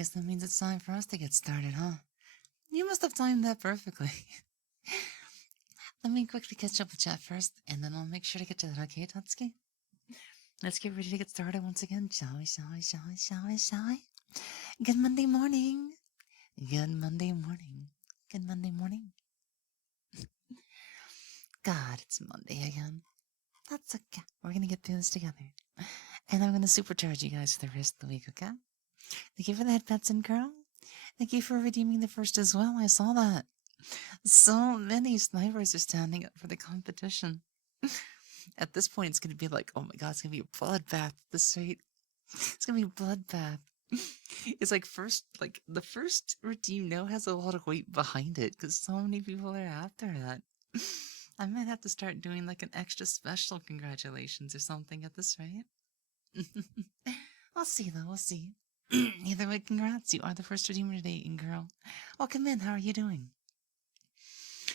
guess that means it's time for us to get started, huh? You must have timed that perfectly. Let me quickly catch up with chat first, and then I'll make sure to get to that, okay, Tatsuki? Let's get ready to get started once again, shall we, shall we, shall we, shall we, shall we? Good Monday morning. Good Monday morning. Good Monday morning. God, it's Monday again. That's okay. We're gonna get through this together. And I'm gonna supercharge you guys for the rest of the week, okay? Thank you for the headpats in, girl. Thank you for redeeming the first as well. I saw that. So many snipers are standing up for the competition. At this point, it's gonna be like, oh my god, it's gonna be a bloodbath at this rate. It's gonna be a bloodbath. It's like the first redeem now has a lot of weight behind it because so many people are after that. I might have to start doing like an extra special congratulations or something at this rate. We'll see though, we'll see. Either way, congrats, you are the first redeemer today, girl. Welcome in, how are you doing?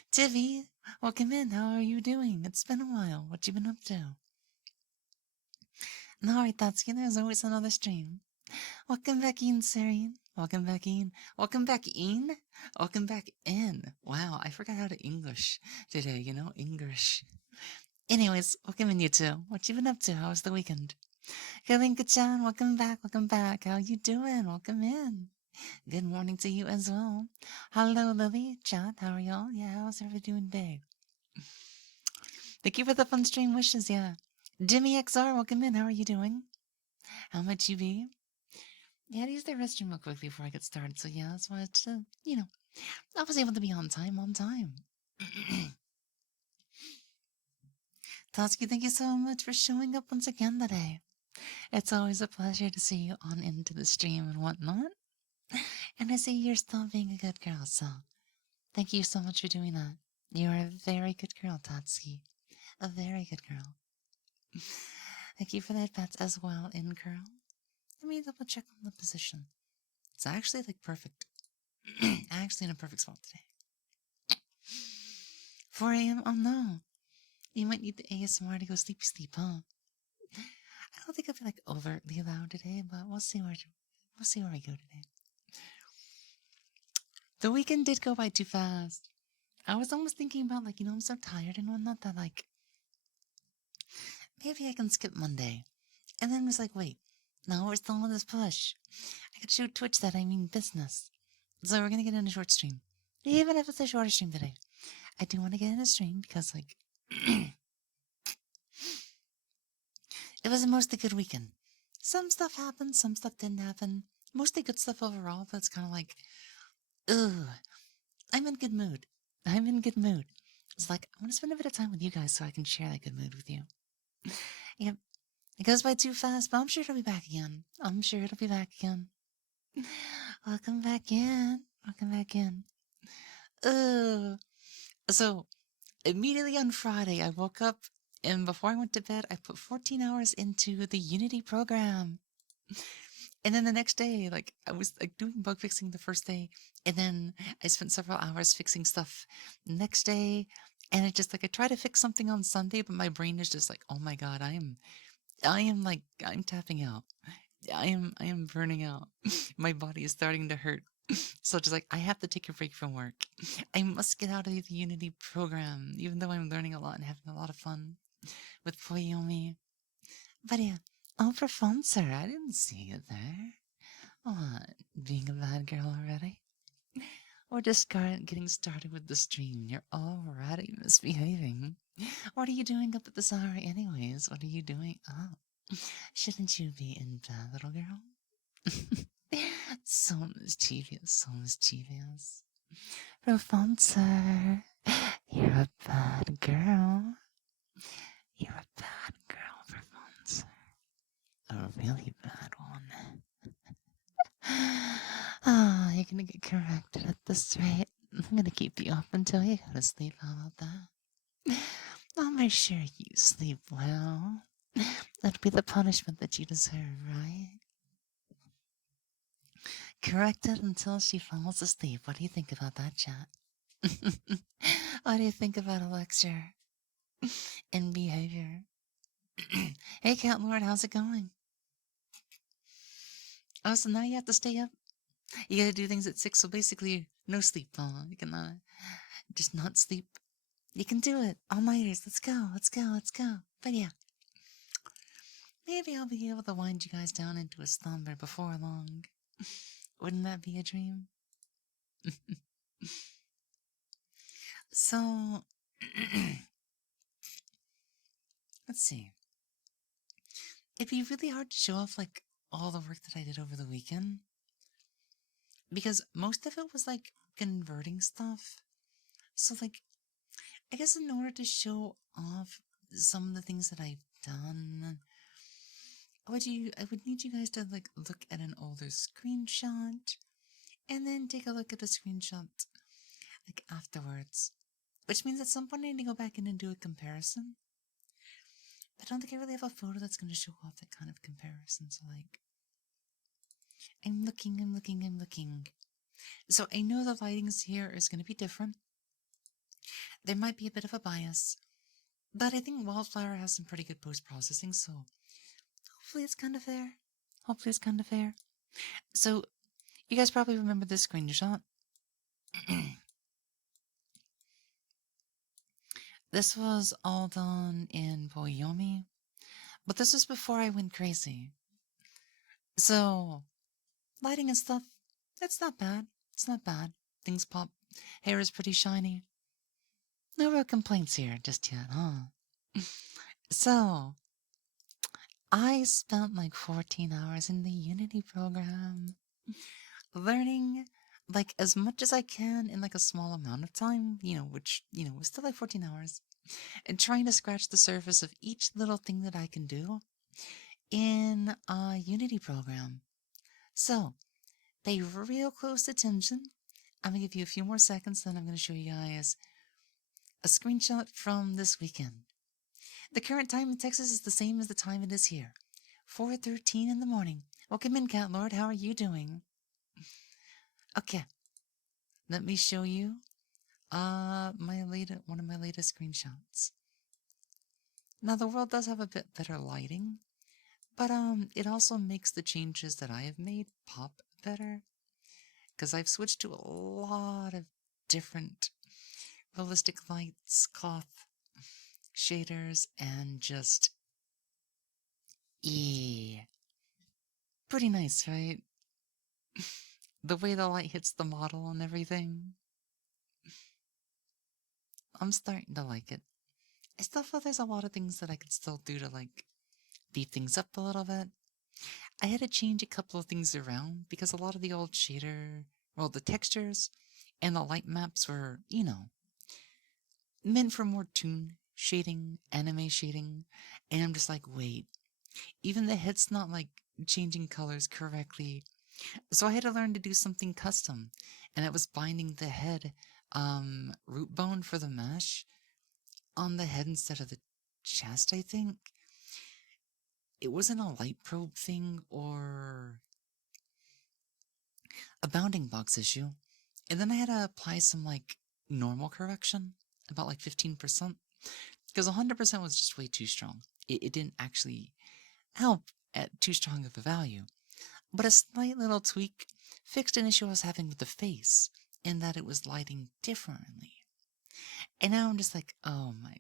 Tivy, welcome in, how are you doing? It's been a while, what you been up to? Alright, Tatsuki, there's always another stream. Welcome back in, Serene. Welcome back in. Welcome back in? Welcome back in. Wow, I forgot how to English today, English. Anyways, welcome in you two. What you been up to? How was the weekend? Kalinka-chan, welcome back, welcome back. How you doing? Welcome in. Good morning to you as well. Hello, Lily. Chat, how are y'all? Yeah, how's everybody doing today? Thank you for the fun stream wishes, yeah. Jimmy XR, welcome in. How are you doing? How much you be? Yeah, I had to use the restroom real quickly before I get started, so yeah, that's why it's, I was able to be on time, Tatsuki, thank you so much for showing up once again today. It's always a pleasure to see you on into the stream and whatnot. And I see you're still being a good girl, so thank you so much for doing that. You are a very good girl, Tatsuki. A very good girl. Thank you for that pets as well, in girl. Let me double check on the position. It's actually like perfect. Actually in a perfect spot today. 4 a.m. Oh no. You might need the ASMR to go sleep, huh? I don't think I'll be like overtly loud today, but we'll see where we go today. The weekend did go by too fast. I was almost thinking about like, I'm so tired and whatnot that like maybe I can skip Monday. And then was like, wait, no, we're still on this push. I could show Twitch that I mean business. So we're gonna get in a short stream. Even if it's a shorter stream today. I do want to get in a stream because like it was a mostly good weekend. Some stuff happened, some stuff didn't happen. Mostly good stuff overall, but it's kinda like, ugh. I'm in good mood. I'm in good mood. It's like I want to spend a bit of time with you guys so I can share that good mood with you. Yep. It goes by too fast, but I'm sure it'll be back again. I'm sure it'll be back again. Welcome back in. Welcome back in. So, immediately on Friday, I woke up, and before I went to bed, I put 14 hours into the Unity program. And then the next day, like, I was like doing bug fixing the first day, and then I spent several hours fixing stuff next day. And it just like I try to fix something on Sunday, but my brain is just like, oh my god, I'm tapping out. I am burning out. My body is starting to hurt. So just like I have to take a break from work. I must get out of the Unity program, even though I'm learning a lot and having a lot of fun with Poyomi. But yeah, oh for fun, sir. I didn't see it there. What? Being a bad girl already? We're just getting started with the stream. You're already misbehaving. What are you doing up at this hour anyways? What are you doing? Oh. Shouldn't you be in bed, little girl? So mischievous, so mischievous. Rapunzel, you're a bad girl. You're a bad girl, Rapunzel. A really bad one. Ah, you're gonna get corrected at this rate. I'm gonna keep you up until you go to sleep. How about that? I'll make sure you sleep well. That'll be the punishment that you deserve, right? Corrected until she falls asleep. What do you think about that, chat? What do you think about a lecture in behavior? Hey, Cat Lord, how's it going? Oh, so now you have to stay up You gotta do things at 6, so basically, no sleep. You can just not sleep. You can do it. All-nighters. Let's go. Let's go. Let's go. But yeah, maybe I'll be able to wind you guys down into a slumber before long. Wouldn't that be a dream? So, let's see. It'd be really hard to show off, like, all the work that I did over the weekend. Because most of it was, like, converting stuff. So, like, I guess in order to show off some of the things that I've done, I would need you guys to, like, look at an older screenshot, and then take a look at the screenshot, like, afterwards. Which means at some point I need to go back in and do a comparison. But I don't think I really have a photo that's going to show off that kind of comparison, so, like, I'm looking. So I know the lightings here is going to be different. There might be a bit of a bias, but I think Wildflower has some pretty good post-processing, so hopefully it's kind of fair. So, you guys probably remember this screenshot. This was all done in Boyomi, but this was before I went crazy. So, lighting and stuff, it's not bad. It's not bad. Things pop. Hair is pretty shiny. No real complaints here just yet, huh? So, I spent like 14 hours in the Unity program, learning like as much as I can in like a small amount of time, which, was still like 14 hours, and trying to scratch the surface of each little thing that I can do in a Unity program. So, pay real close attention. I'm going to give you a few more seconds, then I'm going to show you guys a screenshot from this weekend. The current time in Texas is the same as the time it is here. 4:13 in the morning. Welcome in, Cat Lord. How are you doing? Okay. Let me show you one of my latest screenshots. Now the world does have a bit better lighting, but it also makes the changes that I have made pop better. Because I've switched to a lot of different realistic lights, cloth, shaders, and just pretty nice, right? The way the light hits the model and everything. I'm starting to like it. I still feel there's a lot of things that I could still do to, like, beef things up a little bit. I had to change a couple of things around because a lot of the old the textures and the light maps were, meant for more toon shading, anime shading, and I'm just like, wait, even the head's not, like, changing colors correctly. So I had to learn to do something custom, and it was binding the head, root bone for the mesh on the head instead of the chest, I think. It wasn't a light probe thing or a bounding box issue. And then I had to apply some, like, normal correction, about like 15%, because 100% was just way too strong. It didn't actually help at too strong of a value. But a slight little tweak fixed an issue I was having with the face, in that it was lighting differently. And now I'm just like, oh my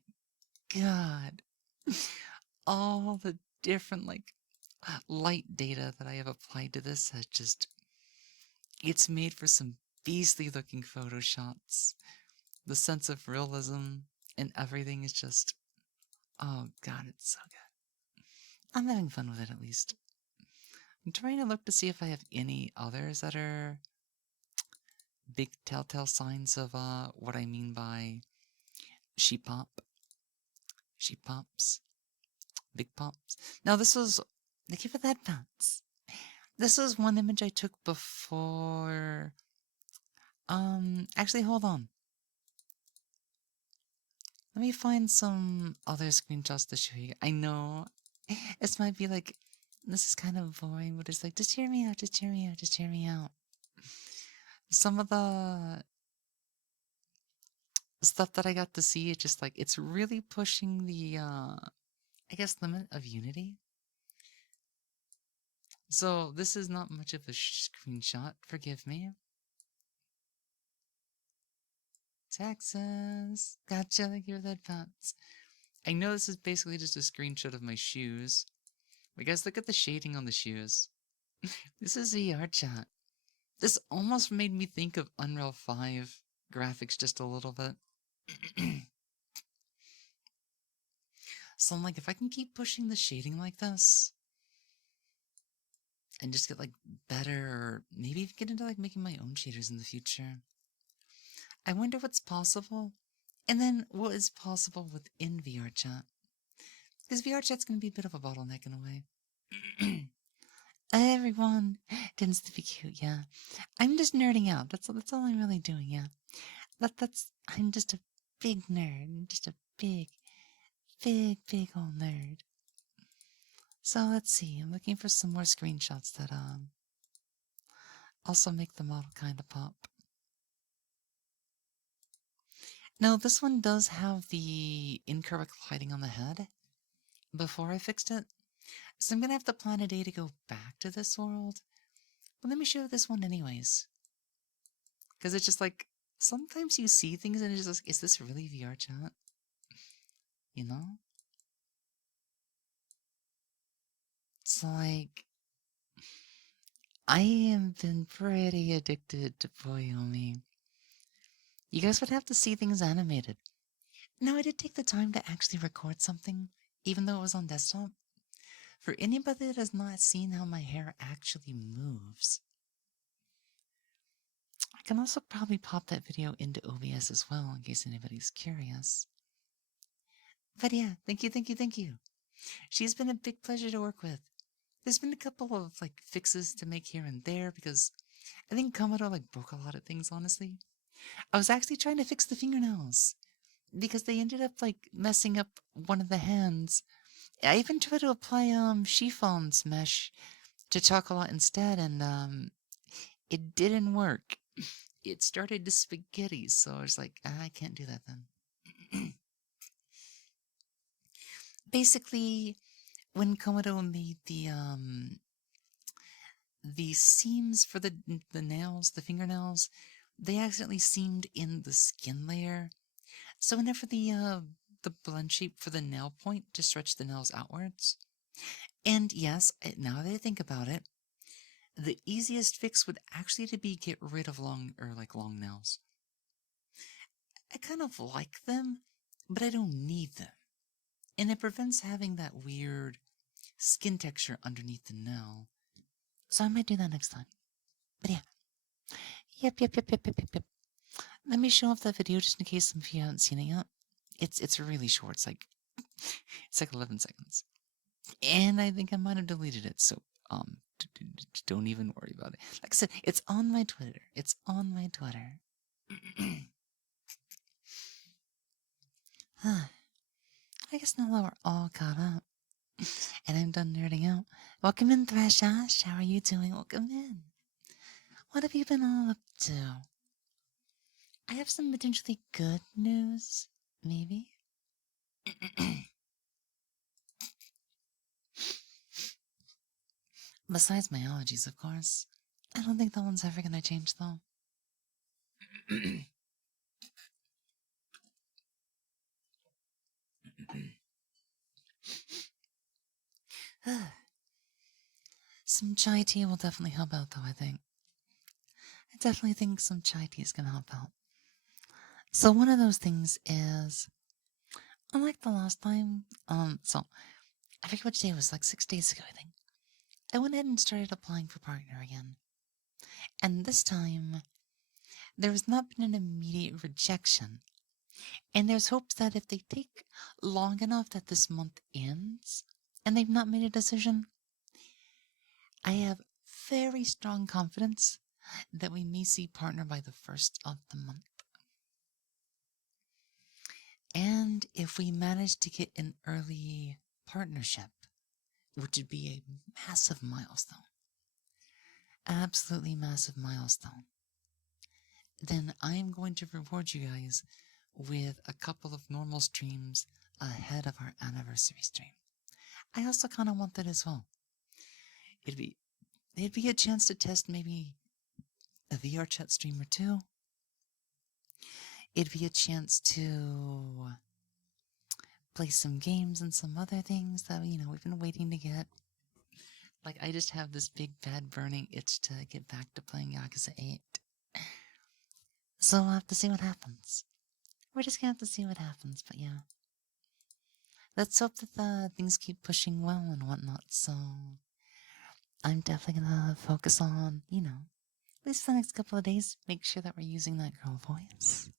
god. All the different, like, light data that I have applied to this has just... It's made for some beastly looking photo shots. The sense of realism and everything is just... Oh god, it's so good. I'm having fun with it, at least. I'm trying to look to see if I have any others that are big telltale signs of what I mean by sheep pop. Sheep pops. Big pops. Now this was... Thank you for that bounce. This is one image I took before... Actually, hold on. Let me find some other screenshots to show you. I know this might be like, this is kind of boring, but it's like, just hear me out, just hear me out, just hear me out. Some of the stuff that I got to see, it's just like, it's really pushing the, I guess, limit of Unity. So this is not much of a screenshot, forgive me. Texas, gotcha like your red pants. I know this is basically just a screenshot of my shoes. But guys, look at the shading on the shoes. This is VR chat. This almost made me think of Unreal 5 graphics just a little bit. So I'm like, if I can keep pushing the shading like this, and just get like better, or maybe even get into like making my own shaders in the future. I wonder what's possible, and then what is possible within VR chat. Because VR chat's going to be a bit of a bottleneck in a way. Everyone tends to be cute, yeah. I'm just nerding out. That's all I'm really doing, yeah. I'm just a big nerd. I'm just a big old nerd. So let's see. I'm looking for some more screenshots that also make the model kind of pop. Now this one does have the incorrect lighting on the head before I fixed it. So I'm gonna have to plan a day to go back to this world. But let me show you this one anyways. Because it's just like, sometimes you see things and it's just like, is this really VR chat? You know? It's like, I have been pretty addicted to Boyomi. You guys would have to see things animated. Now, I did take the time to actually record something, even though it was on desktop. For anybody that has not seen how my hair actually moves, I can also probably pop that video into OBS as well, in case anybody's curious. But yeah, thank you. She's been a big pleasure to work with. There's been a couple of like fixes to make here and there, because I think Komodo like broke a lot of things, honestly. I was actually trying to fix the fingernails, because they ended up like messing up one of the hands. I even tried to apply chiffon's mesh to chocolate instead, and it didn't work. It started to spaghetti, so I was like, I can't do that then. Basically, when Komodo made the seams for the nails, the fingernails, they accidentally seamed in the skin layer. So whenever the blend shape for the nail point to stretch the nails outwards. And yes, now that I think about it, the easiest fix would actually to be get rid of long nails. I kind of like them, but I don't need them. And it prevents having that weird skin texture underneath the nail. So I might do that next time. But yeah. Yep. Let me show off that video just in case some of you haven't seen it yet. It's really short. It's like 11 seconds. And I think I might have deleted it, so don't even worry about it. Like I said, it's on my Twitter. I guess now that we're all caught up and I'm done nerding out, welcome in, Thrash Ash. How are you doing? Welcome in. What have you been all up to? I have some potentially good news, maybe. Besides my allergies, of course. I don't think that one's ever gonna change, though. Some chai tea will definitely help out, though, I think. I definitely think some chai tea is gonna help out. So one of those things is, unlike the last time, so I forget which day it was, like 6 days ago, I think. I went ahead and started applying for partner again. And this time, there has not been an immediate rejection. And there's hopes that if they take long enough that this month ends, and they've not made a decision, I have very strong confidence that we may see partner by the 1st of the month. And if we manage to get an early partnership, which would be a massive milestone, absolutely massive milestone, then I'm going to reward you guys with a couple of normal streams ahead of our anniversary stream. I also kind of want that as well. It'd be it'd be a chance to test maybe a VR chat stream or two. It'd be a chance to play some games and some other things that, we've been waiting to get. Like, I just have this big, bad, burning itch to get back to playing Yakuza 8. So we'll have to see what happens. We're just gonna have to see what happens, but yeah. Let's hope that the things keep pushing well and whatnot, so I'm definitely gonna focus on, at least for the next couple of days, make sure that we're using that girl voice.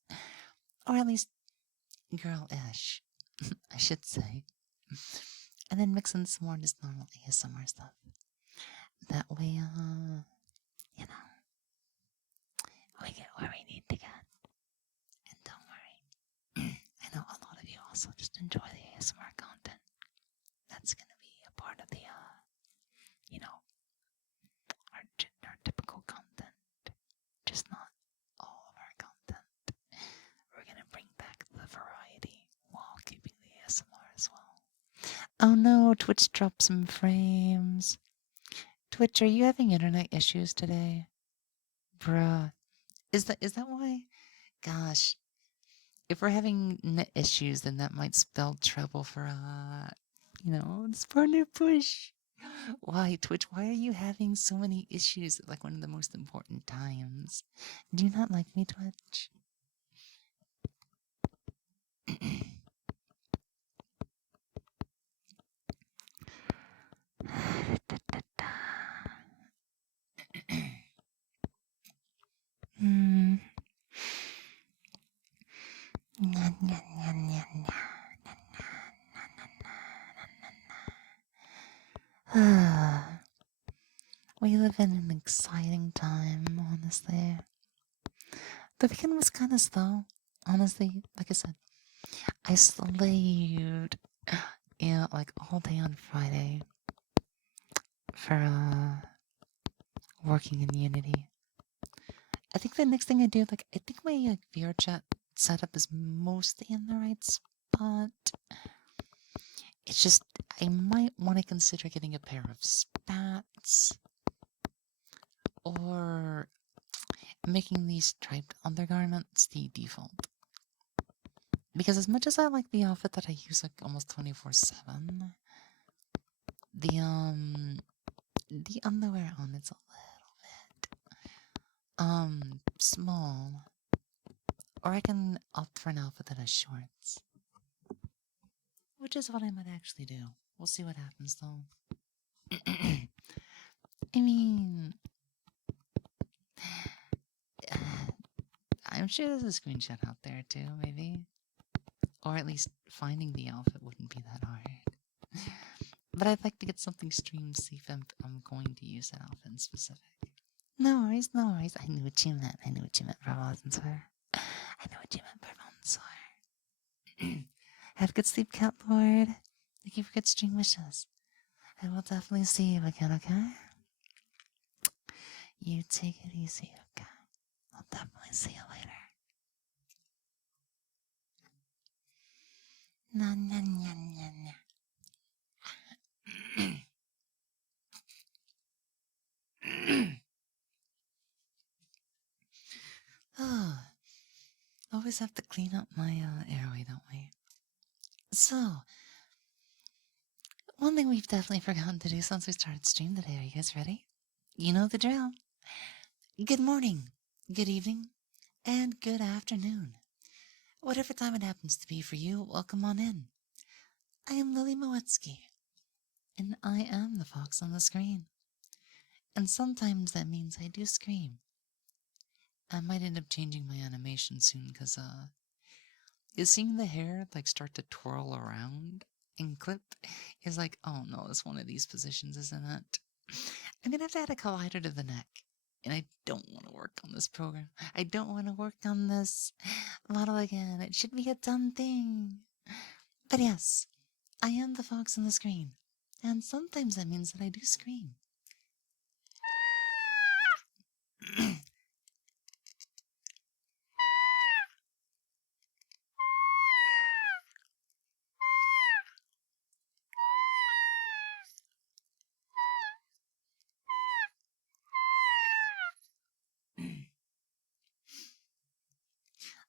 Or at least girl-ish, I should say. And then mix in some more just normal ASMR stuff. That way, we get where we need to get. And don't worry, I know a lot of you also just enjoy the ASMR content. That's gonna be a part of the, our typical content. Just not all of our content. We're gonna bring back the variety while keeping the ASMR as well. Oh no, Twitch dropped some frames. Twitch, are you having internet issues today? Bruh. Is that why? Gosh. If we're having net issues, then that might spell trouble for this partner push. Why, Twitch, why are you having so many issues at like one of the most important times? Do you not like me, Twitch? We live in an exciting time, honestly. The weekend was kind of slow, honestly. Like I said, I slaved, like all day on Friday for working in Unity. I think the next thing I do, I think my VR chat setup is mostly in the right spot. It's just, I might want to consider getting a pair of spats or making these striped undergarments the default. Because as much as I like the outfit that I use like almost 24/7, the underwear on it's a little bit small. Or I can opt for an outfit that has shorts. Which is what I might actually do. We'll see what happens though. I mean, I'm sure there's a screenshot out there too, maybe. Or at least finding the outfit wouldn't be that hard. But I'd like to get something stream safe if I'm going to use that outfit in specific. No worries, no worries. I knew what you meant. I knew what you meant, Bravo. I know what you meant, Bravo. Have a good sleep, Cat Lord. Thank you for good stream wishes. I will definitely see you again, okay? You take it easy, okay? I'll definitely see you later. Na na na na na. Oh, always have to clean up my airway, don't we? So, one thing we've definitely forgotten to do since we started stream today. Are you guys ready? You know the drill. Good morning, good evening, and good afternoon. Whatever time it happens to be for you, welcome on in. I am Lily Moetsuki, and I am the fox on the screen. And sometimes that means I do scream. I might end up changing my animation soon, cause seeing the hair like start to twirl around and clip is like, oh no, it's one of these positions, isn't it? I'm gonna have to add a collider to the neck. And I don't want to work on this program. I don't want to work on this model again. It should be a done thing. But yes, I am the fox on the screen. And sometimes that means that I do scream.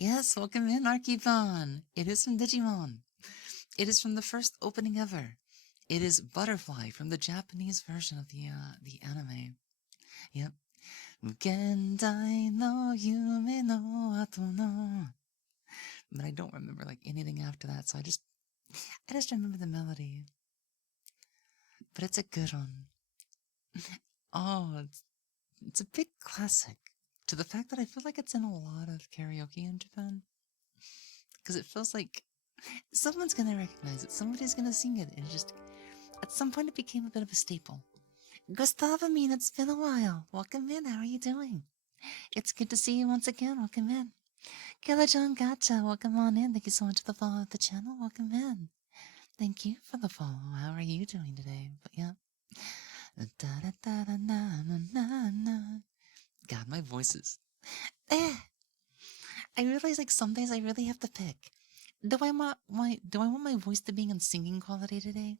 Yes, welcome in, Archibon. It is from Digimon. It is from the first opening ever. It is Butterfly from the Japanese version of the anime. Yep. Gendai no yume no ato no. But I don't remember like anything after that, so I just remember the melody. But it's a good one. Oh, it's a big classic. To the fact that I feel like it's in a lot of karaoke in Japan. Because it feels like someone's gonna recognize it, somebody's gonna sing it, and it just, at some point it became a bit of a staple. Gustavamine, it's been a while. Welcome in, how are you doing? It's good to see you once again, welcome in. Killer-chan Gotcha, welcome on in. Thank you so much for the follow of the channel, welcome in. Thank you for the follow, how are you doing today? But yeah. God, my voice is... I realize like some days I really have to pick. Do I want my voice to be in singing quality today?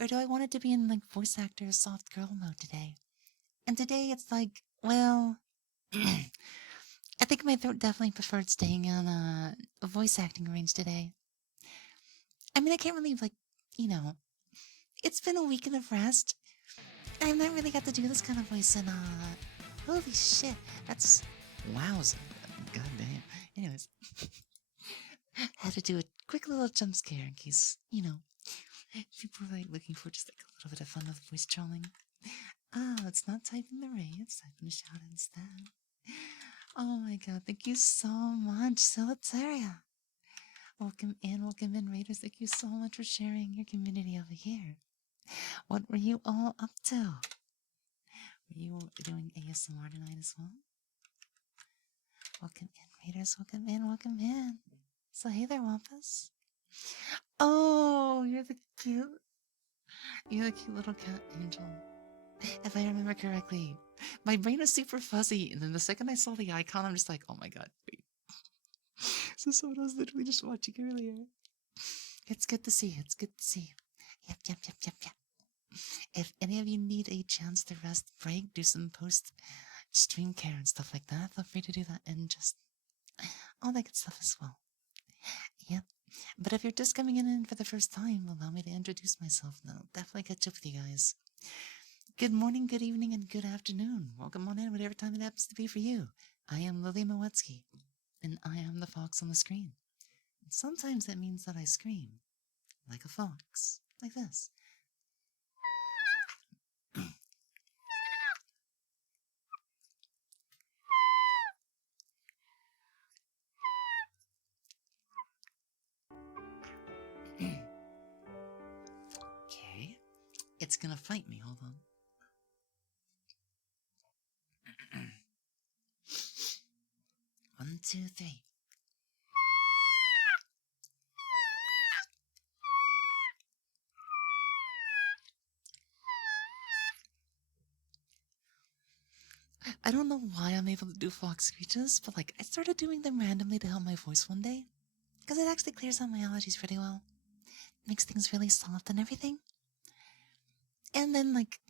Or do I want it to be in like voice actor soft girl mode today? And today it's like, well, I think my throat definitely preferred staying on a voice acting range today. I mean, I can't really like, you know, it's been a weekend of rest. I've not really got to do this kind of voice in holy shit, that's wowza. God damn. Anyways. Had to do a quick little jump scare in case, you know, people are like looking for just like a little bit of fun with voice trolling. Oh, it's not typing the ray, it's typing a shout instead. Oh my god, thank you so much, Solitaria. Welcome in, Raiders. Thank you so much for sharing your community over here. What were you all up to? Were you doing ASMR tonight as well? Welcome in, Raiders. Welcome in. So hey there, Wampus. Oh, you're the cute little cat angel. If I remember correctly. My brain was super fuzzy, and then the second I saw the icon, I'm just like, oh my god, wait. So someone was literally just watching earlier. It's good to see. Yep. If any of you need a chance to rest, break, do some post stream care and stuff like that, feel free to do that and just all that good stuff as well. Yep. But if you're just coming in for the first time, allow me to introduce myself now. Definitely catch up with you guys. Good morning, good evening, and good afternoon. Welcome on in, whatever time it happens to be for you. I am Lily Moetsuki, and I am the fox on the screen. And sometimes that means that I scream, like a fox, like this. Okay, it's gonna fight me, hold on. 1, 2, 3. I don't know why I'm able to do fox screeches, but like I started doing them randomly to help my voice one day, because it actually clears out my allergies pretty well. Makes things really soft and everything. And then like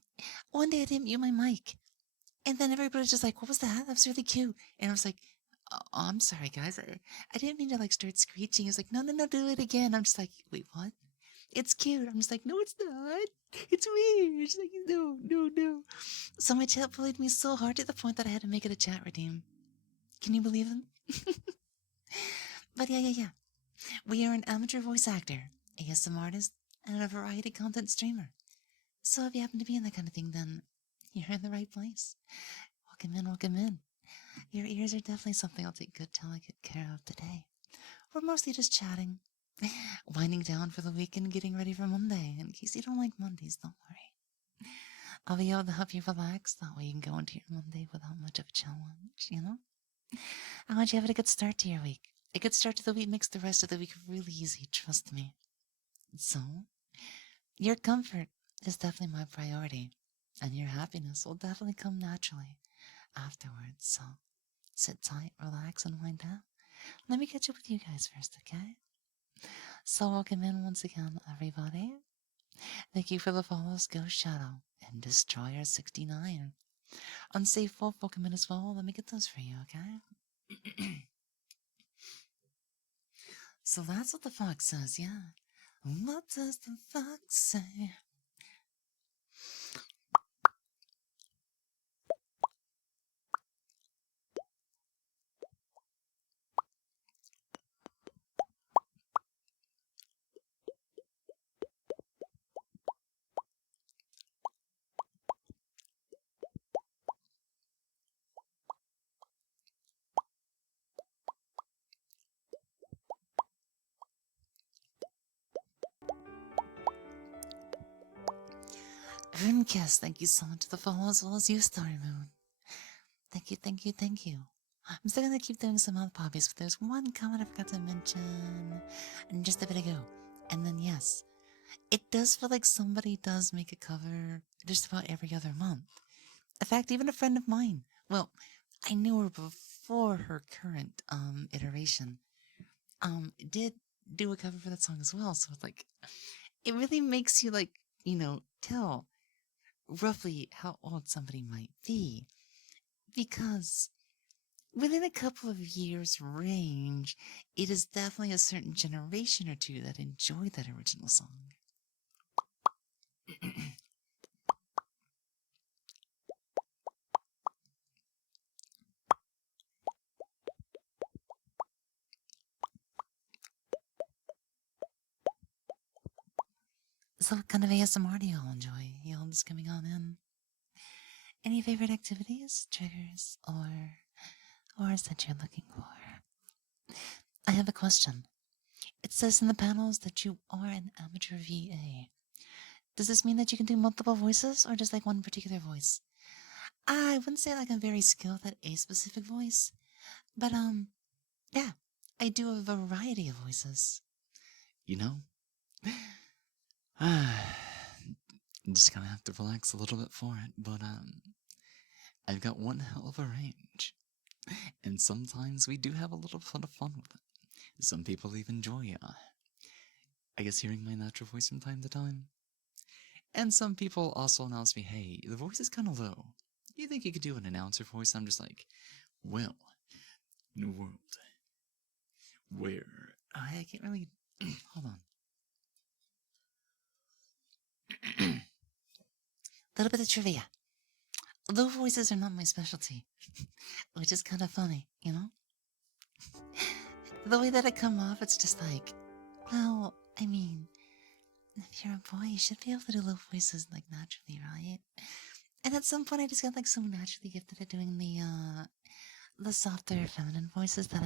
one day I didn't mute my mic, and then everybody's just like, what was that? That was really cute. And I was like, oh, I'm sorry, guys. I didn't mean to like start screeching. He was like, no, do it again. I'm just like, wait, what? It's cute. I'm just like, no, it's not. It's weird. She's like, no. So my chat bullied me so hard to the point that I had to make it a chat redeem. Can you believe him? But yeah. We are an amateur voice actor, ASM artist, and a variety content streamer. So if you happen to be in that kind of thing, then you're in the right place. Welcome in. Your ears are definitely something I'll take good delicate care of today. We're mostly just chatting, winding down for the weekend, getting ready for Monday. In case you don't like Mondays, don't worry. I'll be able to help you relax, that way you can go into your Monday without much of a challenge, you know? I want you to have a good start to your week. A good start to the week makes the rest of the week really easy, trust me. So, your comfort is definitely my priority, and your happiness will definitely come naturally afterwards, so sit tight, relax, and wind down. Let me catch up with you guys first, okay? So welcome in once again, everybody. Thank you for the follows, Ghost Shadow and Destroyer69. Unsafe Wolf, welcome in as well. Let me get those for you, okay? So that's what the fox says, yeah. What does the fox say? Rimkiss, thank you so much for the follow as well as you, Starry Moon. Thank you, thank you, thank you. I'm still gonna keep doing some other hobbies, but there's one comment I forgot to mention just a bit ago. And then yes, it does feel like somebody does make a cover just about every other month. In fact, even a friend of mine, well, I knew her before her current iteration, did do a cover for that song as well. So it's like it really makes you like, tell roughly how old somebody might be. Because within a couple of years range, it is definitely a certain generation or two that enjoyed that original song. So what kind of ASMR do y'all enjoy? Y'all just coming on in? Any favorite activities, triggers, or is that you're looking for? I have a question. It says in the panels that you are an amateur VA. Does this mean that you can do multiple voices or just like one particular voice? I wouldn't say like I'm very skilled at a specific voice, but yeah, I do a variety of voices. You know? Just gonna have to relax a little bit for it, but I've got one hell of a range. And sometimes we do have a little bit of fun with it. Some people even enjoy, I guess, hearing my natural voice from time to time. And some people also announce me, hey, the voice is kind of low. You think you could do an announcer voice? I'm just like, well, in a world where I can't really. Hold on. A little bit of trivia. Low voices are not my specialty, which is kind of funny, you know? The way that I come off, it's just like, well, I mean, if you're a boy, you should be able to do low voices like naturally, right? And at some point, I just got like so naturally gifted at doing the softer feminine voices that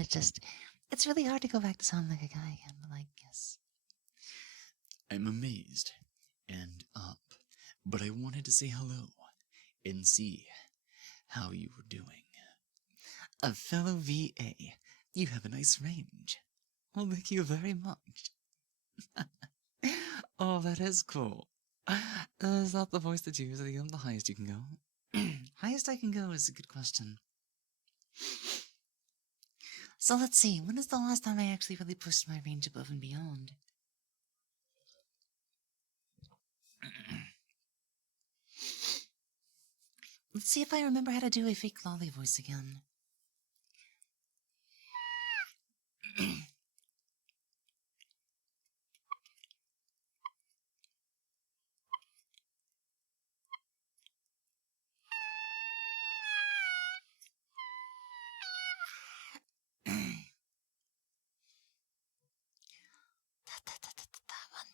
it's really hard to go back to sounding like a guy again. But like, yes, I'm amazed and up, but I wanted to say hello and see how you were doing. A fellow VA, you have a nice range. Well, thank you very much. Oh, that is cool. That is not the voice that you use. The highest you can go. Highest I can go is a good question. So let's see. When is the last time I actually really pushed my range above and beyond? Let's see if I remember how to do a fake lolly voice again. One,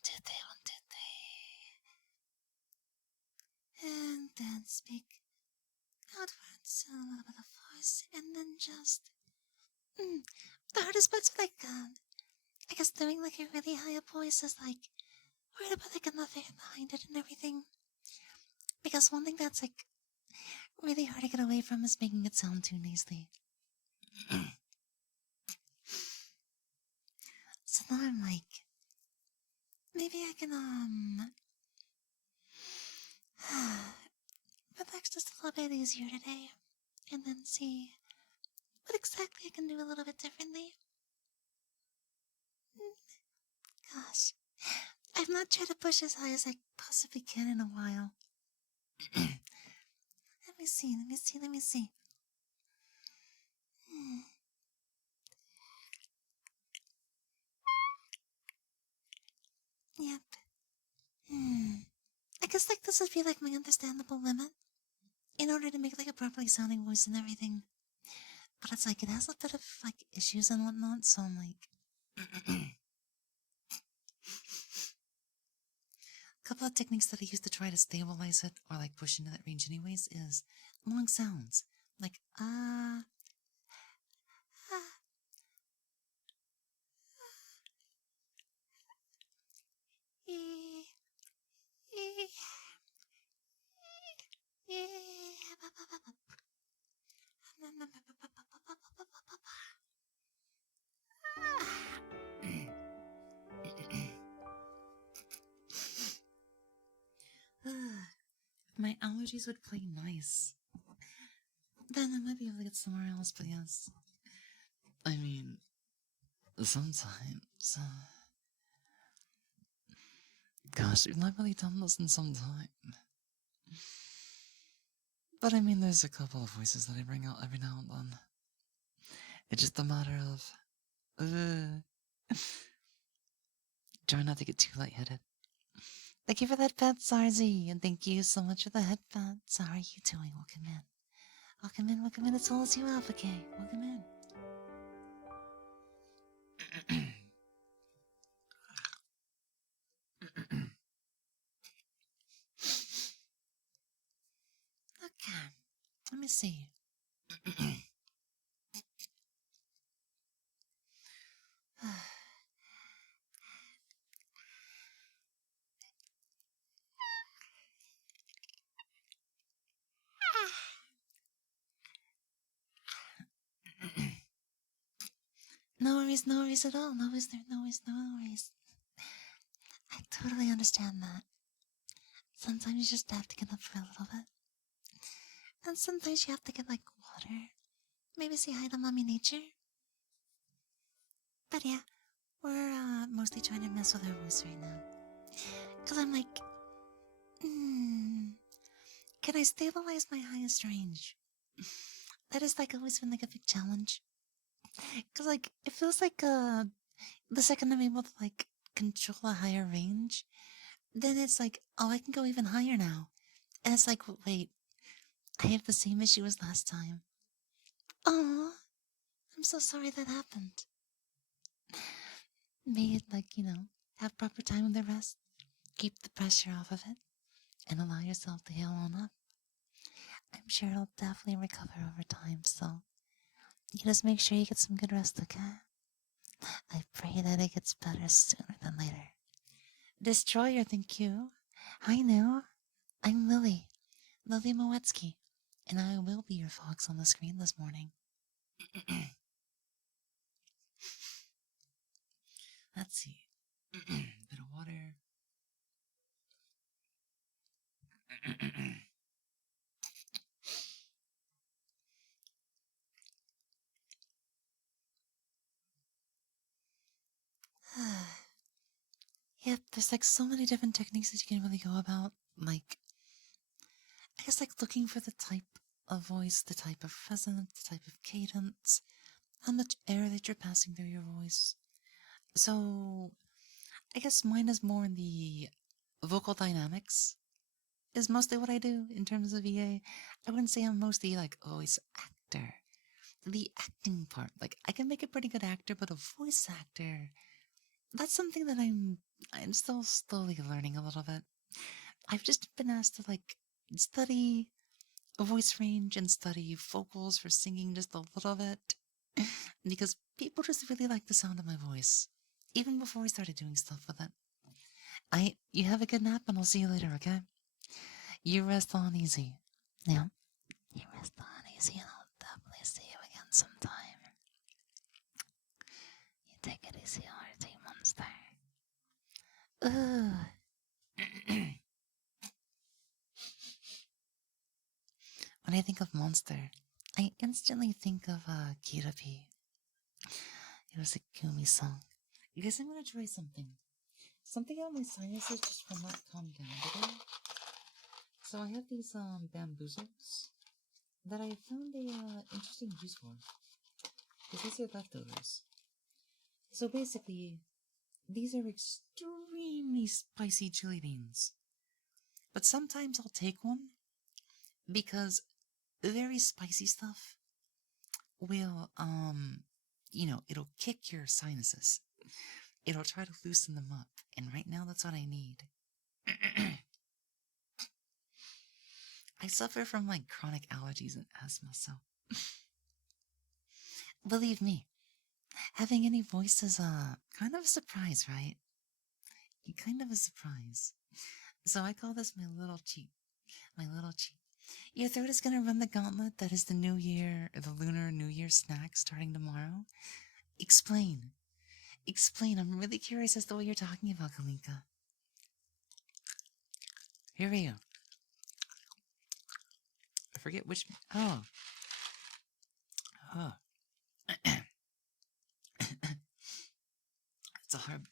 two, three, one, two, three. And then speak outwards a little bit of voice, and then just. The hardest part's like, I guess doing like a really high up voice is like, where to put like another behind it and everything. Because one thing that's like really hard to get away from is making it sound too nasally. So now I'm like, maybe I can relax just a little bit easier today, and then see what exactly I can do a little bit differently. Gosh, I've not tried to push as high as I possibly can in a while. Let me see, let me see, let me see. guess like this would be like my understandable limit in order to make like a properly sounding voice and everything. But it's like it has a bit of like issues and whatnot, so I'm like a couple of techniques that I use to try to stabilize it or like push into that range anyways is long sounds. Like if my allergies would play nice, then I might be able to get somewhere else, but yes. I mean, sometimes. Gosh, we've not really done this in some time. But I mean, there's a couple of voices that I bring out every now and then. It's just a matter of try not to get too lightheaded. Thank you for that pet, Sarzi, and thank you so much for the headphones. How are you doing? Welcome in. Welcome in, welcome in. It's all as you have, okay? Welcome in. Okay, let me see. No worries at all. No worries there. No worries. I totally understand that. Sometimes you just have to get up for a little bit. And sometimes you have to get, like, water. Maybe say hi to Mommy Nature. But yeah, we're mostly trying to mess with her voice right now. Because I'm like, can I stabilize my highest range? That has, like, always been, like, a big challenge. Because, like, it feels like, the second I'm able to, like, control a higher range, then it's like, oh, I can go even higher now. And it's like, wait, I have the same issue as last time. Oh, I'm so sorry that happened. May it, like, have proper time with the rest, keep the pressure off of it, and allow yourself to heal on up. I'm sure it'll definitely recover over time, so you just make sure you get some good rest, okay? I pray that it gets better sooner than later. Destroyer, thank you. Hi, New. I'm Lily Moetsuki, and I will be your fox on the screen this morning. Let's see. Bit of water. Yep, there's like so many different techniques that you can really go about. Like, I guess like looking for the type of voice, the type of resonance, the type of cadence, how much air that you're passing through your voice. So, I guess mine is more in the vocal dynamics, is mostly what I do in terms of VA. I wouldn't say I'm mostly like a voice actor. The acting part, like I can make a pretty good actor, but a voice actor, that's something that I'm still slowly learning a little bit. I've just been asked to like study a voice range and study vocals for singing just a little bit because people just really like the sound of my voice, even before I started doing stuff with it. You have a good nap and I'll see you later, okay? You rest on easy. Yeah. You rest on easy and I'll definitely see you again sometime. You take it easy, RT Monster. When I think of monster, I instantly think of Kira P. It was a Gumi song. You guys, I'm gonna try something. Something on my sinuses just will not calm down today. So I have these bamboozles that I found a interesting use for. Because these are leftovers. So basically, these are extremely spicy chili beans. But sometimes I'll take one because very spicy stuff will, it'll kick your sinuses. It'll try to loosen them up. And right now, that's what I need. I suffer from like chronic allergies and asthma, so believe me, having any voice is kind of a surprise, right? Kind of a surprise. So I call this my little cheat. My little cheat. Your throat is gonna run the gauntlet that is the New Year, or the Lunar New Year snack starting tomorrow. Explain. Explain. I'm really curious as to what you're talking about, Kalinka. Here we go. I forget which. Oh. Oh.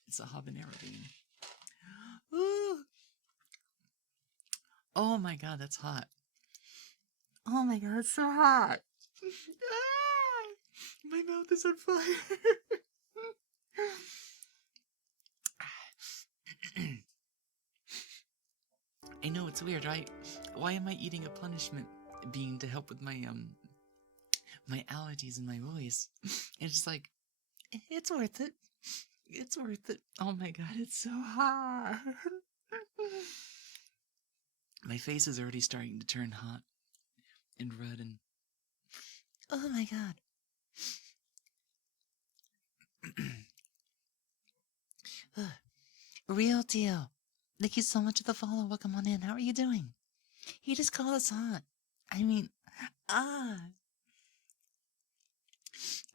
It's a habanero bean. Ooh. Oh my god, that's hot. Oh my god, it's so hot. Ah, my mouth is on fire. I know, it's weird, right? Why am I eating a punishment bean to help with my my allergies and my voice? It's just like, it's worth it. It's worth it. Oh my god, it's so hot. My face is already starting to turn hot and red and... Oh my god. Real deal. Thank you so much for the follow. Welcome on in. How are you doing? You just called us hot. I mean, I'm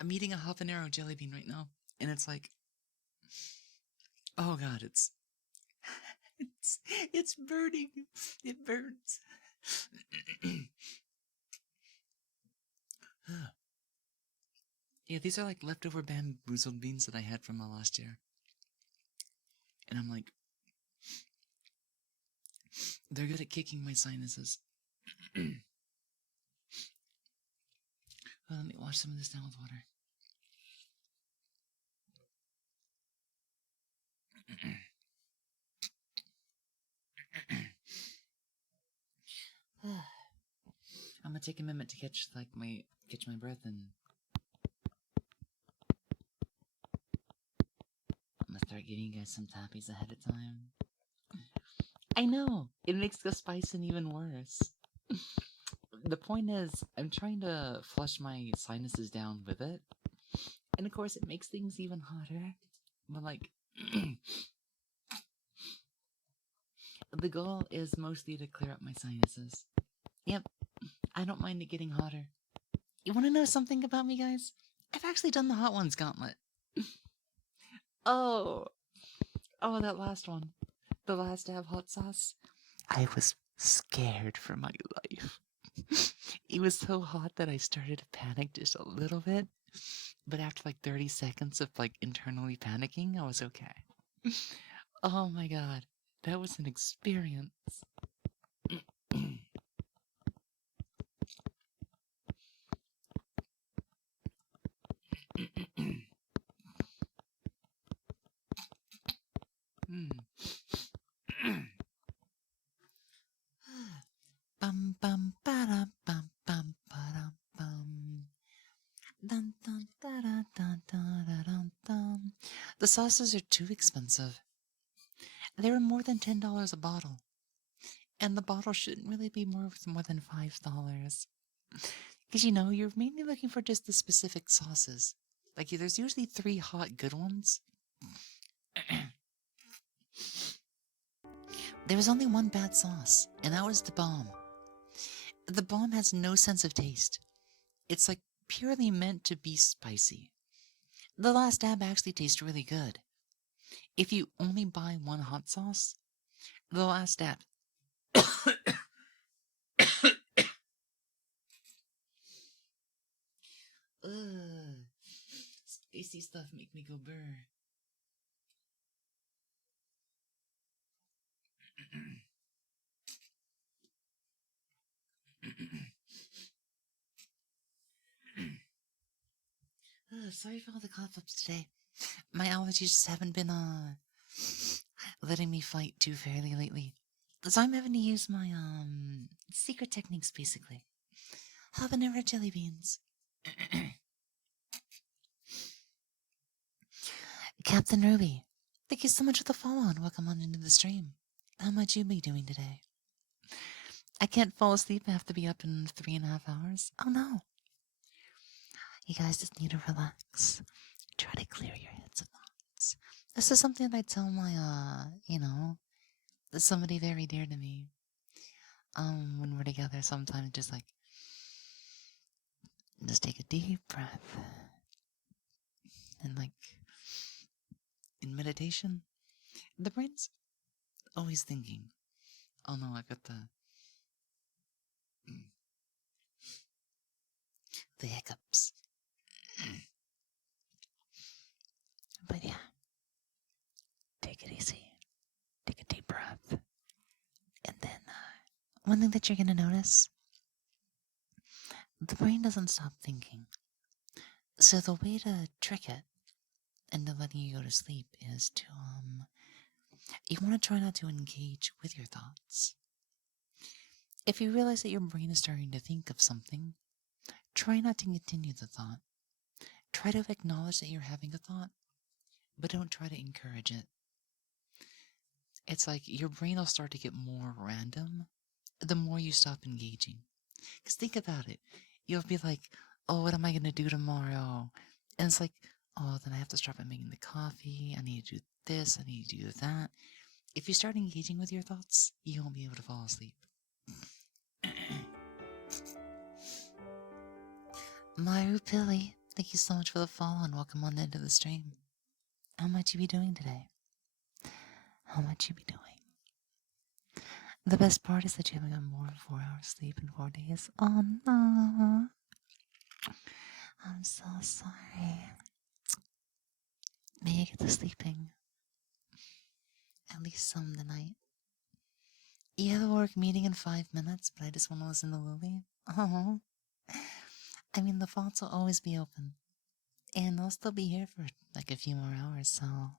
eating a habanero jelly bean right now, and it's like, oh god, it's burning. It burns. Yeah, these are like leftover bamboozled beans that I had from last year. And I'm like, they're good at kicking my sinuses. Well, let me wash some of this down with water. I'm gonna take a minute to catch my breath, and I'm gonna start giving you guys some tappies ahead of time. I know, it makes the spicing even worse. The point is, I'm trying to flush my sinuses down with it, and of course it makes things even hotter. But like, the goal is mostly to clear up my sinuses. Yep, I don't mind it getting hotter. You want to know something about me, guys? I've actually done the Hot Ones gauntlet. Oh, that last one. The last dab hot sauce. I was scared for my life. It was so hot that I started to panic just a little bit. But after like 30 seconds of like internally panicking, I was okay. Oh my god, that was an experience. Bum bum ba bum bum ba bum. Dun dun da da da da dun dun. The sauces are too expensive. They were more than $10 a bottle, and the bottle shouldn't really be worth more than $5. Because you're mainly looking for just the specific sauces. Like there's usually 3 hot good ones. There was only one bad sauce, and that was the bomb. The bomb has no sense of taste. It's like purely meant to be spicy. The last dab actually tastes really good. If you only buy one hot sauce, the last dab... Ugh. Spicy stuff make me go burr. Sorry for all the cough ups today. My allergies just haven't been letting me fight too fairly lately. So I'm having to use my secret techniques basically. Habanero jelly beans. Captain Ruby, thank you so much for the follow and welcome on into the stream. How might you be doing today? I can't fall asleep. I have to be up in 3.5 hours. Oh no. You guys just need to relax. Try to clear your heads of thoughts. This is something that I tell my, somebody very dear to me. When we're together, sometimes just take a deep breath. And in meditation, the brain's always thinking, oh no, I've got the hiccups. But yeah, take it easy. Take a deep breath. And then, one thing that you're going to notice, the brain doesn't stop thinking. So the way to trick it into letting you go to sleep is to, you want to try not to engage with your thoughts. If you realize that your brain is starting to think of something, try not to continue the thought. Try to acknowledge that you're having a thought, but don't try to encourage it. It's like your brain will start to get more random the more you stop engaging. Because think about it. You'll be like, oh, what am I going to do tomorrow? And it's like, oh, then I have to start by making the coffee. I need to do this. I need to do that. If you start engaging with your thoughts, you won't be able to fall asleep. Maru Pilly, thank you so much for the follow and welcome on into the stream. How might you be doing today? How might you be doing? The best part is that you haven't got more than 4 hours sleep in 4 days. Oh no. I'm so sorry. May you get to sleeping. At least some tonight. You have a work meeting in 5 minutes, but I just want to listen to Lily. Oh. I mean, the fonts will always be open. And I'll still be here for like a few more hours, so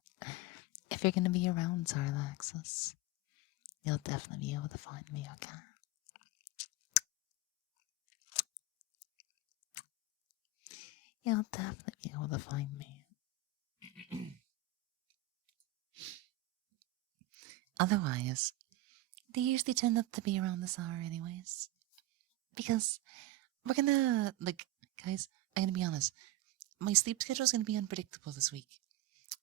if you're going to be around Sarlaxis, you'll definitely be able to find me, okay? You'll definitely be able to find me. Otherwise, they usually tend up to be around this hour anyways. Because we're gonna, guys, I'm gonna be honest. My sleep schedule is gonna be unpredictable this week.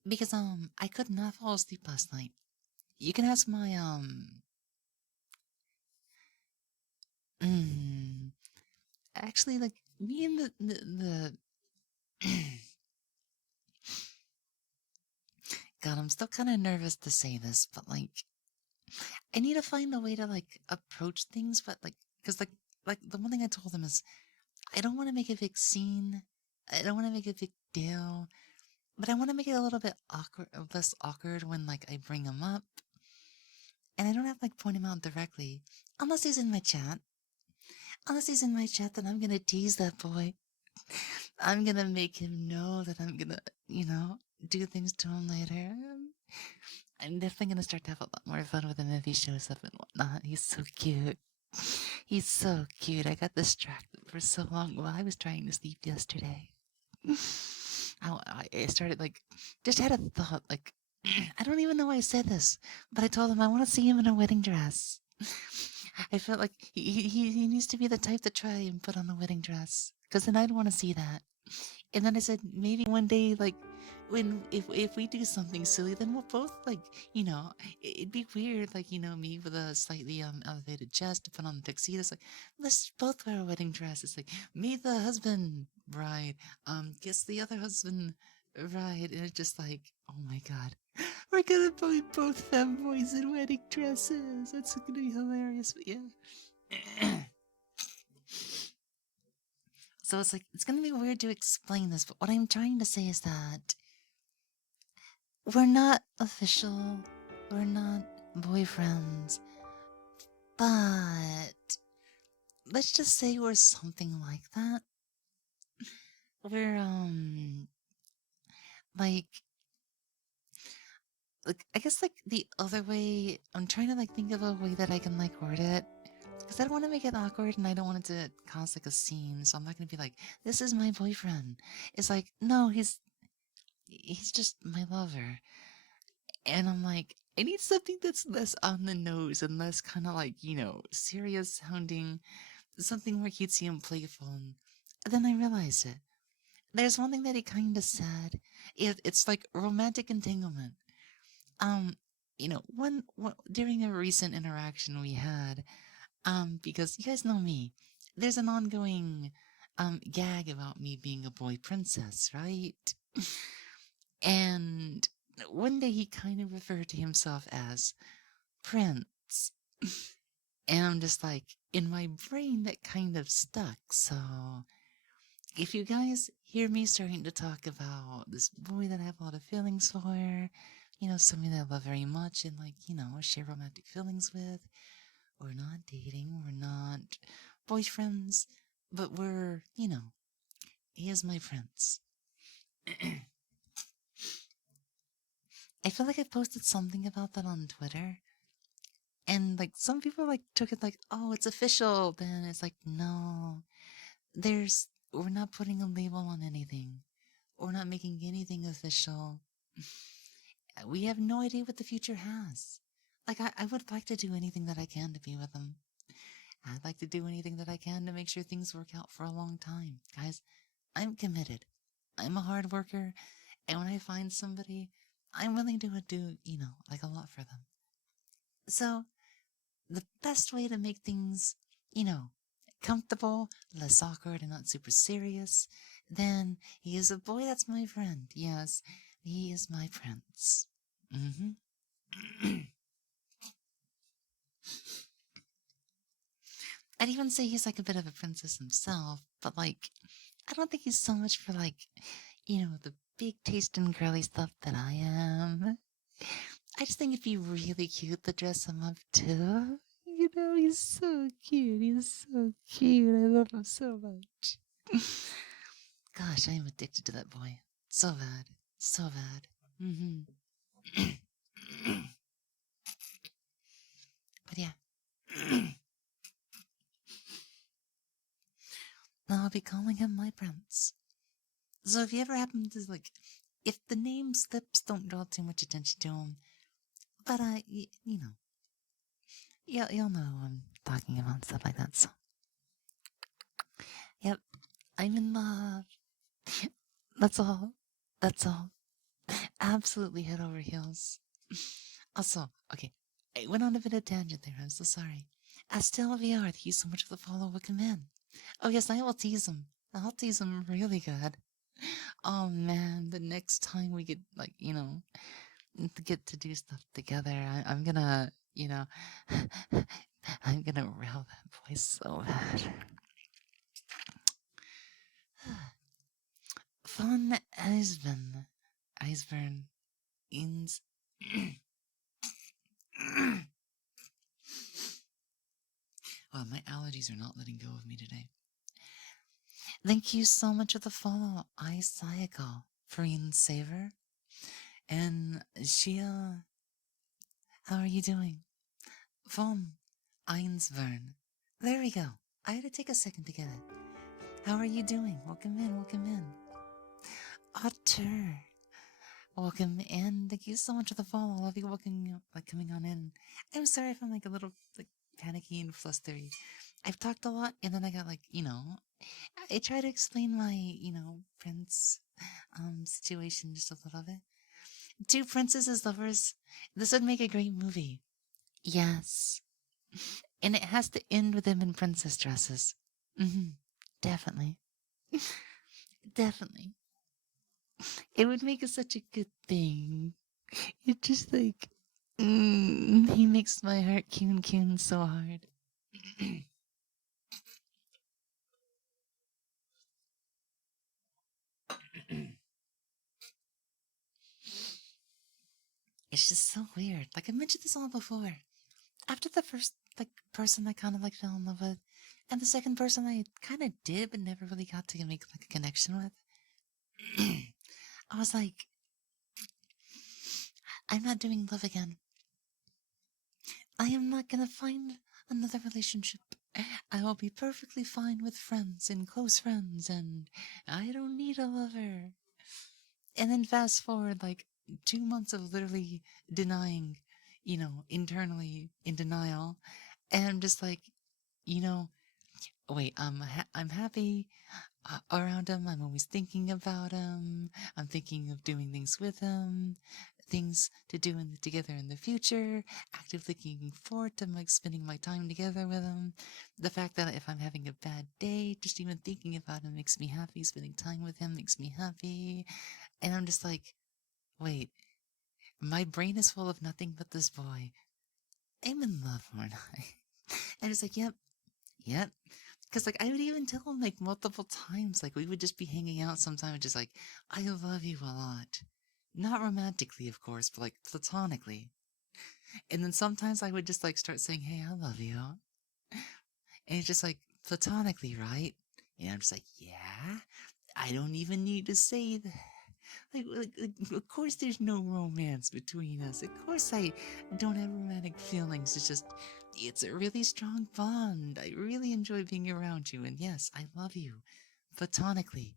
Because, I could not fall asleep last night. You can ask my, actually, me and the God, I'm still kind of nervous to say this, but I need to find a way to approach things, but because the one thing I told them is I don't want to make a big scene, I don't want to make a big deal, but I want to make it a little bit awkward, less awkward when I bring him up, and I don't have to point him out directly, unless he's in my chat. Unless he's in my chat, then I'm gonna tease that boy. I'm gonna make him know that I'm gonna, do things to him later. I'm definitely gonna start to have a lot more fun with him if he shows up and whatnot. He's so cute. He's so cute. I got distracted for so long while I was trying to sleep yesterday. I started just had a thought I don't even know why I said this, but I told him I want to see him in a wedding dress. I felt like he needs to be the type to try and put on a wedding dress, because then I'd want to see that. And then I said maybe one day when if we do something silly, then we'll both it'd be weird me with a slightly elevated chest to put on the tuxedo. It's let's both wear a wedding dress. It's me the husband bride gets the other husband bride, and it's just oh my god, we're gonna be both femboys in wedding dresses. That's gonna be hilarious. But yeah. So it's gonna be weird to explain this, but what I'm trying to say is that we're not official, we're not boyfriends, but let's just say we're something like that. We're like like I guess like the other way, I'm trying to like think of a way that I can like word it. Because I don't want to make it awkward and I don't want it to cause like a scene. So I'm not gonna be like, this is my boyfriend. It's like, no, he's just my lover. And I'm like, I need something that's less on the nose and less kind of like, serious sounding, something more cutesy and playful. And then I realized it. There's one thing that he kind of said. It's like romantic entanglement. Um, one during a recent interaction we had, because you guys know me, there's an ongoing gag about me being a boy princess, right? And one day he kind of referred to himself as Prince. And I'm just like, in my brain, that kind of stuck. So if you guys hear me starting to talk about this boy that I have a lot of feelings for, somebody that I love very much and like, share romantic feelings with, we're not dating, we're not boyfriends, but he is my prince. I feel like I posted something about that on Twitter. And like some people like took it like, oh, it's official. Then it's like, no, we're not putting a label on anything. We're not making anything official. We have no idea what the future has. Like I would like to do anything that I can to be with him. I'd like to do anything that I can to make sure things work out for a long time. Guys, I'm committed. I'm a hard worker. And when I find somebody, I'm willing to do, like a lot for them. So the best way to make things, you know, comfortable, less awkward, and not super serious, then he is a boy that's my friend. Yes, he is my prince. I'd even say he's like a bit of a princess himself, but like, I don't think he's so much for like, the big taste in girly stuff that I am. I just think it'd be really cute to dress him up too. He's so cute. He's so cute. I love him so much. Gosh, I am addicted to that boy. So bad. So bad. But yeah. Now I'll be calling him my prince. So if you ever happen to like, if the name slips, don't draw too much attention to him. But you'll know who I'm talking about, stuff like that. So, yep, I'm in love. That's all. That's all. Absolutely head over heels. Also, okay, I went on a bit of a tangent there. I'm so sorry. Still VR, thank you so much for the follow. Welcome in. Oh yes, I will tease him. I'll tease him really good. Oh man, the next time we get like to get to do stuff together, I'm gonna I'm gonna rail that boy so bad. Von Eisburn ins. Oh, my allergies are not letting go of me today. Thank you so much for the follow, Isayako, Freen Saver, and Shia. How are you doing? Von Einsvern. There we go. I had to take a second to get it. How are you doing? Welcome in, welcome in. Otter. Welcome in. Thank you so much for the follow. I love you coming on in. I'm sorry if I'm like a little like panicky and flustery. I've talked a lot and then I got like, I try to explain my, prince situation just a little bit. Two princes as lovers. This would make a great movie. Yes. And it has to end with them in princess dresses. Definitely. Definitely. It would make it such a good thing. It just like, he makes my heart coon so hard. It's just so weird. Like I mentioned this all before. After the first like person I kind of like fell in love with, and the second person I kind of did but never really got to make like a connection with, I was like, I'm not doing love again. I am not gonna find another relationship. I will be perfectly fine with friends and close friends, and I don't need a lover. And then fast forward like 2 months of literally denying, internally in denial. And I'm just like, you know, wait, I'm happy around him. I'm always thinking about him. I'm thinking of doing things with him, things to do together in the future. Actively looking forward to like spending my time together with him. The fact that if I'm having a bad day, just even thinking about him makes me happy. Spending time with him makes me happy. And I'm just like, wait, my brain is full of nothing but this boy. I'm in love, aren't I? And it's like, yep, yep. Because, like, I would even tell him, like, multiple times. Like, we would just be hanging out sometimes, just like, I love you a lot. Not romantically, of course, but, like, platonically. And then sometimes I would just, like, start saying, hey, I love you. And it's just, like, platonically, right? And I'm just like, yeah? I don't even need to say that. Of course there's no romance between us. Of course I don't have romantic feelings. It's a really strong bond. I really enjoy being around you. And yes, I love you. Platonically.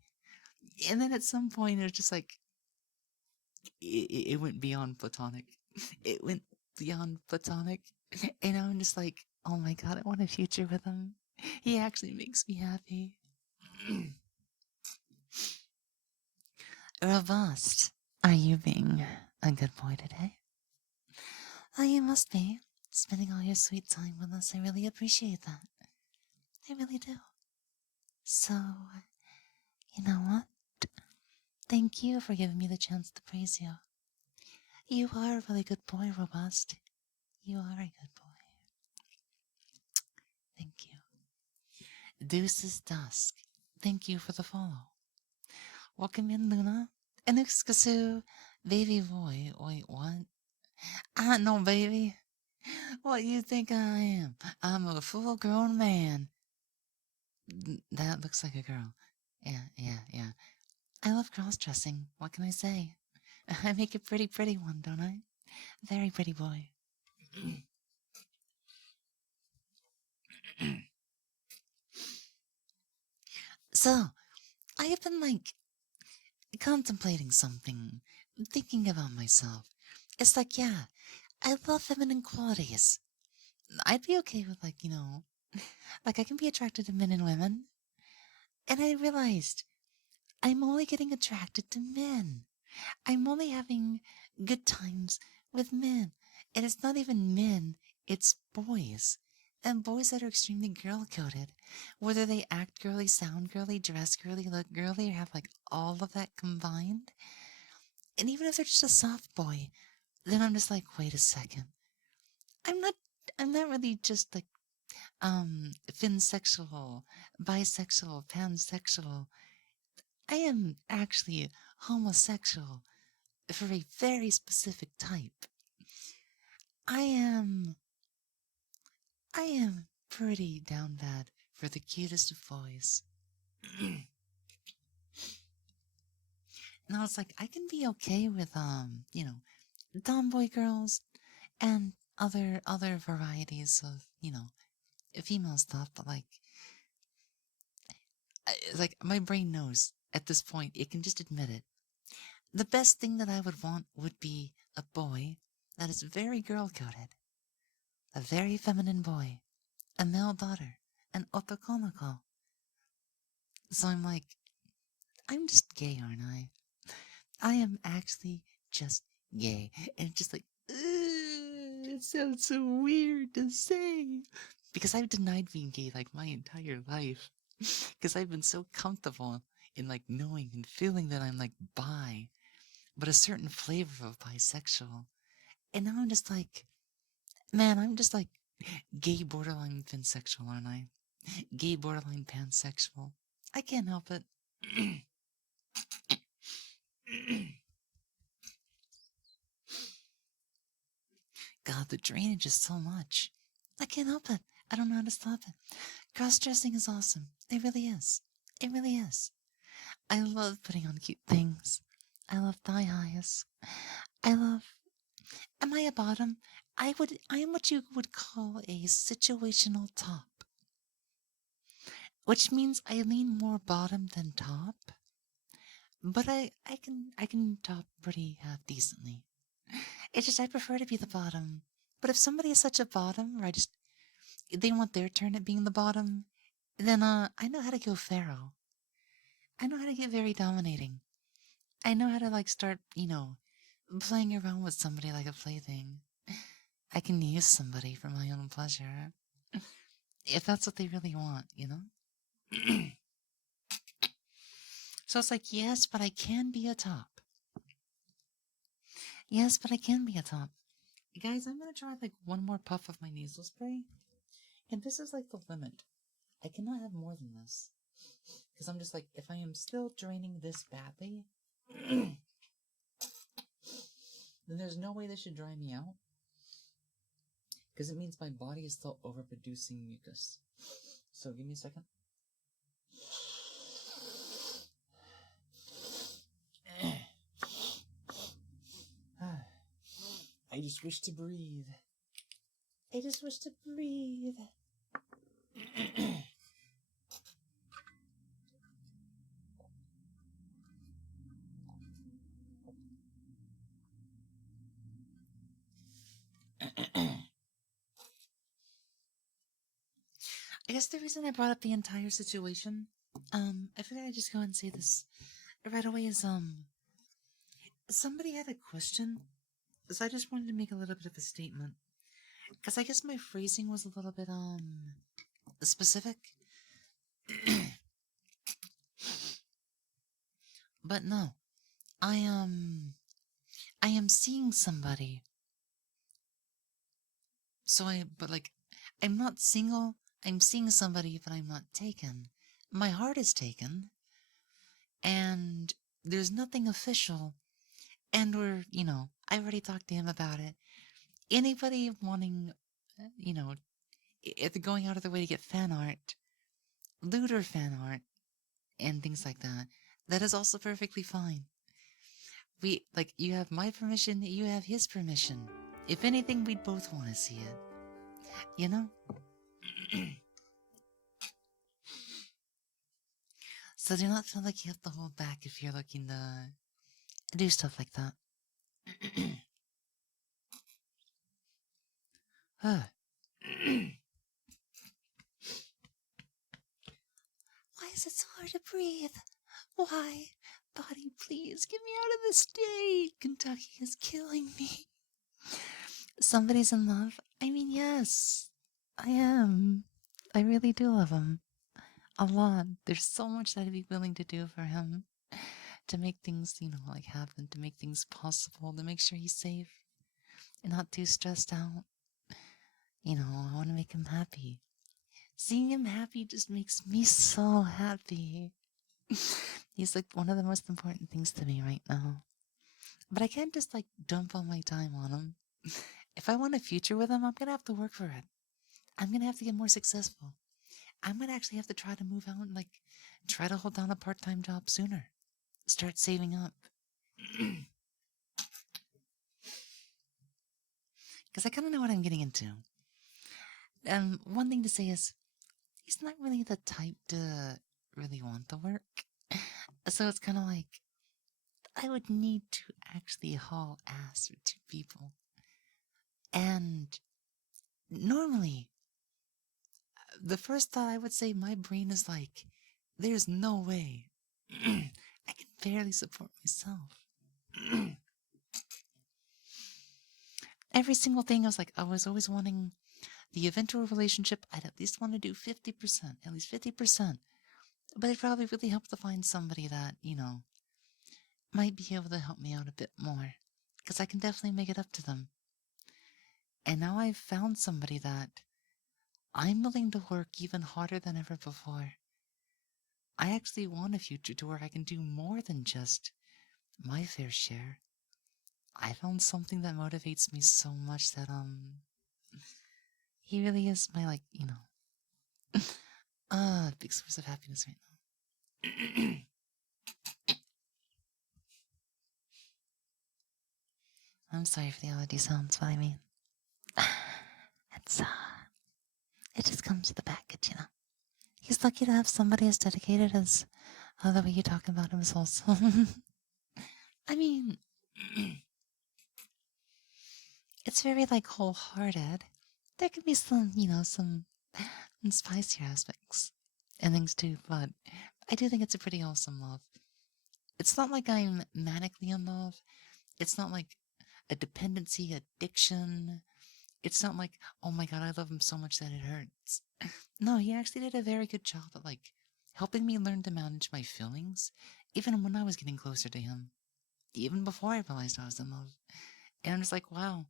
And then at some point it was just like, it went beyond platonic. It went beyond platonic. And I'm just like, oh my god, I want a future with him. He actually makes me happy. Robust. Are you being a good boy today? Oh, you must be. Spending all your sweet time with us. I really appreciate that. I really do. So, you know what? Thank you for giving me the chance to praise you. You are a really good boy, Robust. You are a good boy. Thank you. Deuces Dusk. Thank you for the follow. Welcome in, Luna. Enixkasu. Baby boy. Wait, what? I know, baby. What you think I am? I'm a full-grown man. That looks like a girl. Yeah. I love cross-dressing. What can I say? I make a pretty one, don't I? Very pretty boy. So, I have been, like, contemplating something, thinking about myself. It's like, yeah, I love feminine qualities. I'd be okay with, like, like, I can be attracted to men and women. And I realized I'm only getting attracted to men. I'm only having good times with men. And it's not even men, it's boys. And boys that are extremely girl coded. Whether they act girly, sound girly, dress girly, look girly, or have like all of that combined. And even if they're just a soft boy, then I'm just like, wait a second. I'm not I'm not really just like finsexual, bisexual, pansexual. I am actually homosexual for a very specific type. I am I am pretty down bad for the cutest of boys. Now it's like I can be okay with tomboy girls and other varieties of, female stuff, but like my brain knows at this point, it can just admit it. The best thing that I would want would be a boy that is very girl coded. A very feminine boy. A male daughter. An otokonoko. So I'm like, I'm just gay, aren't I? I am actually just gay. And it's just like, it sounds so weird to say. Because I've denied being gay like my entire life. Because I've been so comfortable in like knowing and feeling that I'm like bi, but a certain flavor of bisexual. And now I'm just like, man, I'm just like gay borderline pansexual, aren't I? Gay borderline pansexual. I can't help it. God, the drainage is so much. I can't help it. I don't know how to stop it. Cross-dressing is awesome. It really is. It really is. I love putting on cute things. I love thigh highs. I love Am I a bottom? I am what you would call a situational top, which means I lean more bottom than top, but I can top pretty half decently. It's just I prefer to be the bottom. But if somebody is such a bottom, or they want their turn at being the bottom, then I know how to go pharaoh. I know how to get very dominating. I know how to start, playing around with somebody like a plaything. I can use somebody for my own pleasure. If that's what they really want, So it's like, yes, but I can be a top. Yes, but I can be a top. Guys, I'm gonna try one more puff of my nasal spray. And this is the limit. I cannot have more than this. Because I'm just if I am still draining this badly, then there's no way this should dry me out. Because it means my body is still overproducing mucus. So give me a second. I just wish to breathe. I just wish to breathe. I guess the reason I brought up the entire situation, I figured I'd just go and say this right away is, somebody had a question, so I just wanted to make a little bit of a statement. Because I guess my phrasing was a little bit, specific. But no, I am seeing somebody. So I'm not single, I'm seeing somebody, but I'm not taken. My heart is taken, and there's nothing official, and I already talked to him about it. Anybody wanting, if they're going out of their way to get fan art, looter fan art, and things like that, that is also perfectly fine. You have my permission, you have his permission. If anything, we'd both want to see it. So do not feel like you have to hold back if you're looking to do stuff like that. Why is it so hard to breathe? Why? Body, please, get me out of this state. Kentucky is killing me. Somebody's in love? I mean, yes, I am. I really do love him. A lot. There's so much that I'd be willing to do for him. To make things, happen. To make things possible. To make sure he's safe. And not too stressed out. I want to make him happy. Seeing him happy just makes me so happy. He's one of the most important things to me right now. But I can't just dump all my time on him. If I want a future with him, I'm gonna have to work for it. I'm gonna have to get more successful. I might actually have to try to move out and try to hold down a part-time job sooner. Start saving up. Because I kind of know what I'm getting into. One thing to say is, he's not really the type to really want the work. So it's kind of I would need to actually haul ass for 2 people. And normally, the first thought I would say, my brain is there's no way. I can barely support myself. Every single thing I was always wanting the eventual relationship. I'd at least want to do 50%, at least 50%. But it'd probably really help to find somebody that, might be able to help me out a bit more. Because I can definitely make it up to them. And now I've found somebody that I'm willing to work even harder than ever before. I actually want a future to where I can do more than just my fair share. I found something that motivates me so much that, he really is my, big source of happiness right now. I'm sorry for the allergy sounds, but I mean, it's it just comes with the package, you know. He's lucky to have somebody as dedicated as the way you talk about him is also. I mean, it's very like wholehearted. There could be some, you know, some spicier aspects and things too, but I do think it's a pretty wholesome love. It's not like I'm manically in love. It's not like a dependency, addiction. It's not like, oh my god, I love him so much that it hurts. No, he actually did a very good job at like helping me learn to manage my feelings, even when I was getting closer to him, even before I realized I was in love. And I'm just like, wow,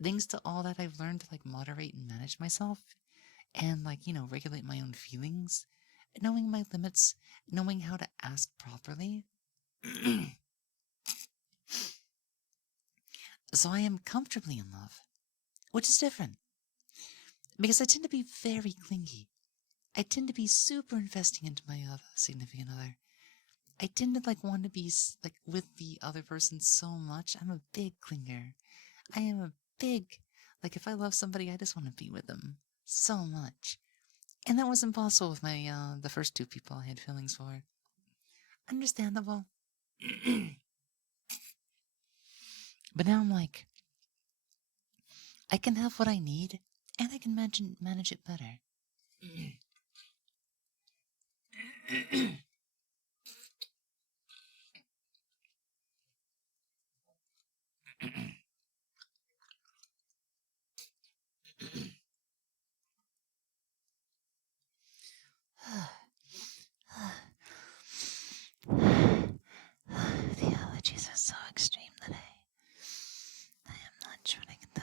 thanks to all that I've learned to like moderate and manage myself and like, you know, regulate my own feelings, knowing my limits, knowing how to ask properly. So I am comfortably in love, which is different because I tend to be very clingy. I tend to be super investing into my significant other. I tend to like want to be like with the other person so much. I'm a big clinger. I am a big like if I love somebody, I just want to be with them so much. And that was impossible with my the first two people I had feelings for. Understandable. But now I'm like, I can have what I need, and I can manage it better. The allergies are so extreme today. I am not sure what I can do.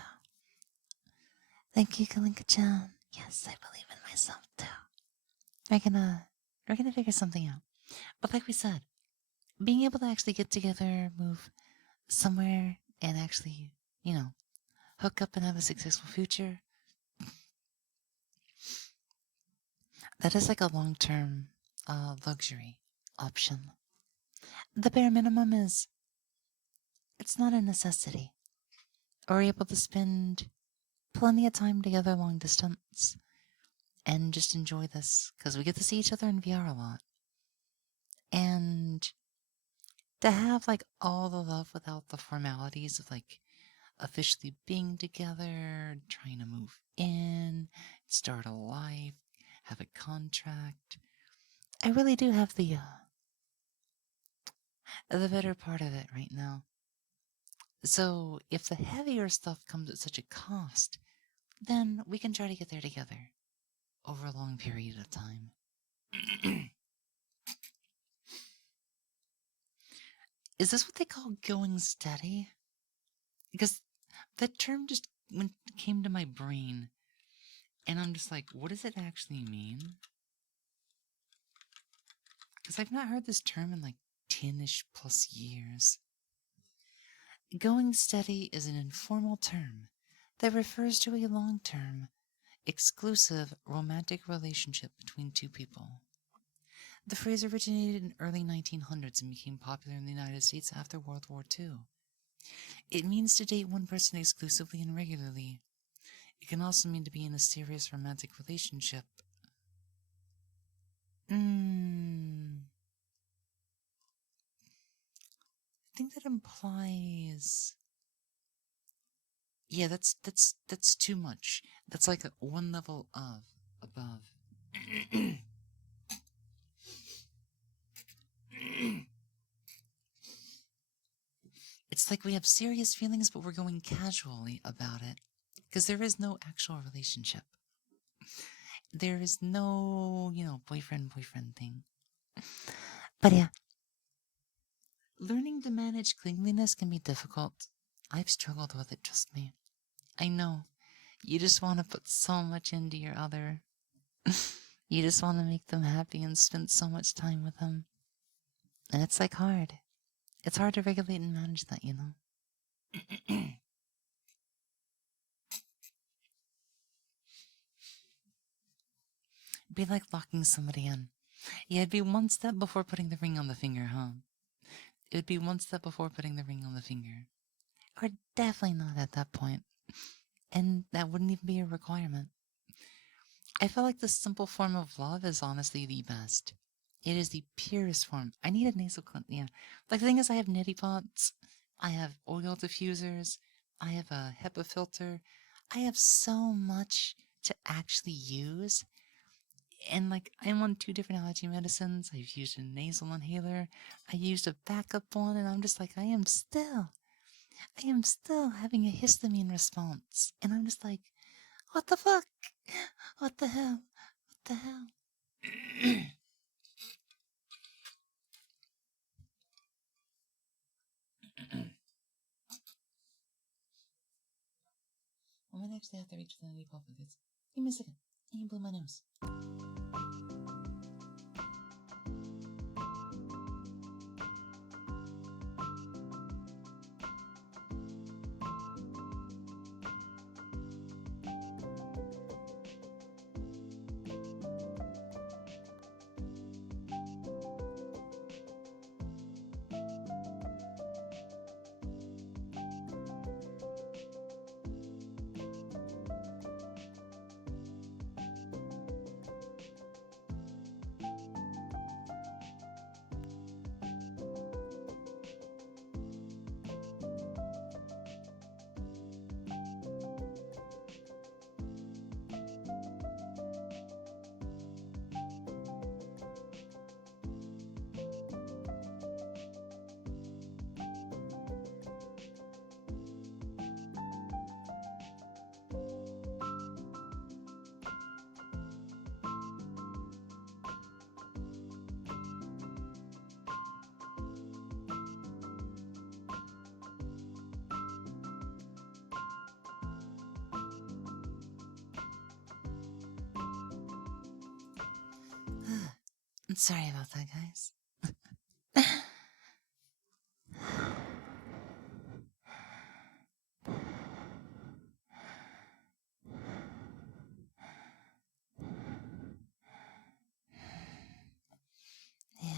Thank you, Kalinka-chan. Yes, I believe in myself too. We're gonna figure something out. But like we said, being able to actually get together, move somewhere, and actually, you know, hook up and have a successful future, that is like a long-term luxury option. The bare minimum is it's not a necessity. We're able to spend plenty of time together long distance and just enjoy this because we get to see each other in VR a lot. And to have like all the love without the formalities of like officially being together, trying to move in, start a life, have a contract. I really do have the better part of it right now. So if the heavier stuff comes at such a cost, then we can try to get there together over a long period of time. Is this what they call going steady? Because that term just came to my brain, and I'm just like, what does it actually mean? Because I've not heard this term in like 10-ish plus years. Going steady is an informal term that refers to a long-term, exclusive romantic relationship between two people. The phrase originated in early 1900s and became popular in the United States after World War II. It means to date one person exclusively and regularly. It can also mean to be in a serious romantic relationship. I think that implies... Yeah, that's too much. That's like one level above. It's like we have serious feelings, but we're going casually about it. Because there is no actual relationship. There is no, you know, boyfriend thing. But yeah. Learning to manage clinginess can be difficult. I've struggled with it, trust me. I know. You just want to put so much into your other. You just want to make them happy and spend so much time with them. And it's like hard. It's hard to regulate and manage that, you know. Be like locking somebody in. Yeah, it'd be one step before putting the ring on the finger, huh? It would be one step before putting the ring on the finger. Or definitely not at that point. And that wouldn't even be a requirement. I feel like the simple form of love is honestly the best. It is the purest form. I need a nasal cleanse. Yeah. Like the thing is, I have neti pots, I have oil diffusers, I have a HEPA filter. I have so much to actually use. And like, I'm on 2 different allergy medicines. I've used a nasal inhaler. I used a backup one, and I'm just like, I am still having a histamine response. And I'm just like, what the fuck? What the hell? What the hell? I might actually have to reach for the neti pot buckets. Give me a second. I can blow my nose. I'm sorry about that, guys. Yeah.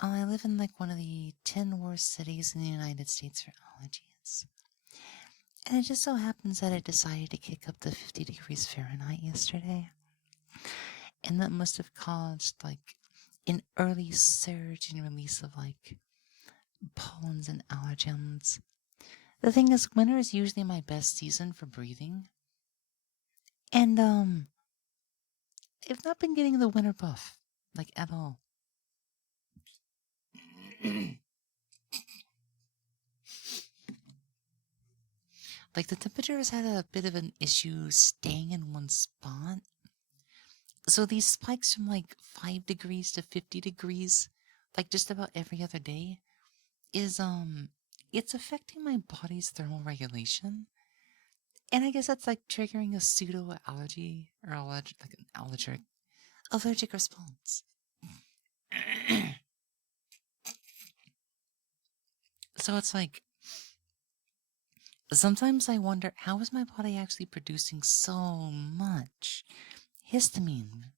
I live in like one of the 10 worst cities in the United States for allergies. And it just so happens that I decided to kick up to 50 degrees Fahrenheit yesterday. And that must have caused like an early surge in release of like pollens and allergens. The thing is, winter is usually my best season for breathing. And I've not been getting the winter buff, like at all. Like the temperature has had a bit of an issue staying in one spot. So these spikes from like 5 degrees to 50 degrees, like just about every other day, is it's affecting my body's thermal regulation. And I guess that's like triggering a pseudo allergy or like an allergic response. So it's like sometimes I wonder, how is my body actually producing so much histamine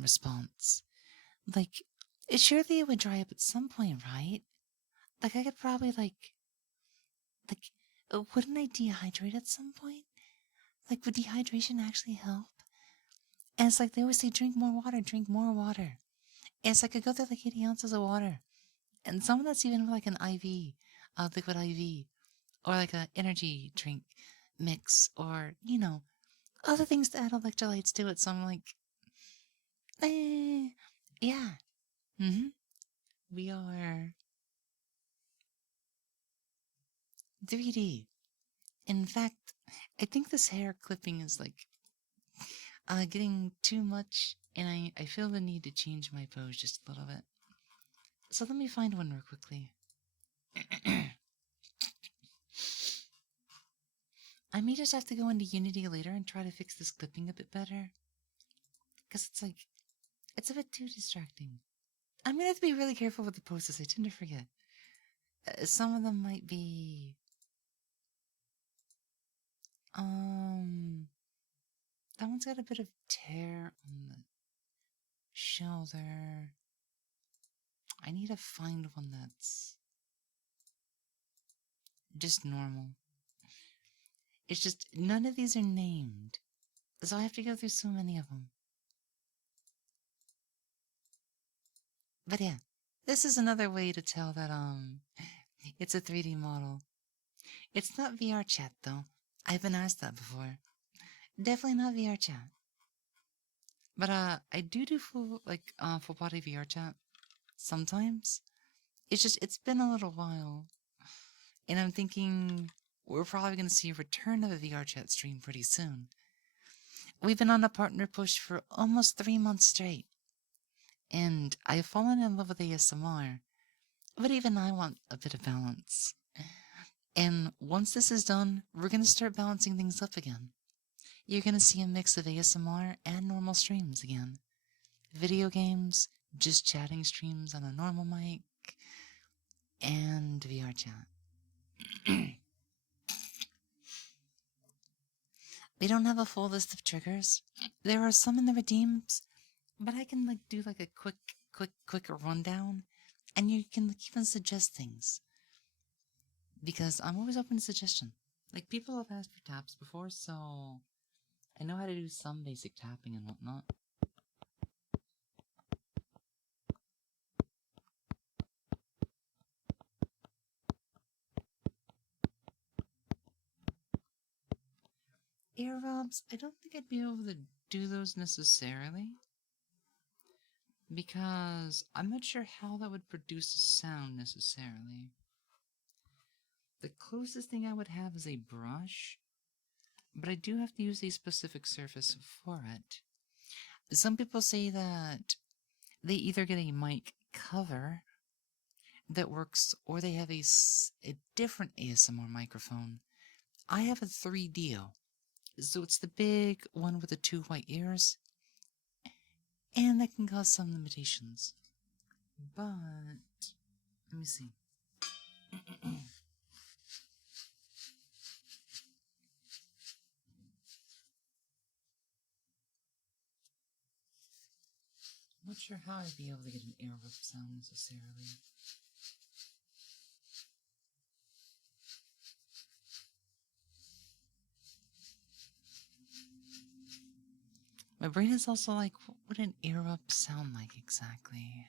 response? Like, surely it would dry up at some point, right? Like, I could probably like, wouldn't I dehydrate at some point? Like, would dehydration actually help? And it's like they always say, drink more water, drink more water. And it's like I go through like 80 ounces of water, and some of that's even like an IV, liquid IV, or like a energy drink mix, or other things to add electrolytes to it. So I'm like, yeah, we are 3D. In fact, I think this hair clipping is like getting too much, and I feel the need to change my pose just a little bit. So let me find one real quickly. I may just have to go into Unity later and try to fix this clipping a bit better. Because it's like, it's a bit too distracting. I'm gonna have to be really careful with the poses, I tend to forget. Some of them might be... That one's got a bit of tear on the shoulder. I need to find one that's just normal. It's just none of these are named, so I have to go through so many of them. But yeah, this is another way to tell that it's a 3D model. It's not VR chat though. I've been asked that before. Definitely not VR chat. But I do full body VR chat sometimes. It's just it's been a little while, and I'm thinking we're probably gonna see a return of a VR chat stream pretty soon. We've been on a partner push for almost 3 months straight, and I've fallen in love with ASMR. But even I want a bit of balance. And once this is done, we're gonna start balancing things up again. You're gonna see a mix of ASMR and normal streams again. Video games, just chatting streams on a normal mic, and VR chat. We don't have a full list of triggers. There are some in the redeems, but I can do a quick rundown, and you can even suggest things. Because I'm always open to suggestion. People have asked for taps before, so I know how to do some basic tapping and whatnot. Ear rubs, I don't think I'd be able to do those necessarily. Because I'm not sure how that would produce a sound necessarily. The closest thing I would have is a brush, but I do have to use a specific surface for it. Some people say that they either get a mic cover that works, or they have a different ASMR microphone. I have a 3DO, so it's the big one with the 2 white ears, and that can cause some limitations. But let me see. I'm not sure how I'd be able to get an air rip sound necessarily. My brain is also like, what would an ear up sound like exactly?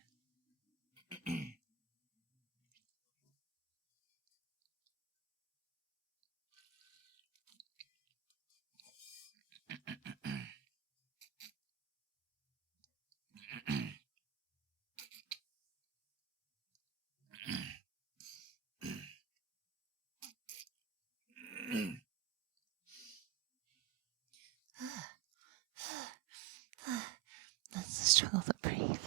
That's the struggle to breathe.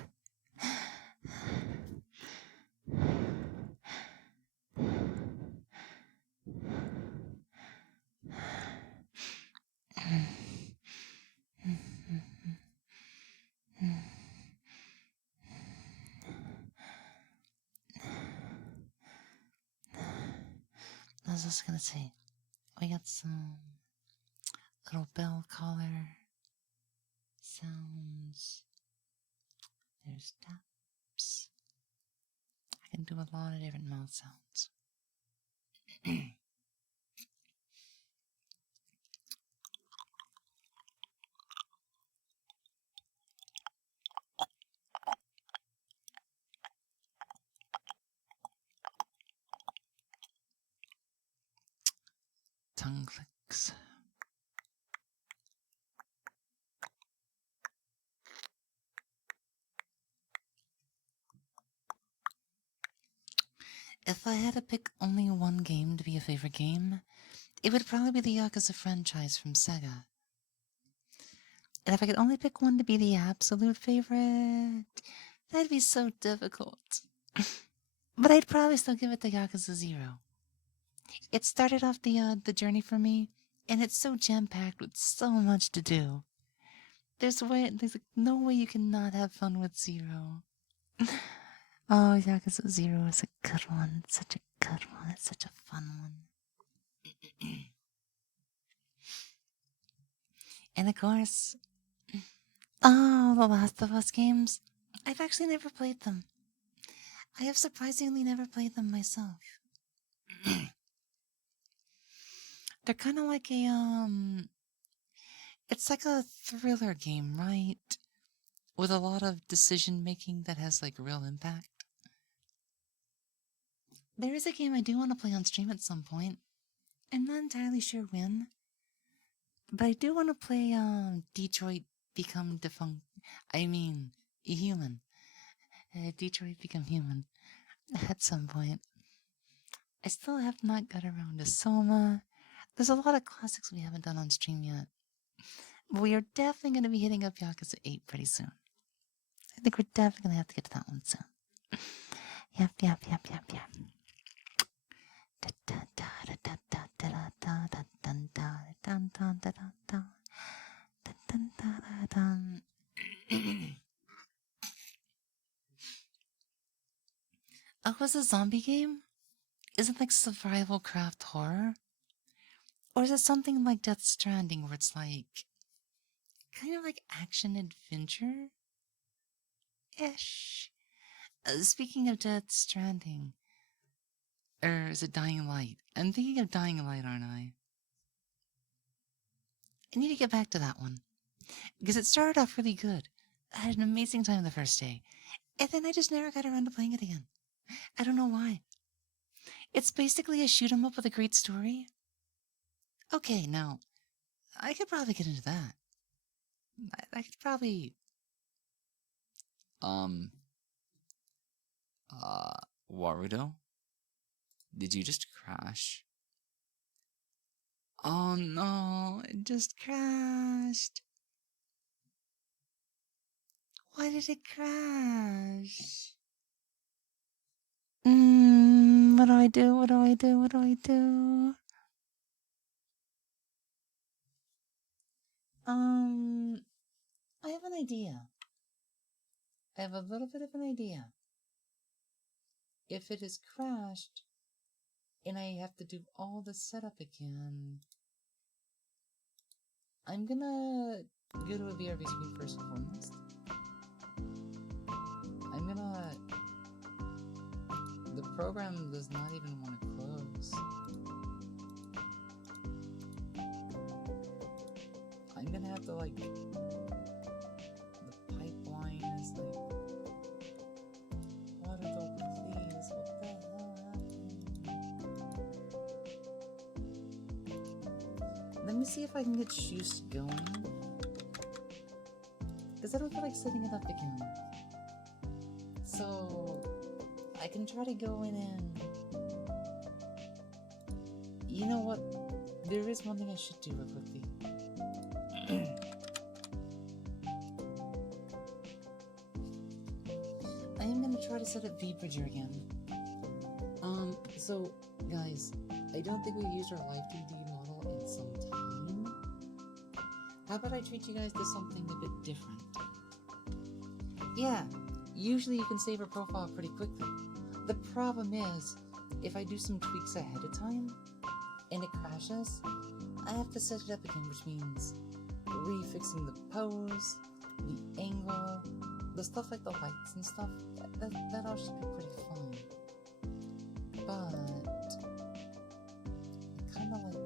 I was just gonna say, we got some little bell collar sounds. There's taps. I can do a lot of different mouth sounds. Tongue clicks. If I had to pick only one game to be a favorite game, it would probably be the Yakuza franchise from Sega. And if I could only pick one to be the absolute favorite, that'd be so difficult. But I'd probably still give it to Yakuza 0. It started off the journey for me, and it's so jam-packed with so much to do. There's no way you cannot have fun with 0. Oh, Yakuza 0 is a good one. It's such a good one. It's such a fun one. And of course, the Last of Us games. I've actually never played them. I have surprisingly never played them myself. They're kind of like it's like a thriller game, right? With a lot of decision making that has like real impact. There is a game I do want to play on stream at some point. I'm not entirely sure when, but I do want to play Detroit Become Defunct. I mean, Human. Detroit Become Human at some point. I still have not got around to Soma. There's a lot of classics we haven't done on stream yet. But we are definitely going to be hitting up Yakuza 8 pretty soon. I think we're definitely going to have to get to that one soon. Yep. Oh, was a zombie game? Is it like survival craft horror? Or is it something like Death Stranding where it's like kind of like action adventure ish? Speaking of Death Stranding, or is it Dying Light? I'm thinking of Dying Light, aren't I? I need to get back to that one because it started off really good. I had an amazing time the first day, and then I just never got around to playing it again. I don't know why. It's basically a shoot 'em up with a great story. Okay, now I could probably get into that. I could probably Warudo? Did you just crash? Oh no, it just crashed. Why did it crash? What do I do? What do I do? What do I do? I have an idea. I have a little bit of an idea. If it has crashed, and I have to do all the setup again, I'm gonna go to a VRV screen first and foremost. The program does not even want to close. I'm gonna have to like, the pipeline is like, Warudo, please, what the hell happened? Let me see if I can get Shoost going. Because I don't feel like setting it up again. So I can try to go in and... You know what? There is one thing I should do real quickly. I am going to try to set up V-Bridger again. So, guys, I don't think we've used our live 2D model in some time. How about I treat you guys to something a bit different? Yeah, usually you can save a profile pretty quickly. The problem is, if I do some tweaks ahead of time, and it crashes, I have to set it up again, which means refixing the pose, the angle, the stuff like the lights and stuff. That all should be pretty fun. But I kind of like...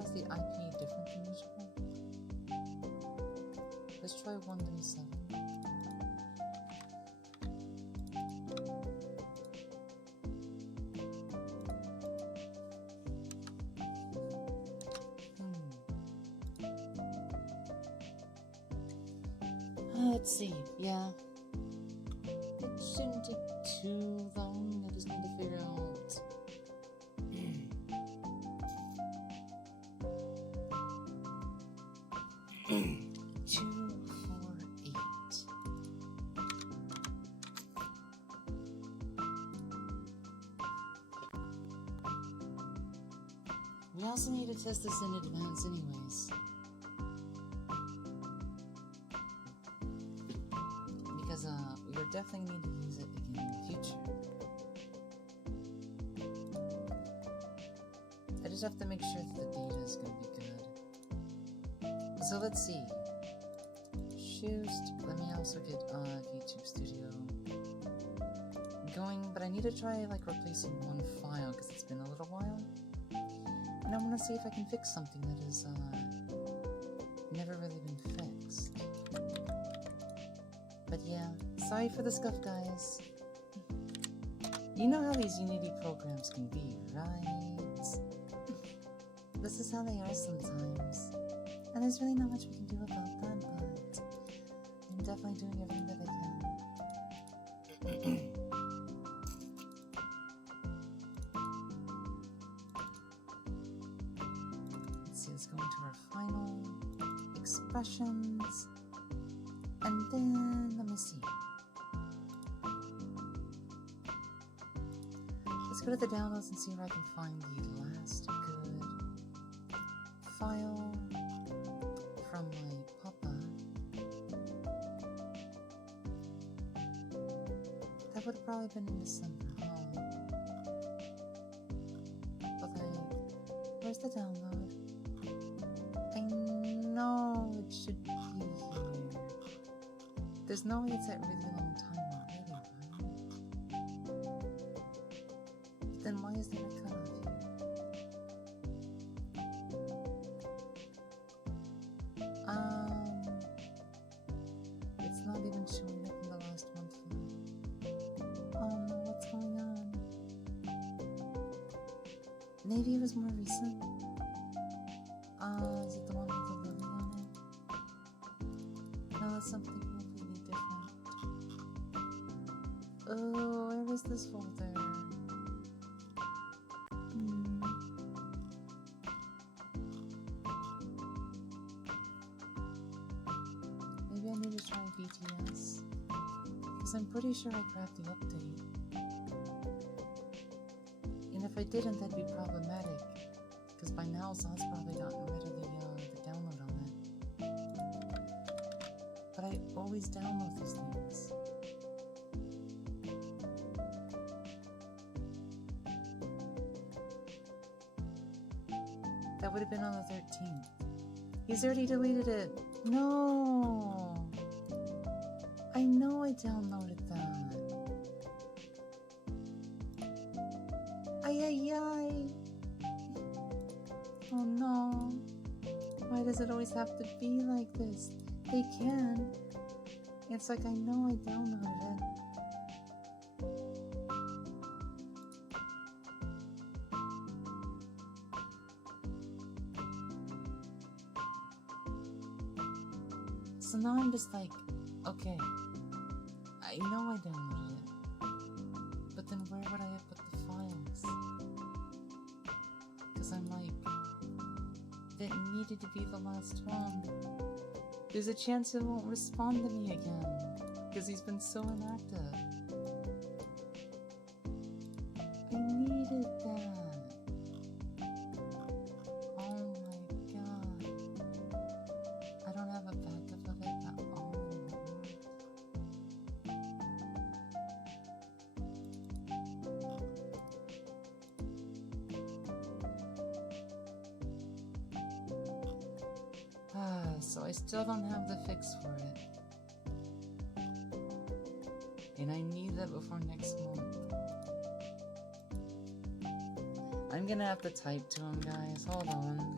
is the IP different than usual? Let's try 137. Let's see, yeah. It shouldn't take too long, I just need to figure out... 248. We also need to test this in advance anyways. Because we are definitely need to use it again in the future. I just have to make sure that the data is going to be good. So let's see. juiced. Let me also get YouTube Studio going, but I need to try like replacing one file because it's been a little while. And I want to see if I can fix something that has never really been fixed. But yeah, sorry for the scuff, guys. You know how these Unity programs can be, right? This is how they are sometimes. And there's really not much we can do about that, but I'm definitely doing everything that I can. Let's see, let's go into our final expressions. And then, let me see. Let's go to the downloads and see where I can find the last good file from my papa. That would have probably been in December, huh? But like, where's the download? I know it should be here. There's no way it's that really long time already, right? Then why is there a cutoff here? It's not even showing up in the last month. Oh no, what's going on? Maybe it was more recent? Is it the one with the lily on it? No, that's something completely different. Oh, where was this folder? Maybe I need to try BTS. Because I'm pretty sure I grabbed the update. And if I didn't, that'd be problematic. Because by now, Zaz probably gotten rid of the download on it. But I always download these things. That would have been on the 13th. He's already deleted it. No! I know I downloaded that. Ay, ay, ay. Oh no. Why does it always have to be like this? They can. It's like I know I downloaded it. So now I'm just like, okay, I know I downloaded it, but then where would I have put the files? Because I'm like, that needed to be the last one. There's a chance he won't respond to me again, because he's been so inactive. I needed that. Oh my god. I don't have a backup of it at all anymore. So I still don't have the fix for it. And I need that before next month. I'm gonna have to type to him, guys. Hold on.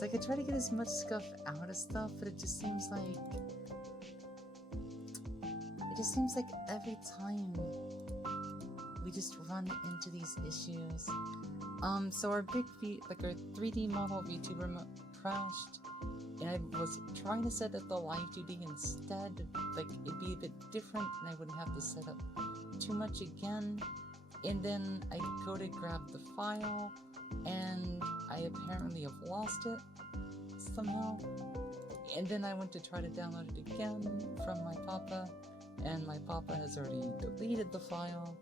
It's like I try to get as much stuff out of stuff, but it just seems like every time we just run into these issues. So our big our 3D model VTuber crashed, and I was trying to set up the live 2D instead. Like, it'd be a bit different, and I wouldn't have to set up too much again. And then I go to grab the file, and I apparently have lost it somehow. And then I went to try to download it again from my papa, and my papa has already deleted the file.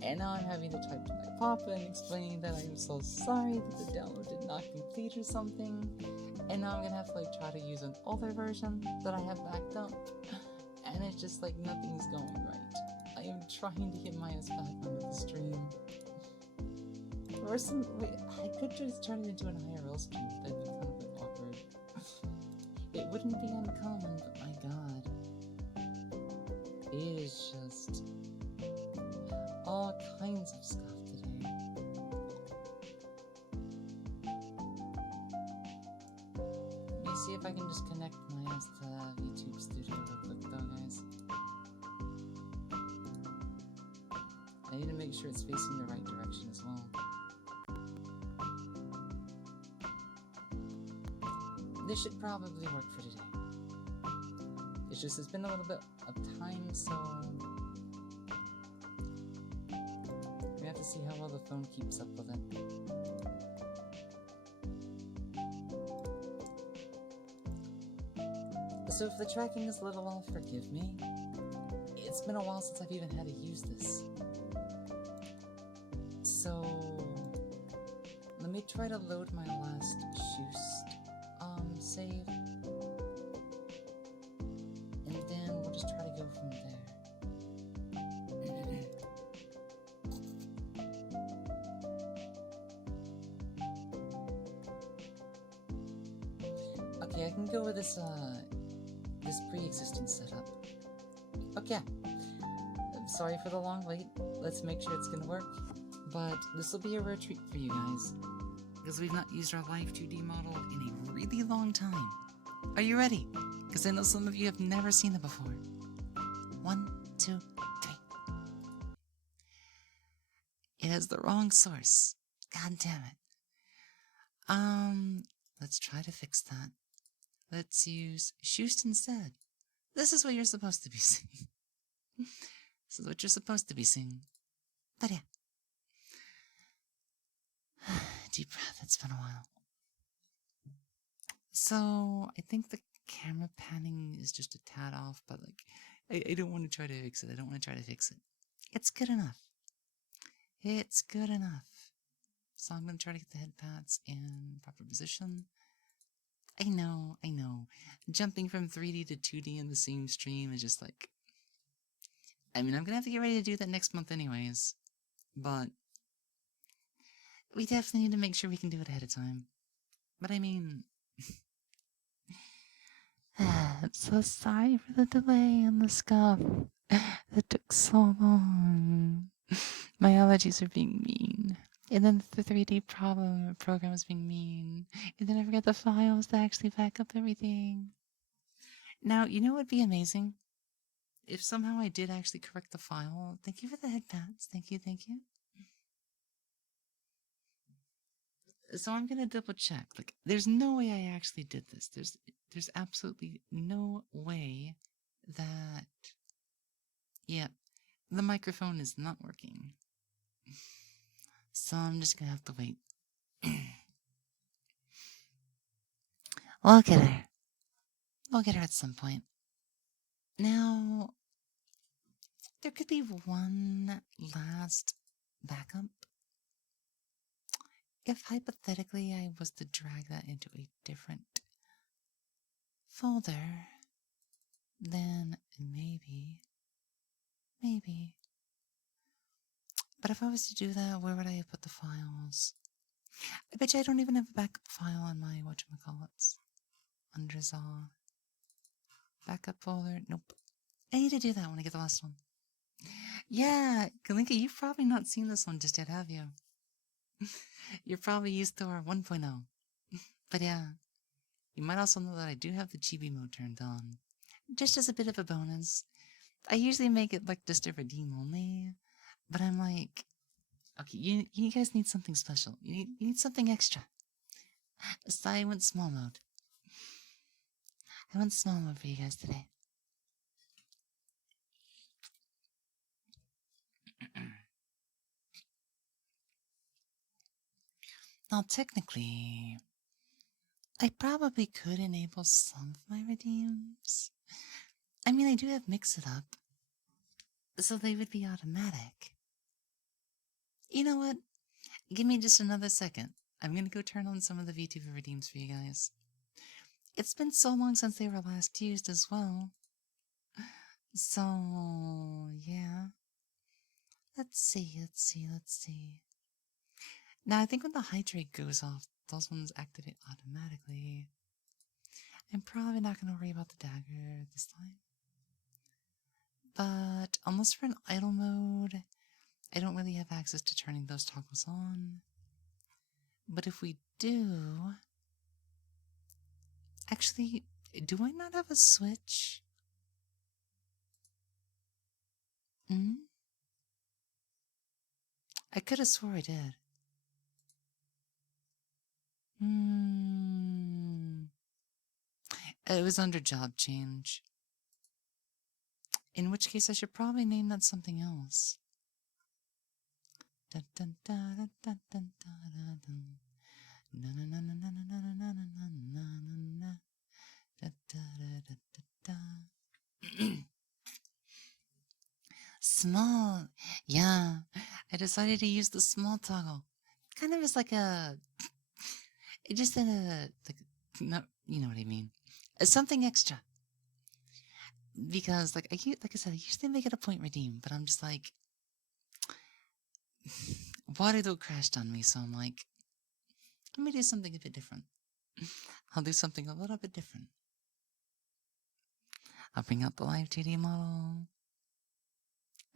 And now I'm having to type to my papa and explaining that I'm so sorry that the download did not complete or something. And now I'm gonna have to try to use an older version that I have backed up. And it's just nothing's going right. I am trying to get my ass back onto the stream. I could just turn it into an IRL stream, but that'd be kind of awkward. It wouldn't be uncommon, but my god. It is just all kinds of stuff today. Let me see if I can just connect my ass to YouTube Studio real quick though, guys. I need to make sure it's facing the right direction as well. This should probably work for today. It's just, it's been a little bit of time, so we have to see how well the phone keeps up with it. So if the tracking is a little off, forgive me. It's been a while since I've even had to use this. So let me try to load my last Shoost save, and then we'll just try to go from there. Okay, I can go with this pre-existing setup. Okay, I'm sorry for the long wait. Let's make sure it's gonna work. But this will be a rare treat for you guys, because we've not used our live 2D model in a really long time. Are you ready? Because I know some of you have never seen it before. 1, 2, 3. It has the wrong source. God damn it. Let's try to fix that. Let's use Shoost instead. This is what you're supposed to be seeing. This is what you're supposed to be seeing. But yeah. Deep breath, it's been a while. So, I think the camera panning is just a tad off, but I don't want to try to fix it. I don't want to try to fix it. It's good enough. It's good enough. So I'm going to try to get the head pads in proper position. I know. Jumping from 3D to 2D in the same stream is just I'm going to have to get ready to do that next month anyways. But we definitely need to make sure we can do it ahead of time. But I mean, I'm so sorry for the delay and the scuff. That took so long. My allergies are being mean. And then the 3D program is being mean. And then I forgot the files to actually back up everything. Now, you know what would be amazing? If somehow I did actually correct the file. Thank you for the head pats. Thank you. So I'm gonna double check. There's no way I actually did this. There's absolutely no way that... Yeah, the microphone is not working. So I'm just gonna have to wait. We'll get her. We'll get her at some point. Now, there could be one last backup. If hypothetically I was to drag that into a different folder, then maybe. But if I was to do that, where would I put the files? I bet you I don't even have a backup file in my whatchamacallits. Under Zaw. Backup folder. Nope. I need to do that when I get the last one. Yeah, Kalinka, you've probably not seen this one just yet, have you? You're probably used to our 1.0. But yeah, You might also know that I do have the chibi mode turned on, just as a bit of a bonus. I usually make it like just a redeem only, but I'm like, okay, you guys need something special. You need something extra. So I went small mode. I went small mode for you guys today. Now, technically, I probably could enable some of my redeems. I mean, I do have Mix It Up, so they would be automatic. You know what? Give me just another second. I'm gonna go turn on some of the VTuber redeems for you guys. It's been so long since they were last used as well. So, yeah. Let's see. Now, I think when the hydrate goes off, those ones activate automatically. I'm probably not going to worry about the dagger this time. But unless we're in idle mode, I don't really have access to turning those toggles on. But if we do... Actually, do I not have a switch? Hmm? I could have swore I did. It was under job change. In which case, I should probably name that something else. Small. Yeah. I decided to use the small toggle. Kind of as like a... It just in a... Like, no, you know what I mean. Something extra. Because, like I said, I usually make it a point redeem, but I'm just like... Waterdo crashed on me, so I'm like... Let me do something a bit different. I'll do something a little bit different. I'll bring out the live 2D model.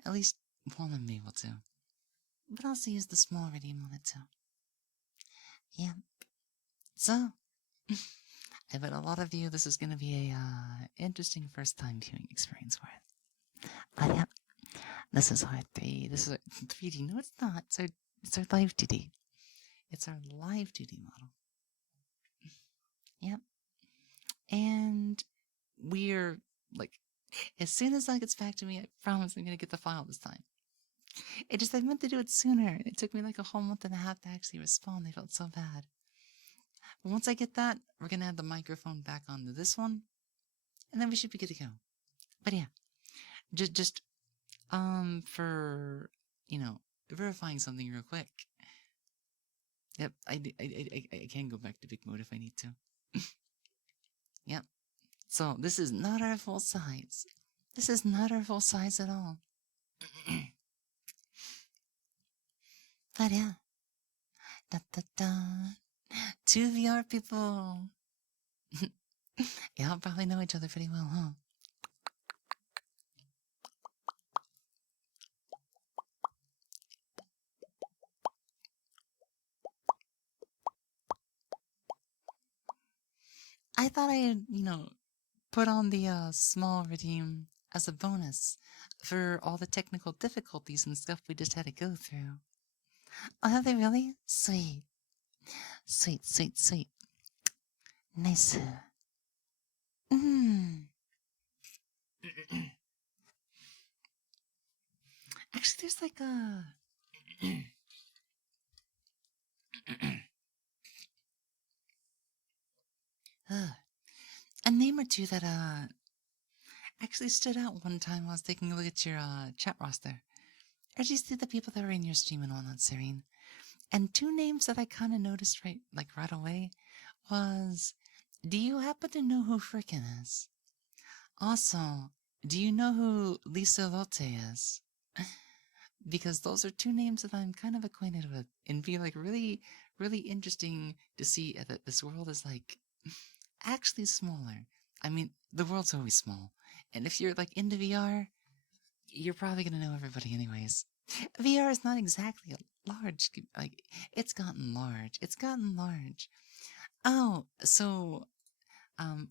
At least while I'm able to. But also use the small redeem on it too. Yeah. So, I bet a lot of you this is going to be a interesting first time viewing experience for it. But yeah, this is our 3. This is our 3D. No, it's not. It's our live 2D. It's our live 2D model. Yep. And we're like, as soon as that gets back to me, I promise I'm going to get the file this time. It just, I meant to do it sooner. It took me like a whole month and a half to actually respond. I felt so bad. But once I get that, we're going to add the microphone back onto this one. And then we should be good to go. But yeah, just for, you know, verifying something real quick. Yep, I can go back to big mode if I need to. Yep. So this is not our full size. This is not our full size at all. But yeah. Da da da. 2 VR people. Y'all probably know each other pretty well, huh? I thought I'd, put on the small redeem as a bonus for all the technical difficulties and stuff we just had to go through. Oh, have they really? Sweet. Sweet. Nice. Actually, there's like a name or two that actually stood out one time while I was taking a look at your chat roster. Or just the people that were in your stream and whatnot, Serene. And 2 names that I kind of noticed right away was, do you happen to know who Frickin' is? Also, do you know who Lisa Lotte is? Because those are 2 names that I'm kind of acquainted with, and be like really, really interesting to see that this world is like actually smaller. I mean, the world's always small, and if you're like into VR, you're probably gonna know everybody anyways. VR is not exactly a large, like, it's gotten large. Oh, so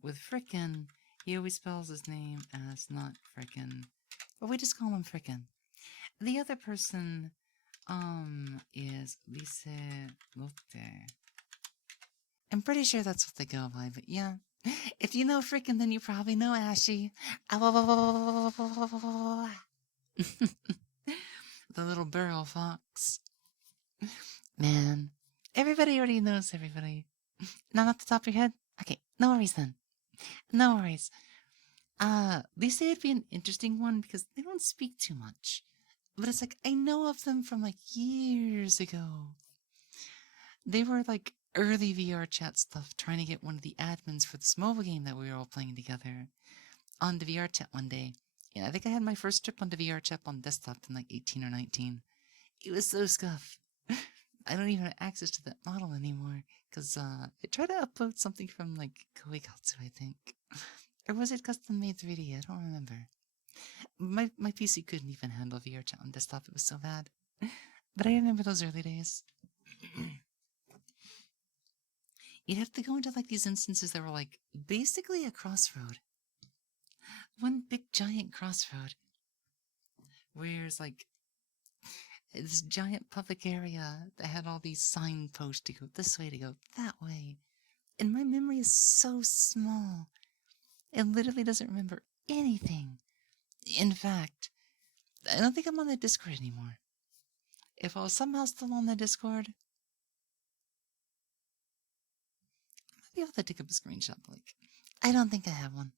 With Frickin', he always spells his name as not Frickin', but we just call him Frickin'. The other person, is Liselotte. I'm pretty sure that's what they go by, but yeah. If you know Frickin', then you probably know Ashy. The little barrel fox. Man, everybody already knows everybody. Not off the top of your head? Okay, no worries then. No worries. They say it'd be an interesting one because they don't speak too much. But it's like, I know of them from like years ago. They were like early VR chat stuff, trying to get one of the admins for this mobile game that we were all playing together on the VR chat one day. Yeah, I think I had my first trip on the VR chat on desktop in like 18 or 19. It was so scuff. I don't even have access to that model anymore because I tried to upload something from like Koikatsu, I think. Or was it custom made 3D? I don't remember. My PC couldn't even handle VR chat on desktop. It was so bad. But I remember those early days. You'd have to go into like these instances that were like basically a crossroad. One big giant crossroad. Where it's like this giant public area that had all these signposts to go this way, to go that way. And my memory is so small. It literally doesn't remember anything. In fact, I don't think I'm on that Discord anymore. If I was somehow still on the Discord, I might be able to take up a screenshot. Like, I don't think I have one.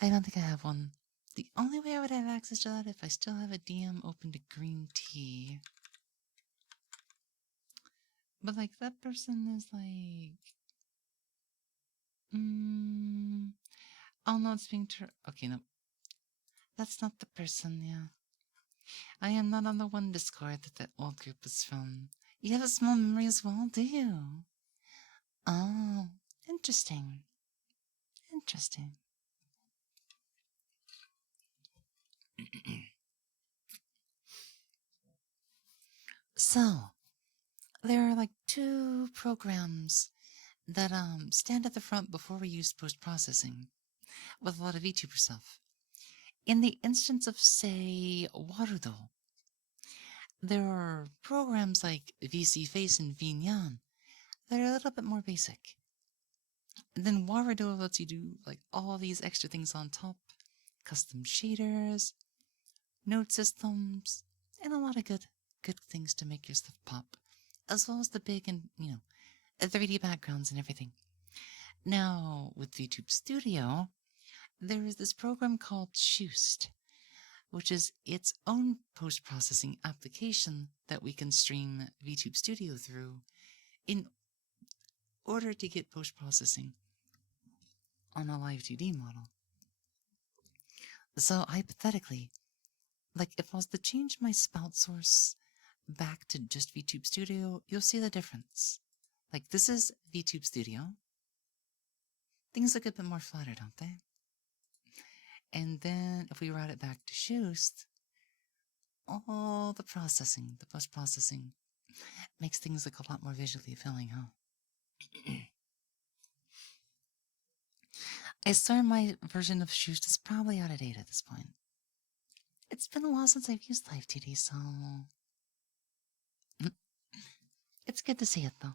I don't think I have one. The only way I would have access to that if I still have a DM open to green tea. But like that person is like, oh no, it's being okay, no, that's not the person. Yeah, I am not on the one Discord that old group is from. You have a small memory as well, do you? Oh, interesting. Interesting. So, there are like two programs that stand at the front before we use post-processing with a lot of VTuber stuff. In the instance of, say, Warudo, there are programs like VC Face and VNyan that are a little bit more basic. And then Warudo lets you do like all these extra things on top, custom shaders, node systems, and a lot of good things to make your stuff pop, as well as the big and 3D backgrounds and everything. Now with VTube Studio, there is this program called Shoost, which is its own post-processing application that we can stream VTube Studio through in order to get post-processing on a live 2D model. So hypothetically, like if I was to change my spout source back to just VTube Studio, you'll see the difference. Like this is VTube Studio. Things look a bit more flatter, don't they? And then if we route it back to Shoost, all the processing, the post-processing, makes things look a lot more visually appealing, huh? I swear my version of Shoost is probably out of date at this point. It's been a while since I've used Live 2D, so... It's good to see it, though.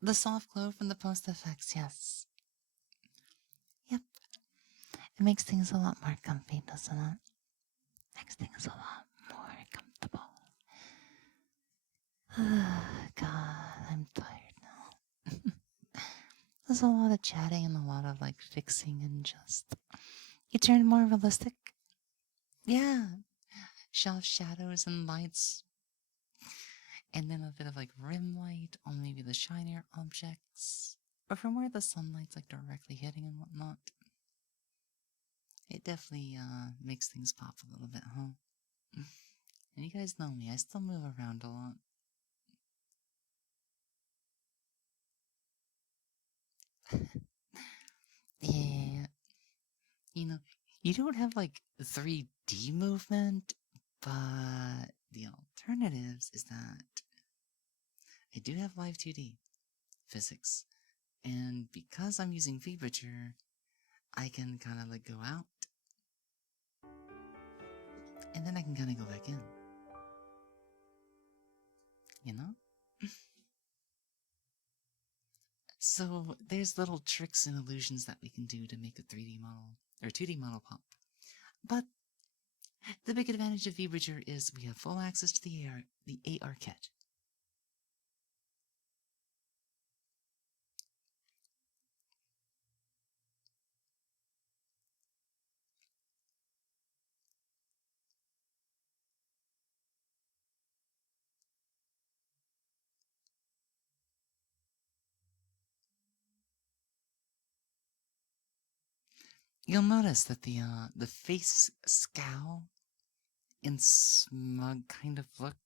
The soft glow from the post effects, yes. Yep. It makes things a lot more comfy, doesn't it? Makes things a lot more comfortable. God, I'm tired now. There's a lot of chatting and a lot of, like, fixing and just... You turn more realistic. Yeah. Shelf shadows and lights. And then a bit of, like, rim light on maybe the shinier objects. Or from where the sunlight's, like, directly hitting and whatnot. It definitely, makes things pop a little bit, huh? And you guys know me, I still move around a lot. Yeah. You know, you don't have, like, 3D movement, but the alternatives is that I do have live 2D physics. And because I'm using V-Bridger, I can kind of like go out, and then I can kind of go back in. You know? So there's little tricks and illusions that we can do to make a 3D model, or 2D model pop. But the big advantage of V-Bridger is we have full access to the AR kit. You'll notice that the face scowl and smug kind of look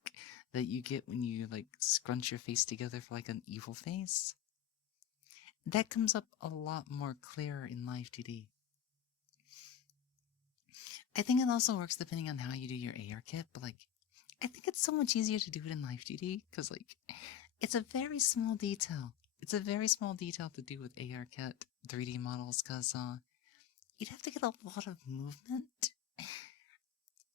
that you get when you like scrunch your face together for like an evil face, that comes up a lot more clear in Live 2D. I think it also works depending on how you do your AR kit, but like I think it's so much easier to do it in Live 2D because like it's a very small detail. It's a very small detail to do with AR kit 3D models because you'd have to get a lot of movement.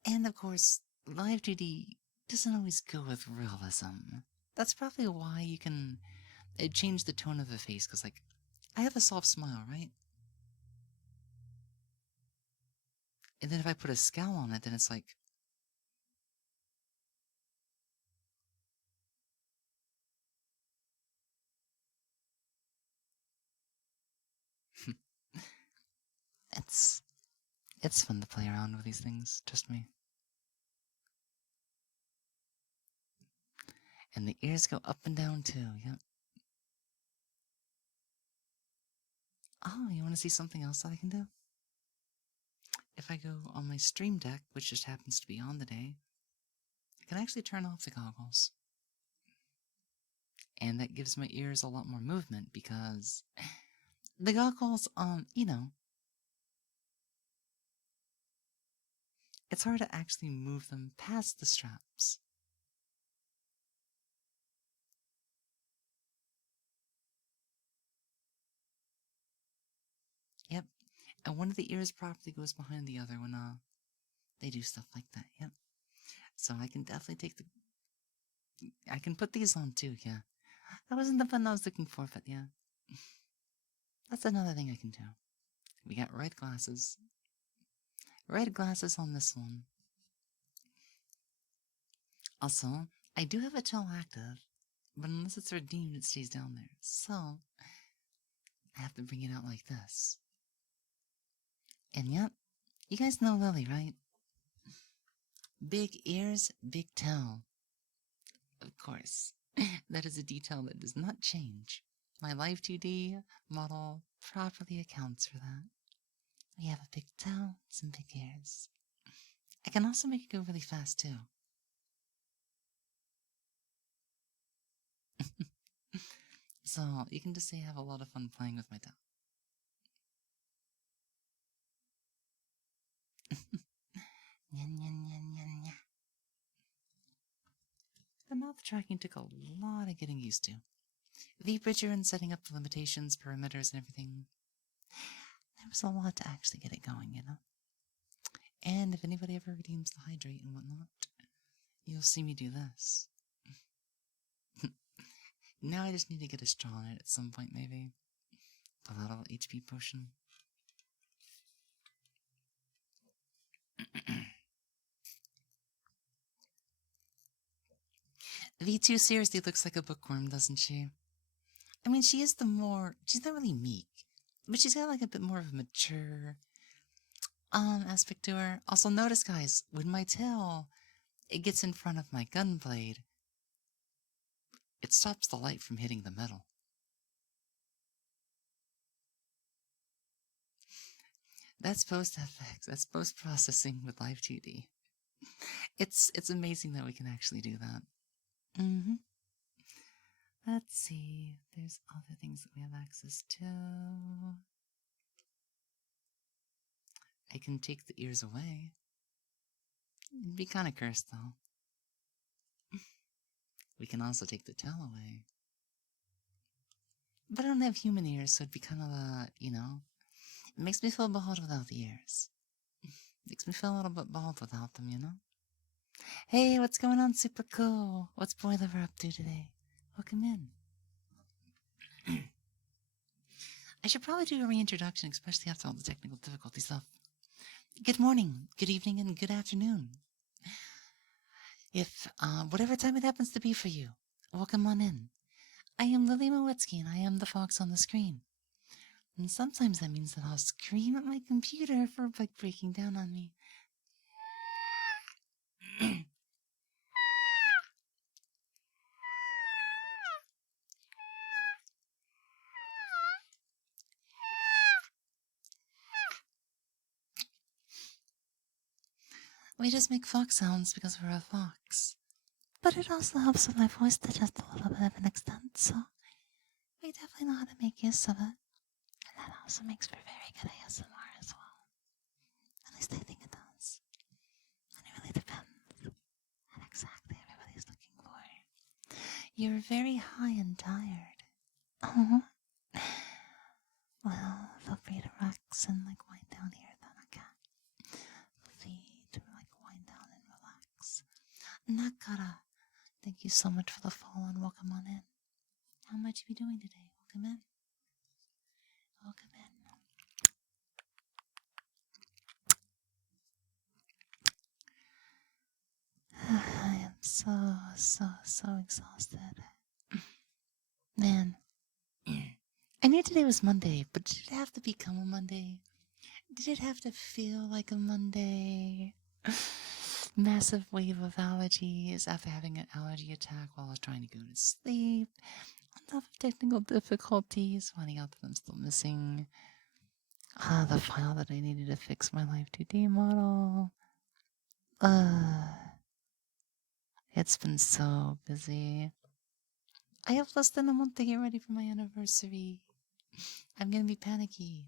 And of course, Live 2D doesn't always go with realism. That's probably why you can change the tone of the face, because, like, I have a soft smile, right? And then if I put a scowl on it, then it's like... it's fun to play around with these things, trust me. And the ears go up and down, too, yep. Oh, you want to see something else that I can do? If I go on my stream deck, which just happens to be on today, I can actually turn off the goggles. And that gives my ears a lot more movement because the goggles, you know, it's hard to actually move them past the straps. Yep. And one of the ears probably goes behind the other when they do stuff like that. Yep. So I can definitely take I can put these on too, yeah. That wasn't the button I was looking for, but yeah. That's another thing I can do. We got red glasses. Red glasses on this one. Also, I do have a tail active, but unless it's redeemed, it stays down there. So, I have to bring it out like this. And yep, you guys know Lily, right? Big ears, big tail. Of course, that is a detail that does not change. My Live 2D model properly accounts for that. We have a big tail and some big ears. I can also make it go really fast too. So you can just say I have a lot of fun playing with my tail. The mouth tracking took a lot of getting used to. V-Bridger and setting up the limitations, parameters, and everything. There was a lot to actually get it going, you know? And if anybody ever redeems the hydrate and whatnot, you'll see me do this. Now I just need to get a straw in it at some point, maybe. Pull out a little HP potion. V2 seriously looks like a bookworm, doesn't she? I mean, she's not really meek, but she's got like a bit more of a mature, aspect to her. Also notice, guys, when my tail, it gets in front of my gun blade, it stops the light from hitting the metal. That's post-FX, that's post-processing with Live 2D. It's amazing that we can actually do that. Let's see, there's other things that we have access to. I can take the ears away. It'd be kind of cursed, though. We can also take the tail away. But I don't have human ears, so it'd be kind of it makes me feel bald without the ears. Makes me feel a little bit bald without them. Hey, what's going on, Super Cool? What's Boiler up to today? Welcome in. I should probably do a reintroduction, especially after all the technical difficulty stuff. Good morning, good evening, and good afternoon. If whatever time it happens to be for you, welcome on in. I am Lily Moetsuki, and I am the fox on the screen. And sometimes that means that I'll scream at my computer for a bug breaking down on me. We just make fox sounds because we're a fox. But it also helps with my voice to just a little bit of an extent, so we definitely know how to make use of it. And that also makes for very good ASMR as well. At least I think it does. And it really depends on exactly everybody's looking for. You're very high and tired. Oh. Well, feel free to relax and wind down here then, okay? Feel free to wind down and relax. Nakara, thank you so much for the follow and welcome on in. How might you be doing today? Welcome in. Welcome in. I am so exhausted. Man, I knew today was Monday, but did it have to become a Monday? Did it have to feel like a Monday? Massive wave of allergies after having an allergy attack while I was trying to go to sleep. On top of technical difficulties, finding out that I'm still missing the file that I needed to fix my Live 2D model. It's been so busy. I have less than a month to get ready for my anniversary. I'm gonna be panicky.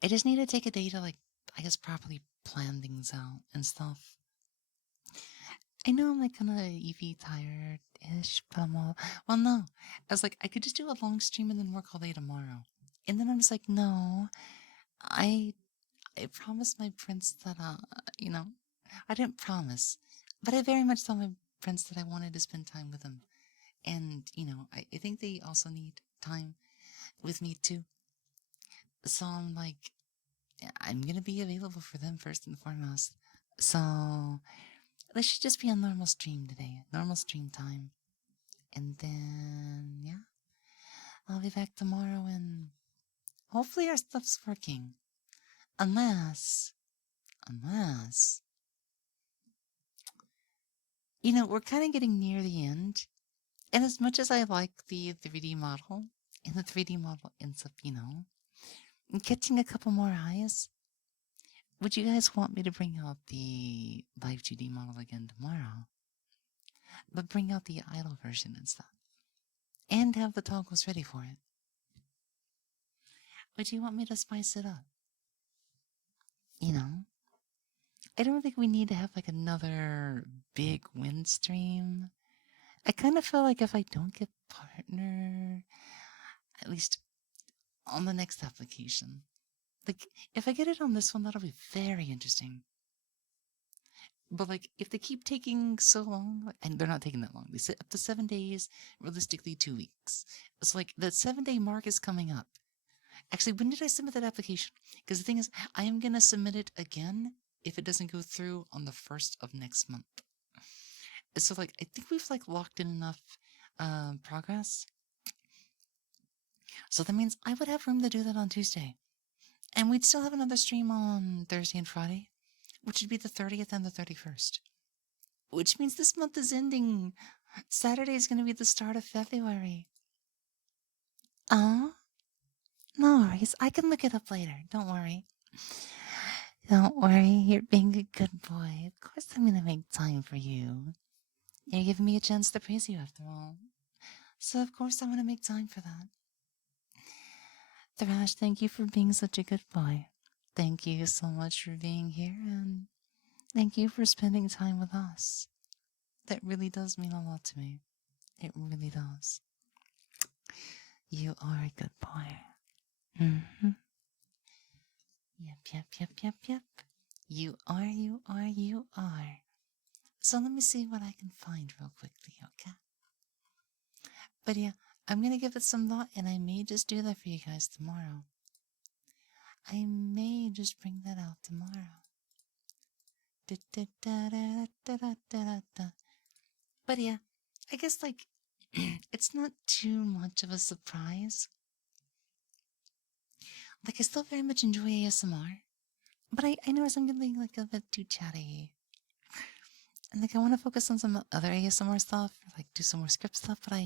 I just need to take a day to, properly plan things out and stuff. I know I'm kind of EV tired-ish, but I'm all, well, no. I was I could just do a long stream and then work all day tomorrow. And then I'm just no, I promised my prince that, I didn't promise, but I very much told my prince that I wanted to spend time with him. And, I think they also need time with me too. So I'm I'm gonna be available for them first and foremost. So this should just be a normal stream today, normal stream time. And then, yeah, I'll be back tomorrow and hopefully our stuff's working. Unless, we're kind of getting near the end. And as much as I like the 3D model, and the 3D model ends up, catching a couple more eyes, would you guys want me to bring out the Live 2D model again tomorrow? But bring out the idle version and stuff. And have the toggles ready for it. Would you want me to spice it up? I don't think we need to have another big win stream. I kind of feel like if I don't get partner, at least on the next application, if I get it on this one, that'll be very interesting. But if they keep taking so long, and they're not taking that long, they say up to 7 days, realistically 2 weeks. It's that 7-day mark is coming up. Actually, when did I submit that application? Because the thing is, I am going to submit it again if it doesn't go through on the 1st of next month. So, I think we've, locked in enough progress. So that means I would have room to do that on Tuesday. And we'd still have another stream on Thursday and Friday, which would be the 30th and the 31st. Which means this month is ending. Saturday is going to be the start of February. Oh? No worries. I can look it up later. Don't worry. Don't worry. You're being a good boy. Of course I'm going to make time for you. You're giving me a chance to praise you after all. So of course I want to make time for that. Thrash, thank you for being such a good boy. Thank you so much for being here, and thank you for spending time with us. That really does mean a lot to me. It really does. You are a good boy. Mm-hmm. Yep. You are, you are, you are. So let me see what I can find real quickly, okay? But yeah, I'm gonna give it some thought, and I may just do that for you guys tomorrow. I may just bring that out tomorrow. But yeah, I guess like it's not too much of a surprise. Like I still very much enjoy ASMR, but I know I'm getting like a bit too chatty. And like I want to focus on some other ASMR stuff, or like do some more script stuff. But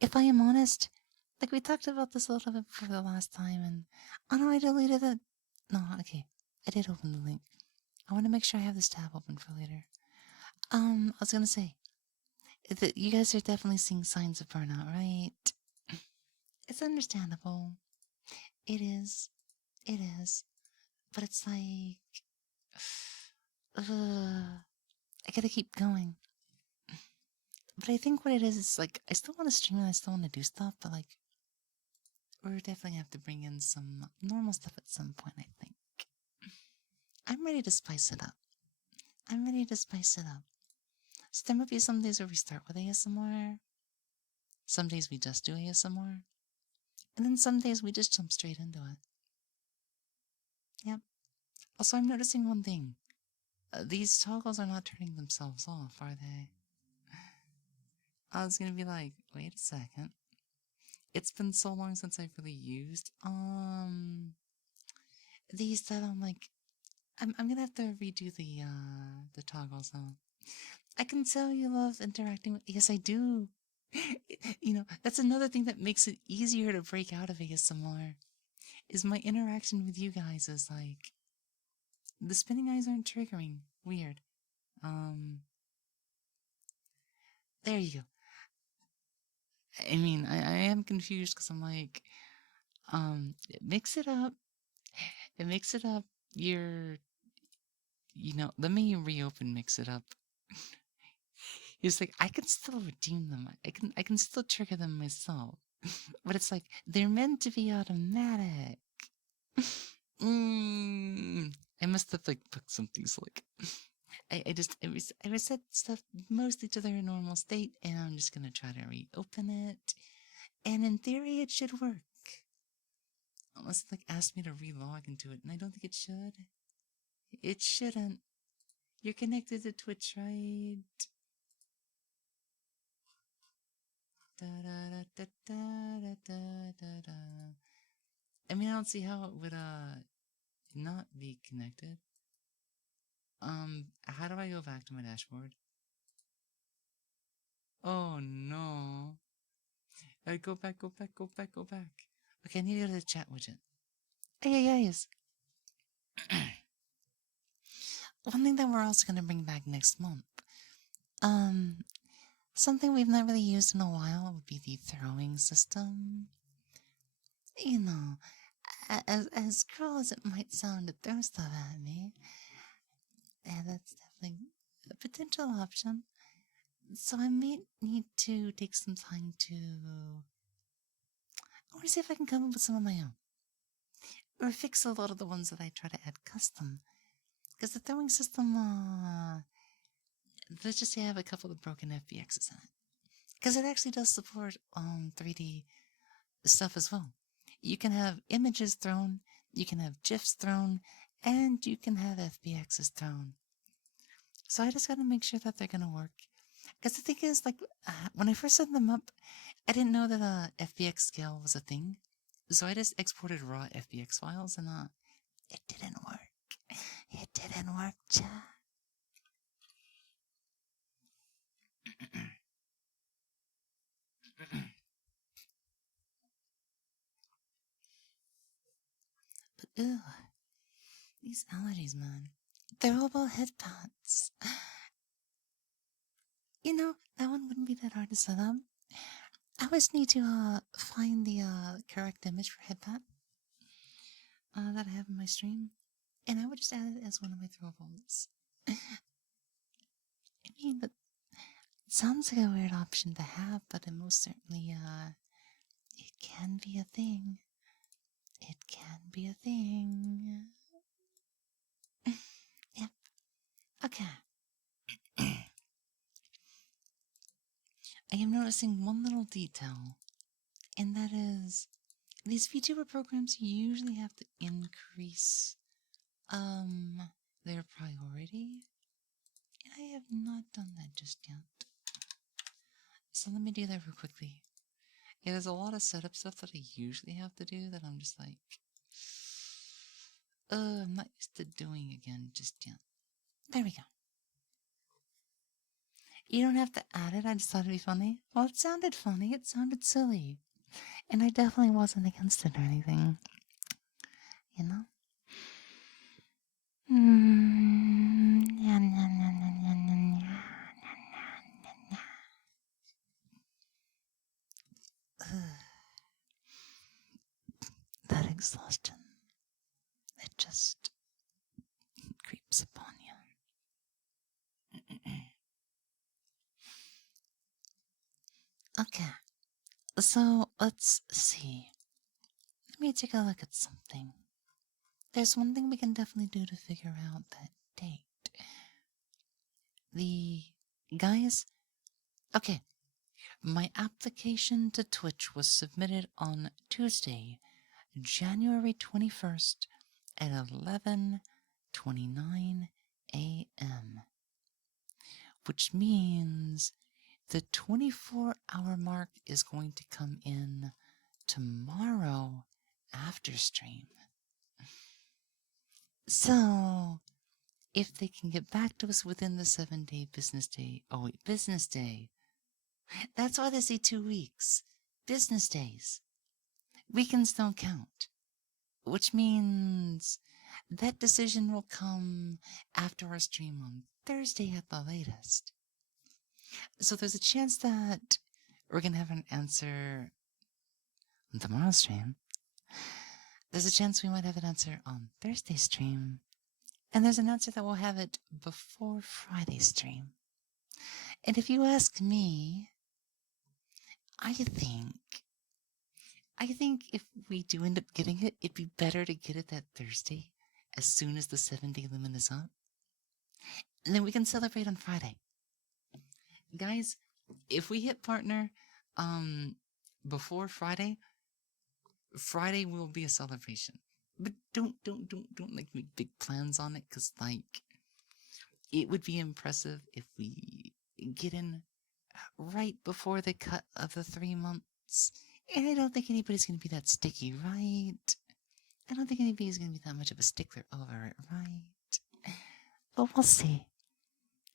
if I am honest, like we talked about this a little bit for the last time, and oh no, I deleted it. No, okay, I did open the link. I want to make sure I have this tab open for later. I was gonna say that you guys are definitely seeing signs of burnout, right? It's understandable. It is. It is. But it's like, I gotta keep going. But I think what it is like I still want to stream and I still want to do stuff, but like we're definitely have to bring in some normal stuff at some point. I think I'm ready to spice it up. I'm ready to spice it up. So there might be some days where we start with ASMR. Some days we just do ASMR. And then some days we just jump straight into it. Yep. Also, I'm noticing one thing. These toggles are not turning themselves off, are they? I was gonna be like, wait a second. It's been so long since I've really used these that I'm like, I'm gonna have to redo the toggles. I can tell you love interacting with. Yes, I do. You know, that's another thing that makes it easier to break out of ASMR. Is my interaction with you guys is like the spinning eyes aren't triggering. Weird. There you go. I mean, I am confused because I'm like, mix it up. It mix it up. Let me reopen mix it up. It's like I can still redeem them. I can still trigger them myself. But it's like they're meant to be automatic. I must have like booked something so like I reset stuff mostly to their normal state, and I'm just gonna try to reopen it. And in theory, it should work. Unless it like asked me to relog into it, and I don't think it should. It shouldn't. You're connected to Twitch, right? Da, da, da, da, da, da, da, da. I mean, I don't see how it would not be connected. How do I go back to my dashboard? Oh no. Go back, go back, go back, go back. Okay, I need to go to the chat widget. Yes. One thing that we're also gonna bring back next month. Something we've not really used in a while would be the throwing system. You know, as cruel as it might sound to throw stuff at me, yeah, that's definitely a potential option. So I may need to take some time to. I want to see if I can come up with some of my own, or fix a lot of the ones that I try to add custom. Because the throwing system, let's just say I have a couple of broken FBXs in it. Because it actually does support 3D stuff as well. You can have images thrown, you can have GIFs thrown, and you can have FBXs thrown. So I just gotta make sure that they're gonna work. Because the thing is, like, when I first set them up, I didn't know that FBX scale was a thing. So I just exported raw FBX files, and it didn't work. It didn't work, chat. But ew, these allergies, man. Throwable headbands. You know, that one wouldn't be that hard to set up. I just need to find the correct image for headband that I have in my stream, and I would just add it as one of my throwables. I mean, but sounds like a weird option to have, but it most certainly, it can be a thing. It can be a thing. Yep. Okay. I am noticing one little detail, and that is these VTuber programs usually have to increase their priority, and I have not done that just yet. So let me do that real quickly. Yeah, there's a lot of setup stuff that I usually have to do that I'm just like, I'm not used to doing again just yet. There we go. You don't have to add it, I just thought it'd be funny. Well, it sounded funny, it sounded silly. And I definitely wasn't against it or anything. You know? That exhaustion, it just creeps upon you. Okay, so let's see. Let me take a look at something. There's one thing we can definitely do to figure out that date. The guys, okay, my application to Twitch was submitted on Tuesday, January 21st at 11:29 a.m., which means the 24-hour mark is going to come in tomorrow after stream. So, if they can get back to us within the 7-day business day, business day. That's why they say 2 weeks. Business days. Weekends don't count. Which means that decision will come after our stream on Thursday at the latest. So there's a chance that we're going to have an answer on tomorrow's stream. There's a chance we might have an answer on Thursday's stream. And there's an answer that we'll have it before Friday's stream. And if you ask me, I think if we do end up getting it, it'd be better to get it that Thursday as soon as the 7-day limit is up. And then we can celebrate on Friday. Guys, if we hit partner before Friday will be a celebration. But don't like make big plans on it, cause like it would be impressive if we get in right before the cut of the 3 months. And I don't think anybody's gonna be that sticky, right? I don't think anybody's gonna be that much of a stickler over it, right? But we'll see.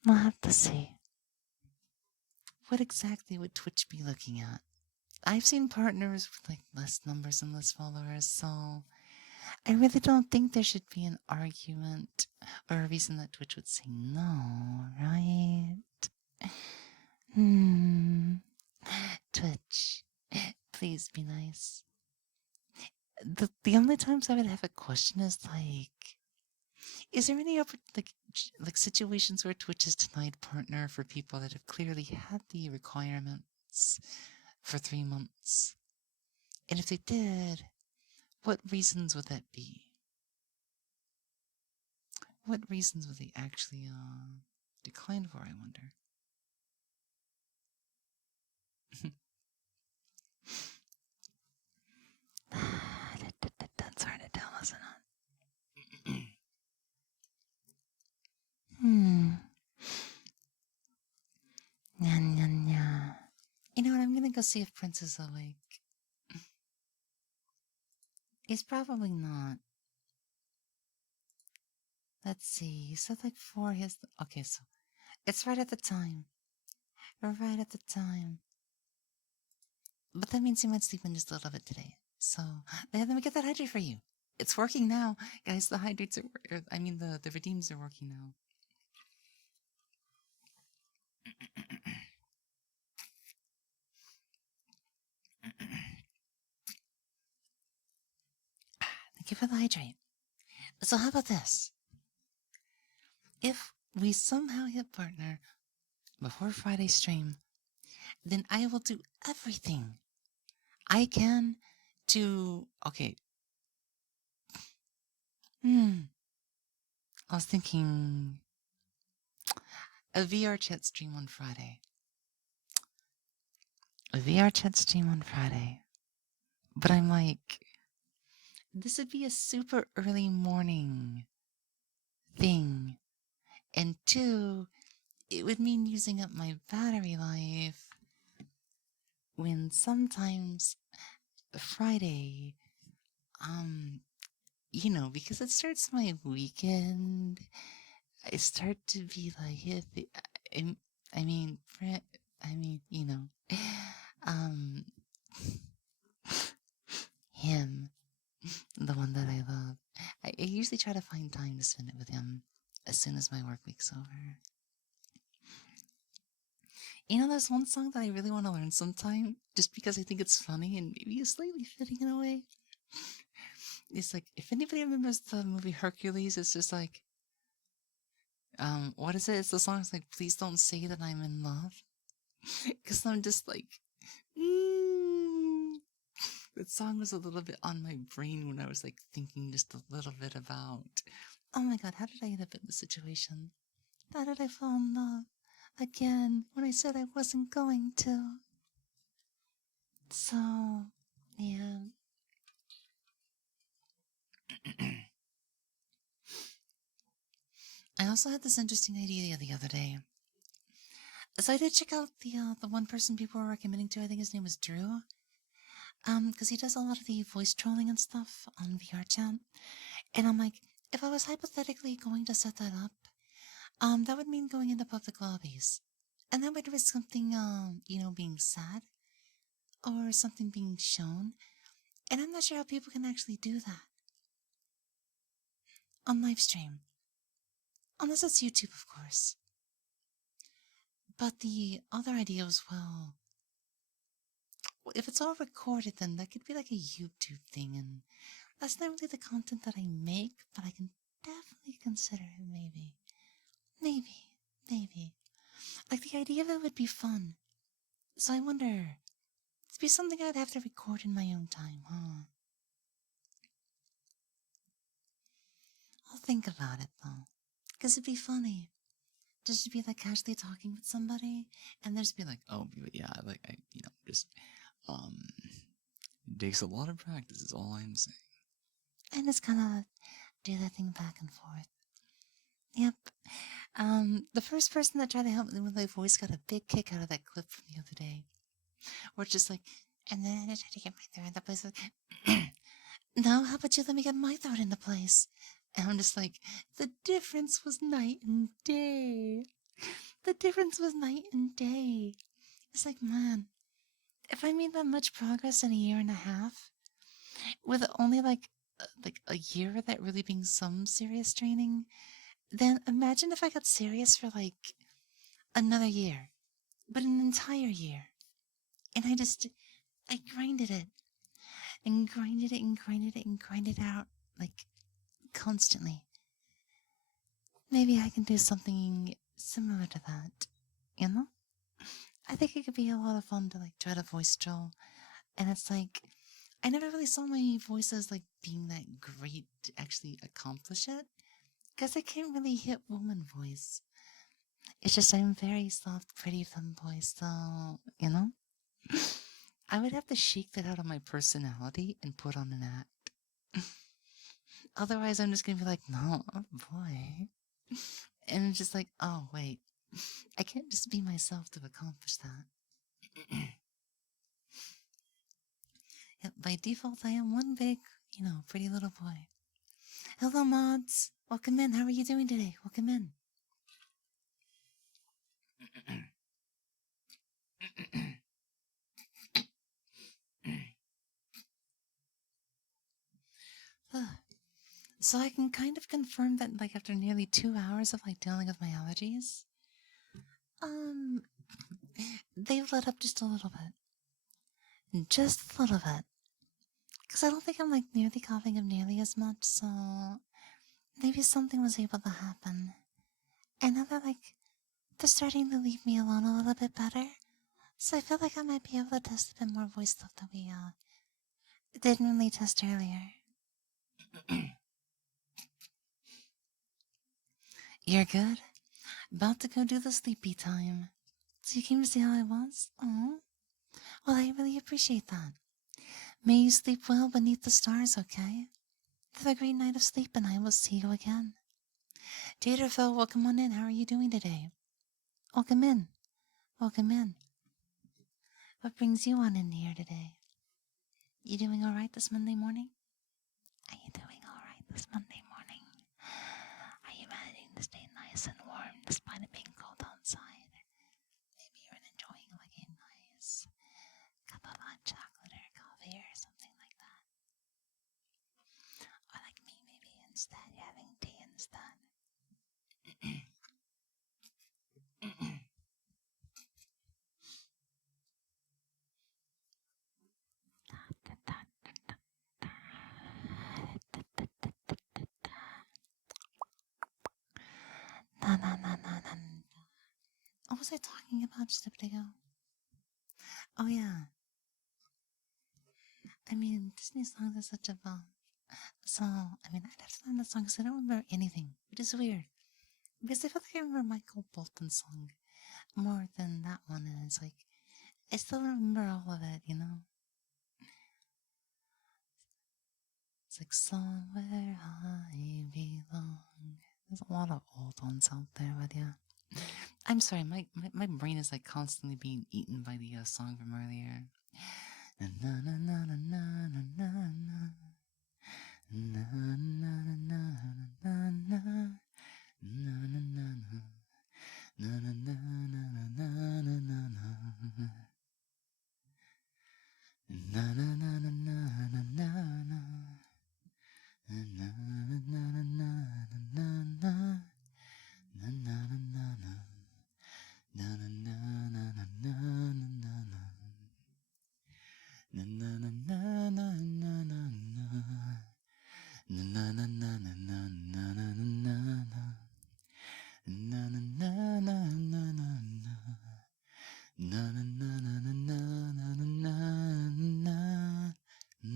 We'll have to see. What exactly would Twitch be looking at? I've seen partners with like less numbers and less followers, so I really don't think there should be an argument or a reason that Twitch would say no, right? Twitch, please be nice. The only times I would have a question is like, is there any like situations where Twitch has denied partner for people that have clearly had the requirements for 3 months? And if they did, what reasons would that be? What reasons would they actually decline for, I wonder? That's hard to tell, isn't it? Nya. You know what? I'm gonna go see if Prince is awake. He's probably not. Let's see. He said like 4. Okay, so it's right at the time. Right at the time. But that means he might sleep in just a little bit today. So, let me get that hydrate for you. It's working now. Guys, the hydrates are, the redeems are working now. Thank you for the hydrate. So how about this? If we somehow hit partner before Friday stream, then I will do everything I can to. Okay. I was thinking a VR chat stream on Friday. A VR chat stream on Friday. But I'm like, this would be a super early morning thing. And two, it would mean using up my battery life when sometimes Friday, because it starts my weekend, I start to be like, I I mean, I mean, um, him, the one that I love. I usually try to find time to spend it with him as soon as my work week's over. There's one song that I really want to learn sometime, just because I think it's funny and maybe slightly fitting in a way. It's like, if anybody remembers the movie Hercules, it's just like, what is it? It's the song's like, please don't say that I'm in love. Because I'm just like, mm. That song was a little bit on my brain when I was like thinking just a little bit about, oh my god, how did I end up in this situation? How did I fall in love again when I said I wasn't going to? So, yeah. I also had this interesting idea the other day. So I did check out the one person people were recommending to. I think his name was Drew. Because he does a lot of the voice trolling and stuff on VR chat. And I'm like, if I was hypothetically going to set that up, that would mean going into public lobbies. And that would risk something, being sad or something being shown. And I'm not sure how people can actually do that on live stream. Unless it's YouTube, of course. But the other idea was, well, if it's all recorded, then that could be like a YouTube thing, and that's not really the content that I make, but I can definitely consider it, maybe. Maybe. Like, the idea of it would be fun. So I wonder, it'd be something I'd have to record in my own time, huh? I'll think about it, though. Because it'd be funny. Just to be, like, casually talking with somebody, and they'd just be like, oh, yeah, like, it takes a lot of practice, is all I'm saying. And just kind of do that thing back and forth. Yep. The first person that tried to help me with my voice got a big kick out of that clip from the other day. Where it's just like, and then I tried to get my throat into place. Like, no, how about you let me get my throat into place? And I'm just like, the difference was night and day. The difference was night and day. It's like, man, if I made that much progress in a year and a half, with only like a year of that really being some serious training, then imagine if I got serious for like another year, but an entire year. And I grinded it and grinded it and grinded it and grinded it out like constantly. Maybe I can do something similar to that, you know? I think it could be a lot of fun to like try to voice troll. And it's like, I never really saw my voice as like being that great to actually accomplish it. Because I can't really hit woman voice. It's just I'm very soft, pretty femboy, so, I would have to shake that out of my personality and put on an act. Otherwise, I'm just gonna be like, no, oh boy. And it's just like, oh, wait. I can't just be myself to accomplish that. Yep, by default, I am one big, pretty little boy. Hello, mods. Welcome in. How are you doing today? Welcome in. So I can kind of confirm that, like, after nearly 2 hours of, like, dealing with my allergies, they've let up just a little bit. Just a little bit. Because I don't think I'm, like, nearly coughing up nearly as much, so maybe something was able to happen. And now that, like, they're starting to leave me alone a little bit better. So I feel like I might be able to test a bit more voice stuff that we didn't really test earlier. You're good? About to go do the sleepy time. So you came to see how I was? Oh, well, I really appreciate that. May you sleep well beneath the stars, okay? Have a great night of sleep, and I will see you again. Taterfell, welcome on in. How are you doing today? Welcome in. Welcome in. What brings you on in here today? You doing all right this Monday morning? Are you doing all right this Monday morning? Are you managing to stay nice and warm despite it being cold outside? Maybe you're enjoying like a nice cup of hot chocolate or coffee or something like that. Or like me, maybe instead you're having tea instead. What was I talking about just a bit ago? Oh yeah. I mean, Disney songs are such a bomb. So, I mean, I'd have to learn the song because I don't remember anything, which is weird. Because I feel like I remember Michael Bolton's song more than that one, and it's like, I still remember all of it, you know? It's like, somewhere I belong. There's a lot of old ones out there, but yeah. I'm sorry, my brain is like constantly being eaten by the song from earlier. Na na na na na na na na. Na na na na na na. Na na na na. Na na na na na na na na. Na na na na na na na na. Na na na na na na na. Na na na na na. Na na na na na na na na. Na na na na na na na na. Na na na na na na na na na na. Na na na na na na na. Na na na na na na na na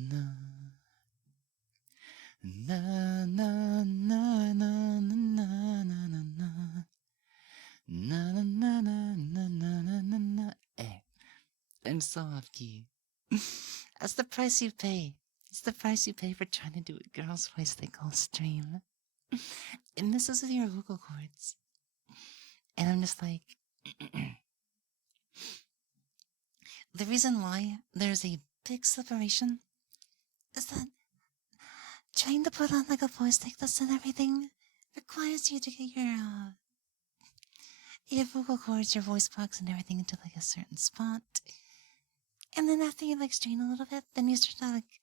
na. Na na na na na na na na na. Na na na na na na na na. Hey, I'm so off key. That's the price you pay. It's the price you pay for trying to do a girl's voice they call stream. It messes with your vocal cords. And I'm just like, the reason why there's a big separation is that trying to put on like a voice like this and everything requires you to get your vocal cords, your voice box, and everything into like a certain spot. And then after you like strain a little bit, then you start to like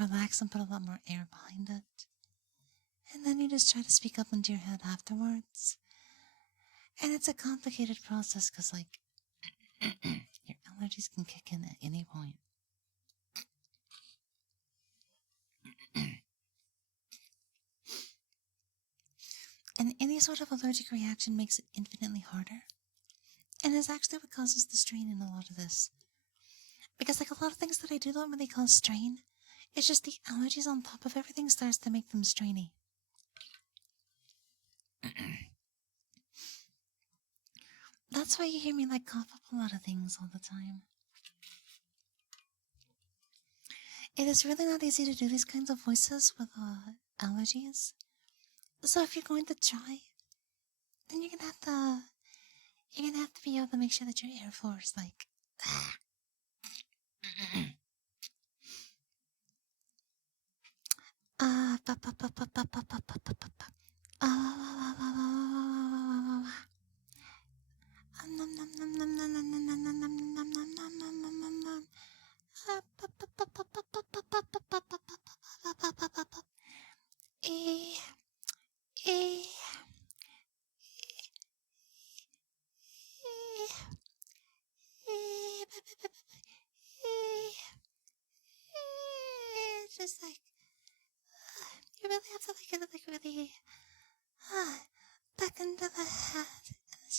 relax and put a lot more air behind it. And then you just try to speak up into your head afterwards. And it's a complicated process because like your allergies can kick in at any point. And any sort of allergic reaction makes it infinitely harder. And is actually what causes the strain in a lot of this. Because like a lot of things that I do don't really cause strain. It's just the allergies on top of everything starts to make them strainy. That's why you hear me like cough up a lot of things all the time. It is really not easy to do these kinds of voices with allergies. So if you're going to try, then you're gonna have to be able to make sure that your airflow is like it's just like you really have to like get it like really back into the head, and it's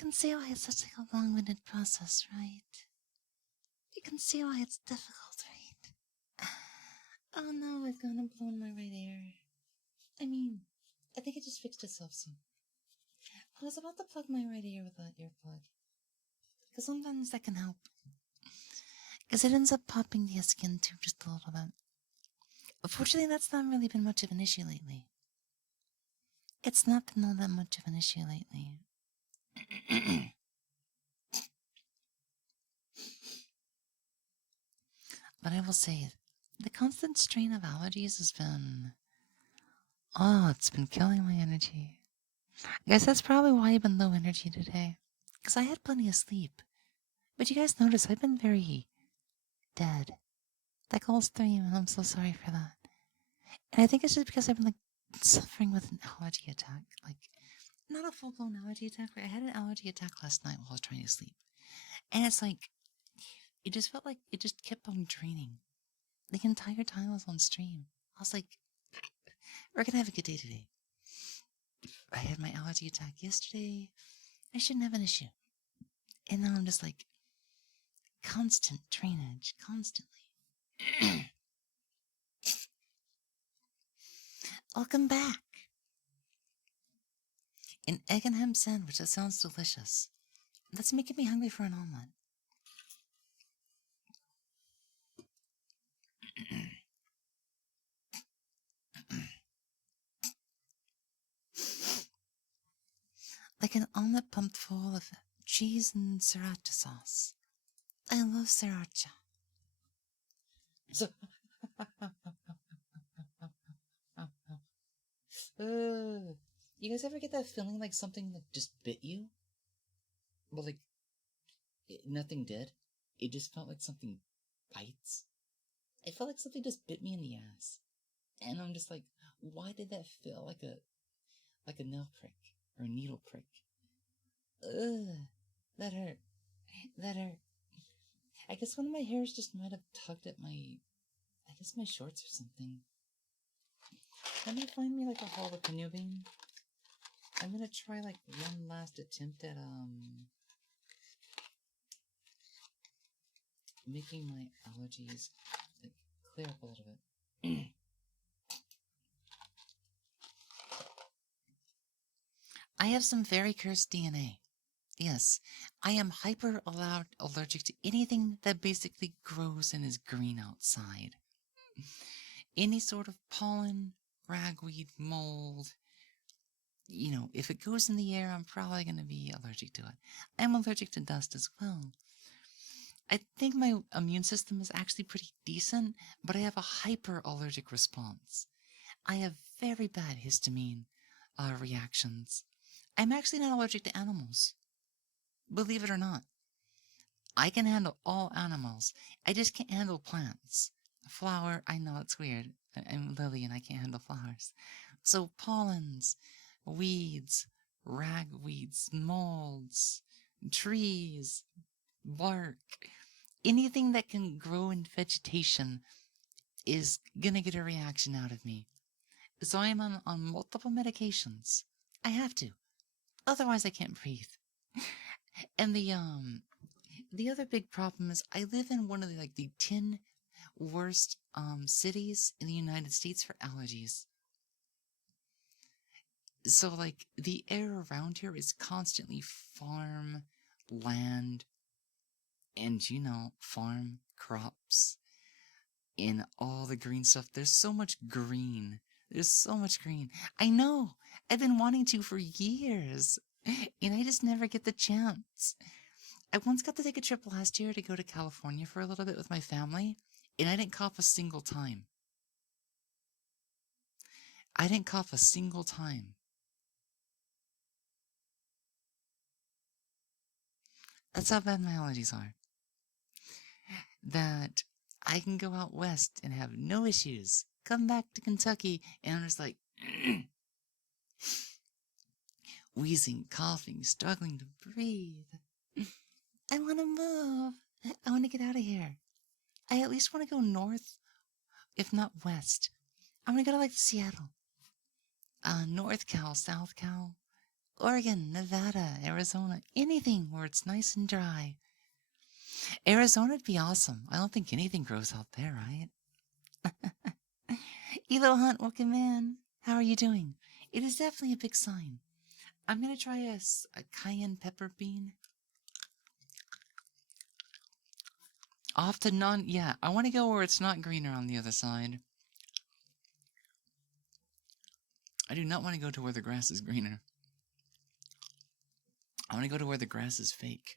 can see why it's such like a long-winded process, right? You can see why it's difficult, right? Oh no, I've gone and blown my right ear. I mean, I think it just fixed itself soon. I was about to plug my right ear with that earplug. Because sometimes that can help. Because it ends up popping the skin too just a little bit. Fortunately, that's not really been much of an issue lately. It's not been all that much of an issue lately. But I will say, the constant strain of allergies has been... Oh, it's been killing my energy. I guess that's probably why I've been low energy today. Because I had plenty of sleep. But you guys notice I've been very dead. Like all stream, and I'm so sorry for that. And I think it's just because I've been like suffering with an allergy attack. Like, not a full blown allergy attack, but I had an allergy attack last night while I was trying to sleep. And it's like, it just felt like it just kept on draining. The entire time I was on stream. I was like, we're gonna have a good day today. I had my allergy attack yesterday. I shouldn't have an issue. And now I'm just like, constant drainage, constantly. Welcome back. An egg and ham sandwich, that sounds delicious. That's making me hungry for an omelet. Like an omelet pumped full of cheese and sriracha sauce. I love sriracha. So, you guys ever get that feeling like something like just bit you? But like, nothing did. It just felt like something bites. It felt like something just bit me in the ass. And I'm just like, why did that feel like a nail prick or a needle prick? Ugh, that hurt. That hurt. I guess one of my hairs just might have tugged at my shorts or something. Can you find me like a jalapeno bean? I'm gonna try like one last attempt at making my allergies like clear up a little bit. I have some very cursed DNA. Yes, I am hyper allergic to anything that basically grows and is green outside. Any sort of pollen, ragweed, mold. You know, if it goes in the air, I'm probably going to be allergic to it. I'm allergic to dust as well. I think my immune system is actually pretty decent, but I have a hyper allergic response. I have very bad histamine reactions. I'm actually not allergic to animals. Believe it or not. I can handle all animals. I just can't handle plants. Flower, I know it's weird. I'm Lily and I can't handle flowers. So pollens, weeds, ragweeds, molds, trees, bark, anything that can grow in vegetation is gonna get a reaction out of me. So I am on multiple medications. I have to. Otherwise I can't breathe. And the other big problem is I live in one of the 10 worst cities in the United States for allergies. So like the air around here is constantly farm, land, and farm crops and all the green stuff. There's so much green. There's so much green. I know. I've been wanting to for years. And I just never get the chance. I once got to take a trip last year to go to California for a little bit with my family, and I didn't cough a single time. I didn't cough a single time. That's how bad my allergies are. That I can go out west and have no issues. Come back to Kentucky, and I'm just like wheezing, coughing, struggling to breathe. I want to move. I want to get out of here. I at least want to go north, if not west. I want to go to like Seattle. North Cal, South Cal, Oregon, Nevada, Arizona, anything where it's nice and dry. Arizona'd be awesome. I don't think anything grows out there, right? Elo Hunt, welcome in. How are you doing? It is definitely a big sign. I'm gonna try a cayenne pepper bean. Off to yeah, I want to go where it's not greener on the other side. I do not want to go to where the grass is greener. I want to go to where the grass is fake.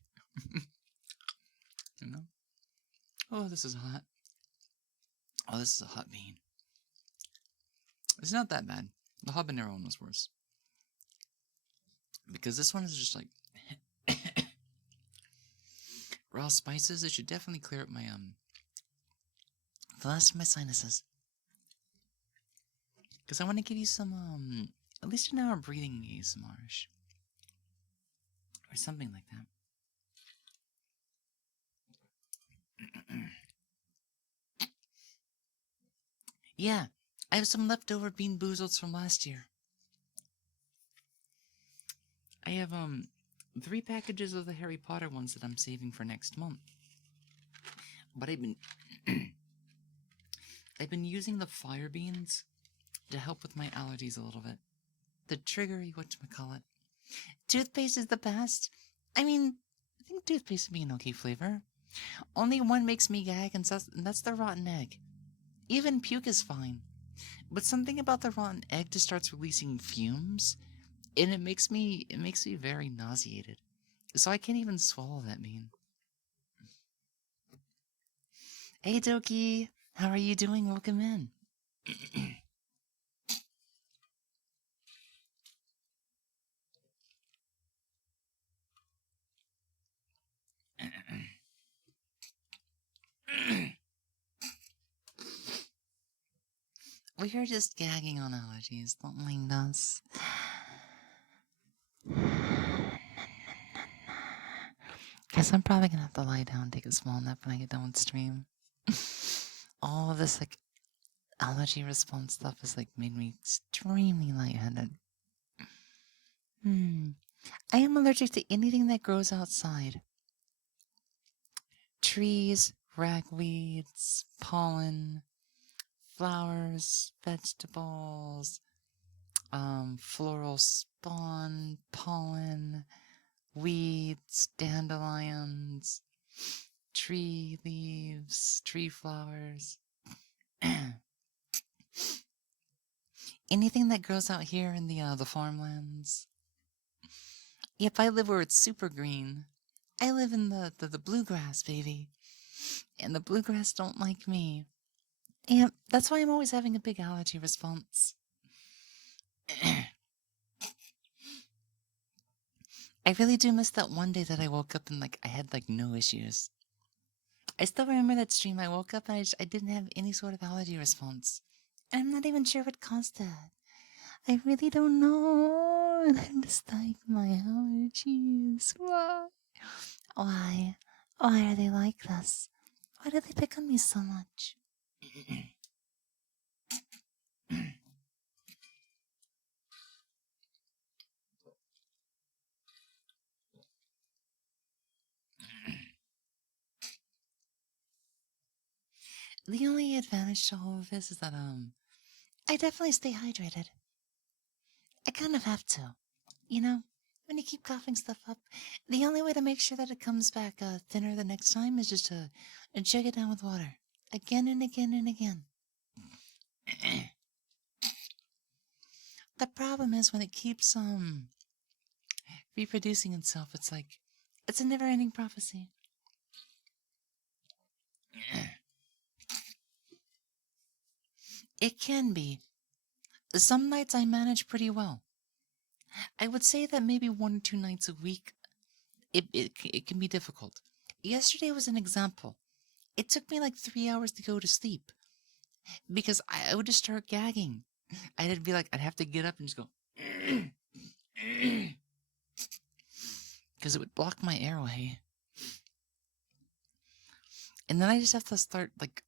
You know? Oh, this is hot. Oh, this is a hot bean. It's not that bad. The habanero one was worse. Because this one is just like raw spices. It should definitely clear up my the last of my sinuses. Because I want to give you some at least an hour breathing ASMR-ish. Or something like that. Yeah, I have some leftover bean boozles from last year. I have 3 packages of the Harry Potter ones that I'm saving for next month. But I've been I've been using the fire beans to help with my allergies a little bit. The triggery whatchamacallit. Toothpaste is the best. I mean, I think toothpaste would be an okay flavor. Only one makes me gag, and that's the rotten egg. Even puke is fine. But something about the rotten egg just starts releasing fumes, and it makes me very nauseated. So I can't even swallow that bean. Hey Doki, how are you doing? Welcome in. We're just gagging on allergies, don't mind us. Guess I'm probably gonna have to lie down and take a small nap when I get done with stream. All of this like allergy response stuff has like made me extremely lightheaded. I am allergic to anything that grows outside. Trees, ragweeds, pollen, flowers, vegetables, floral spawn, pollen, weeds, dandelions, tree leaves, tree flowers. Anything that grows out here in the farmlands. Yep, I live where it's super green. I live in the bluegrass, baby. And the bluegrass don't like me. And that's why I'm always having a big allergy response. I really do miss that one day that I woke up and like I had like no issues. I still remember that stream. I woke up and I didn't have any sort of allergy response. And I'm not even sure what caused that. I really don't know. And I'm just like, my allergies. Why? Why? Why are they like this? Why do they pick on me so much? The only advantage to all of this is that I definitely stay hydrated. I kind of have to. You know, when you keep coughing stuff up, the only way to make sure that it comes back thinner the next time is just to chug it down with water. Again and again and again. The problem is when it keeps reproducing itself, it's like it's a never-ending prophecy. It can be. Some nights I manage pretty well. I would say that maybe 1 or 2 nights a week, it can be difficult. Yesterday was an example. It took me like 3 hours to go to sleep because I would just start gagging. I'd be like, I'd have to get up and just go, because it would block my airway. And then I just have to start like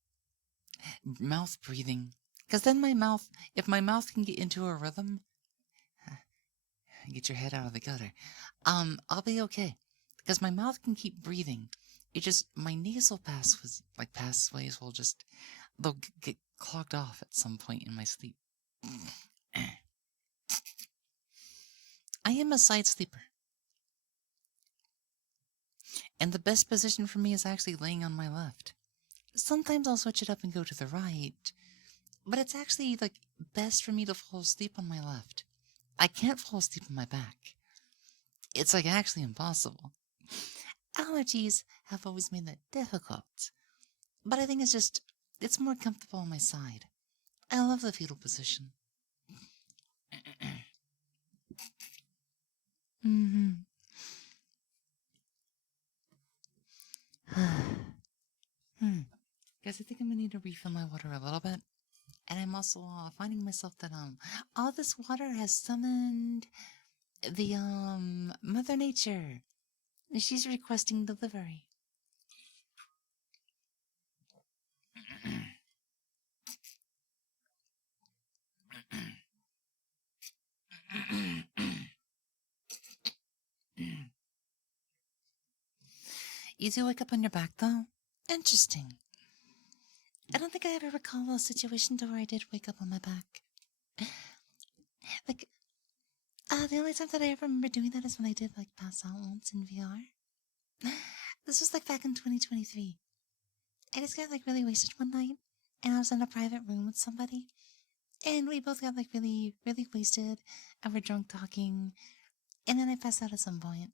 mouth breathing. Because then if my mouth can get into a rhythm, Get your head out of the gutter. I'll be okay. Because my mouth can keep breathing. It just, my nasal pathways will just, they'll get clogged off at some point in my sleep. I am a side sleeper. And the best position for me is actually laying on my left. Sometimes I'll switch it up and go to the right, but it's actually like best for me to fall asleep on my left. I can't fall asleep on my back. It's like actually impossible. Allergies have always made that difficult, but I think it's more comfortable on my side. I love the fetal position. Mm-hmm. Guys, I think I'm gonna need to refill my water a little bit. And I'm also finding myself that all this water has summoned the Mother Nature. She's requesting delivery. You do wake up on your back though? Interesting. I don't think I ever recall a situation to where I did wake up on my back. Like, the only time that I ever remember doing that is when I did like pass out once in VR. This was like back in 2023. I just got like really wasted one night, and I was in a private room with somebody, and we both got like really, really wasted, and we're drunk talking, and then I passed out at some point,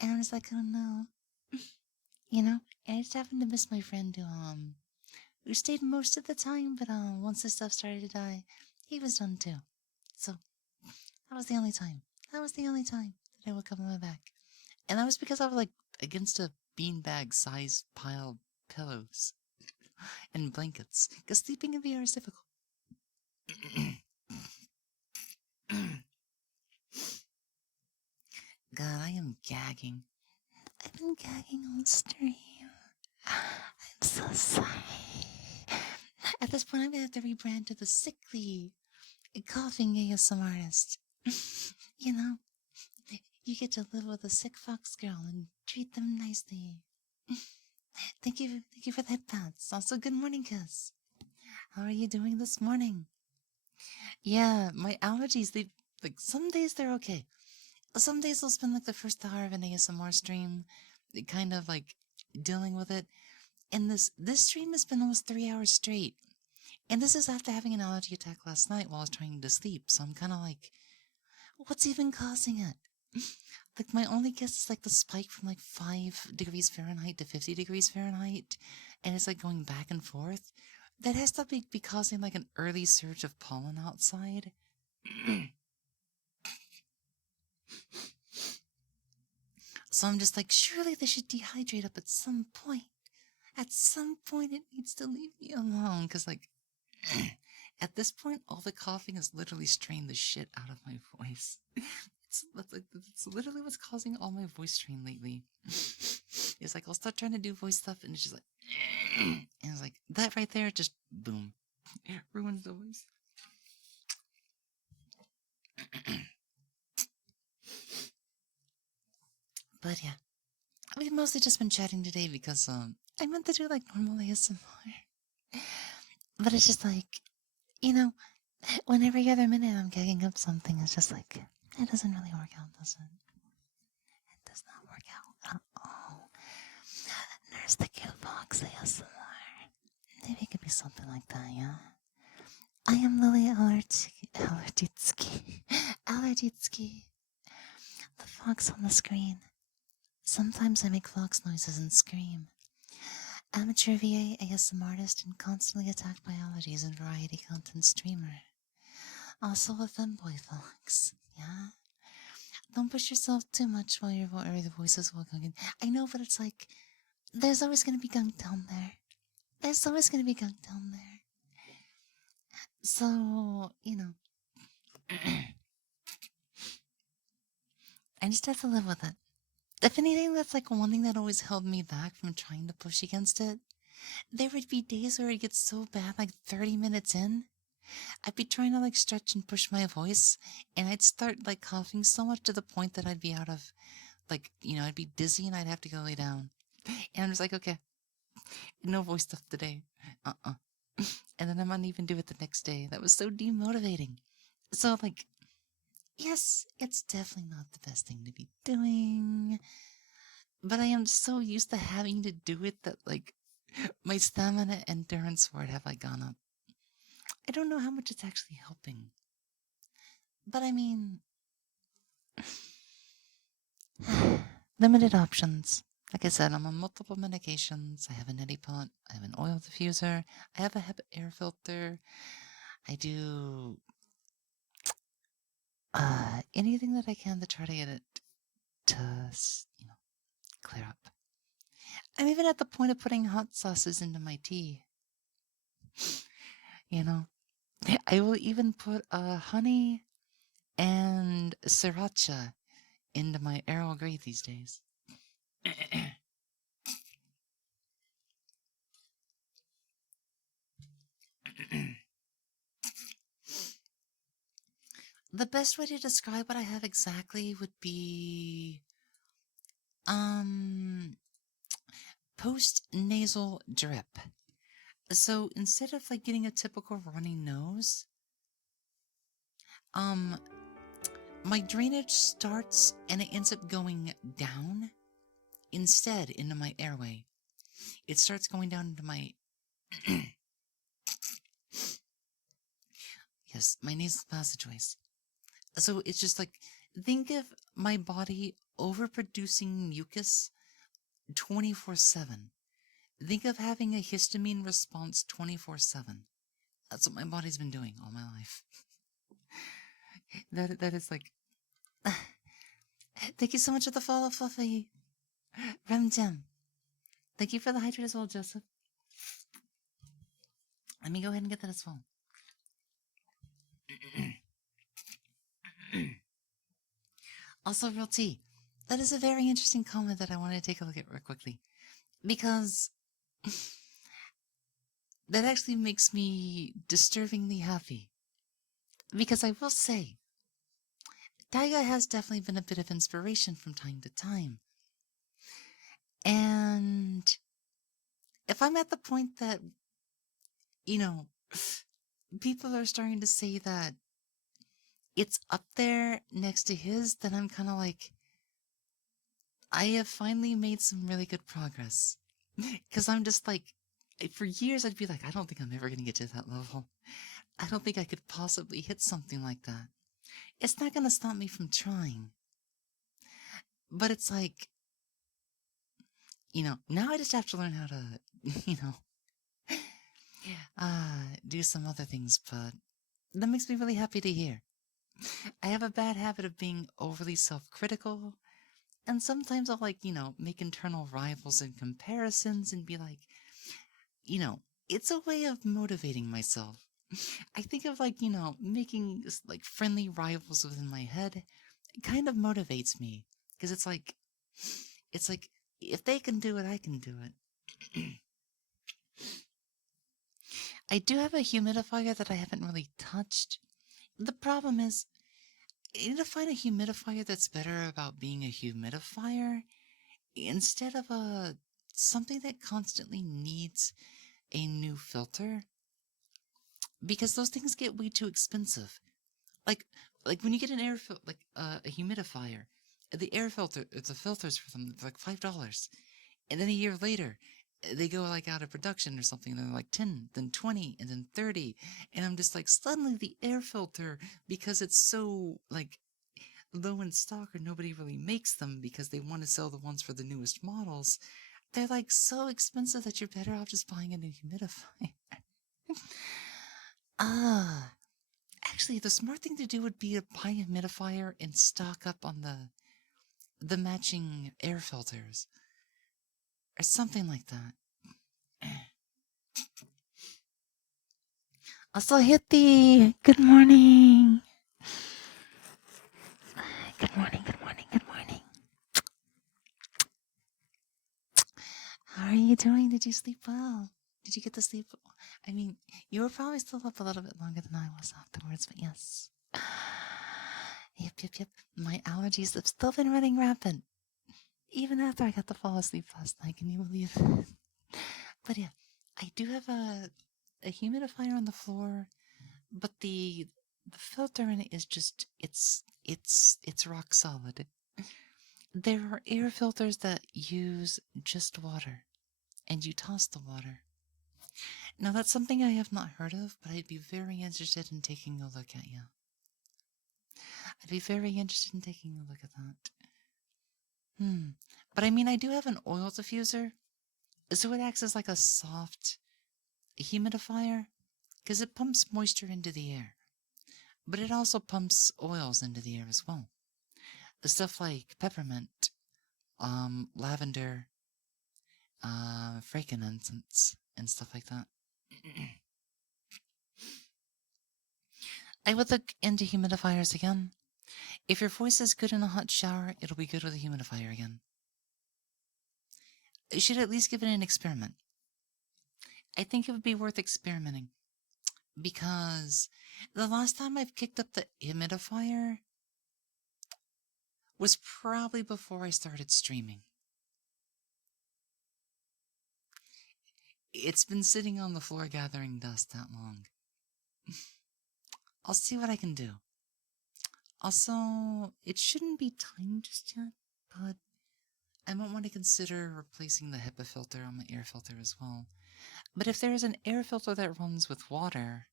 and I was like, oh no, you know. And I just happened to miss my friend who stayed most of the time, but once the stuff started to die, he was done too. So that was the only time. That was the only time that I woke up on my back, and that was because I was like against a beanbag-sized pile of pillows and blankets, because sleeping in VR is difficult. God, I am gagging. I've been gagging on stream. I'm so sorry. At this point, I'm gonna have to rebrand to the sickly, coughing ASM artist. You know, you get to live with a sick fox girl and treat them nicely. Thank you for that, Pats. Also, good morning, Kiss. How are you doing this morning? Yeah, my allergies, they, like, some days they're okay. Some days I'll spend, like, the first hour of an ASMR stream, kind of, like, dealing with it. And this stream has been almost 3 hours straight. And this is after having an allergy attack last night while I was trying to sleep. So I'm kind of like, what's even causing it? Like, my only guess is, like, the spike from, like, 5 degrees Fahrenheit to 50 degrees Fahrenheit. And it's, like, going back and forth. That has to be causing, like, an early surge of pollen outside. So I'm just like, surely they should dehydrate up at some point. At some point, it needs to leave me alone. Because, like, at this point, all the coughing has literally strained the shit out of my voice. It's literally what's causing all my voice strain lately. It's like, I'll start trying to do voice stuff, and it's just like, and it's like, that right there, just boom. It ruins the voice. But yeah, we've mostly just been chatting today because, I meant to do like normal ASMR. But it's just like, you know, when every other minute I'm gagging up something, it's just like, it doesn't really work out, does it? It does not work out at all. Nurse the cute fox ASMR. Maybe it could be something like that, yeah? I am Lily Allergitsky. Allergitsky. The fox on the screen. Sometimes I make fox noises and scream. Amateur VA ASM artist and constantly attacked by allergies and variety content streamer. Also a femboy fox, yeah? Don't push yourself too much while your voices will going in. I know, but it's like, there's always gonna be gunk down there. There's always gonna be gunk down there. So, you know. I just have to live with it. If anything, that's like one thing that always held me back from trying to push against it. There would be days where it gets so bad, like 30 minutes in, I'd be trying to like stretch and push my voice, and I'd start like coughing so much to the point that I'd be out of like, I'd be dizzy and I'd have to go lay down. And I'm just like, okay, no voice stuff today. Uh-uh. And then I might even do it the next day. That was so demotivating. So like, yes, it's definitely not the best thing to be doing. But I am so used to having to do it that like my stamina and endurance for it have like gone up. I don't know how much it's actually helping. But I mean, limited options. Like I said, I'm on multiple medications. I have a neti pot. I have an oil diffuser. I have a HEPA air filter. I do anything that I can to try to get it to, clear up. I'm even at the point of putting hot sauces into my tea. I will even put honey and sriracha into my Earl Grey these days. The best way to describe what I have exactly would be post nasal drip. So instead of like getting a typical runny nose, my drainage starts and it ends up going down instead into my airway. It starts going down into my yes, my nasal passageways. So it's just like, think of my body overproducing mucus 24/7. Think of having a histamine response 24/7. That's what my body's been doing all my life. That is like. Thank you so much for the follow, Fluffy. Rem Jim. Thank you for the hydrate as well, Joseph. Let me go ahead and get that as well. Also, Real Tea. That is a very interesting comment that I want to take a look at real quickly. Because that actually makes me disturbingly happy. Because I will say, Taiga has definitely been a bit of inspiration from time to time. And if I'm at the point that, people are starting to say that it's up there next to his, then I'm kind of like, I have finally made some really good progress. Because I'm just like, for years I'd be like, I don't think I'm ever going to get to that level. I don't think I could possibly hit something like that. It's not going to stop me from trying. But it's like, now I just have to learn how to, do some other things, but that makes me really happy to hear. I have a bad habit of being overly self-critical, and sometimes I'll make internal rivals and comparisons and be like, it's a way of motivating myself. I think of making friendly rivals within my head. It kind of motivates me because it's like if they can do it, I can do it. I do have a humidifier that I haven't really touched. The problem is, I need to find a humidifier that's better about being a humidifier instead of something that constantly needs a new filter, because those things get way too expensive. Like when you get an a humidifier, the air filter, the filters for them, they're like $5, and then a year later, they go out of production or something, and they're like 10, then 20, and then 30, and I'm just like, suddenly the air filter, because it's so low in stock or nobody really makes them because they want to sell the ones for the newest models, they're so expensive that you're better off just buying a new humidifier. Actually, the smart thing to do would be to buy a humidifier and stock up on the matching air filters. Or something like that. Also, Hitty! Good morning! Good morning, good morning, good morning. How are you doing? Did you sleep well? Did you get to sleep? I mean, you were probably still up a little bit longer than I was afterwards, but yes. Yep. My allergies have still been running rampant. Even after I got to fall asleep last night, can you believe it? But yeah, I do have a humidifier on the floor, but the filter in it is just it's rock solid. There are air filters that use just water, and you toss the water. Now that's something I have not heard of, but I'd be very interested in taking a look at. Yeah, I'd be very interested in taking a look at that. But I mean, I do have an oil diffuser, so it acts as like a soft humidifier, because it pumps moisture into the air. But it also pumps oils into the air as well. Stuff like peppermint, lavender, frankincense, and stuff like that. I would look into humidifiers again. If your voice is good in a hot shower, it'll be good with a humidifier again. You should at least give it an experiment. I think it would be worth experimenting. Because the last time I've kicked up the humidifier was probably before I started streaming. It's been sitting on the floor gathering dust that long. I'll see what I can do. Also, it shouldn't be timed just yet, but I might want to consider replacing the HEPA filter on my air filter as well. But if there is an air filter that runs with water,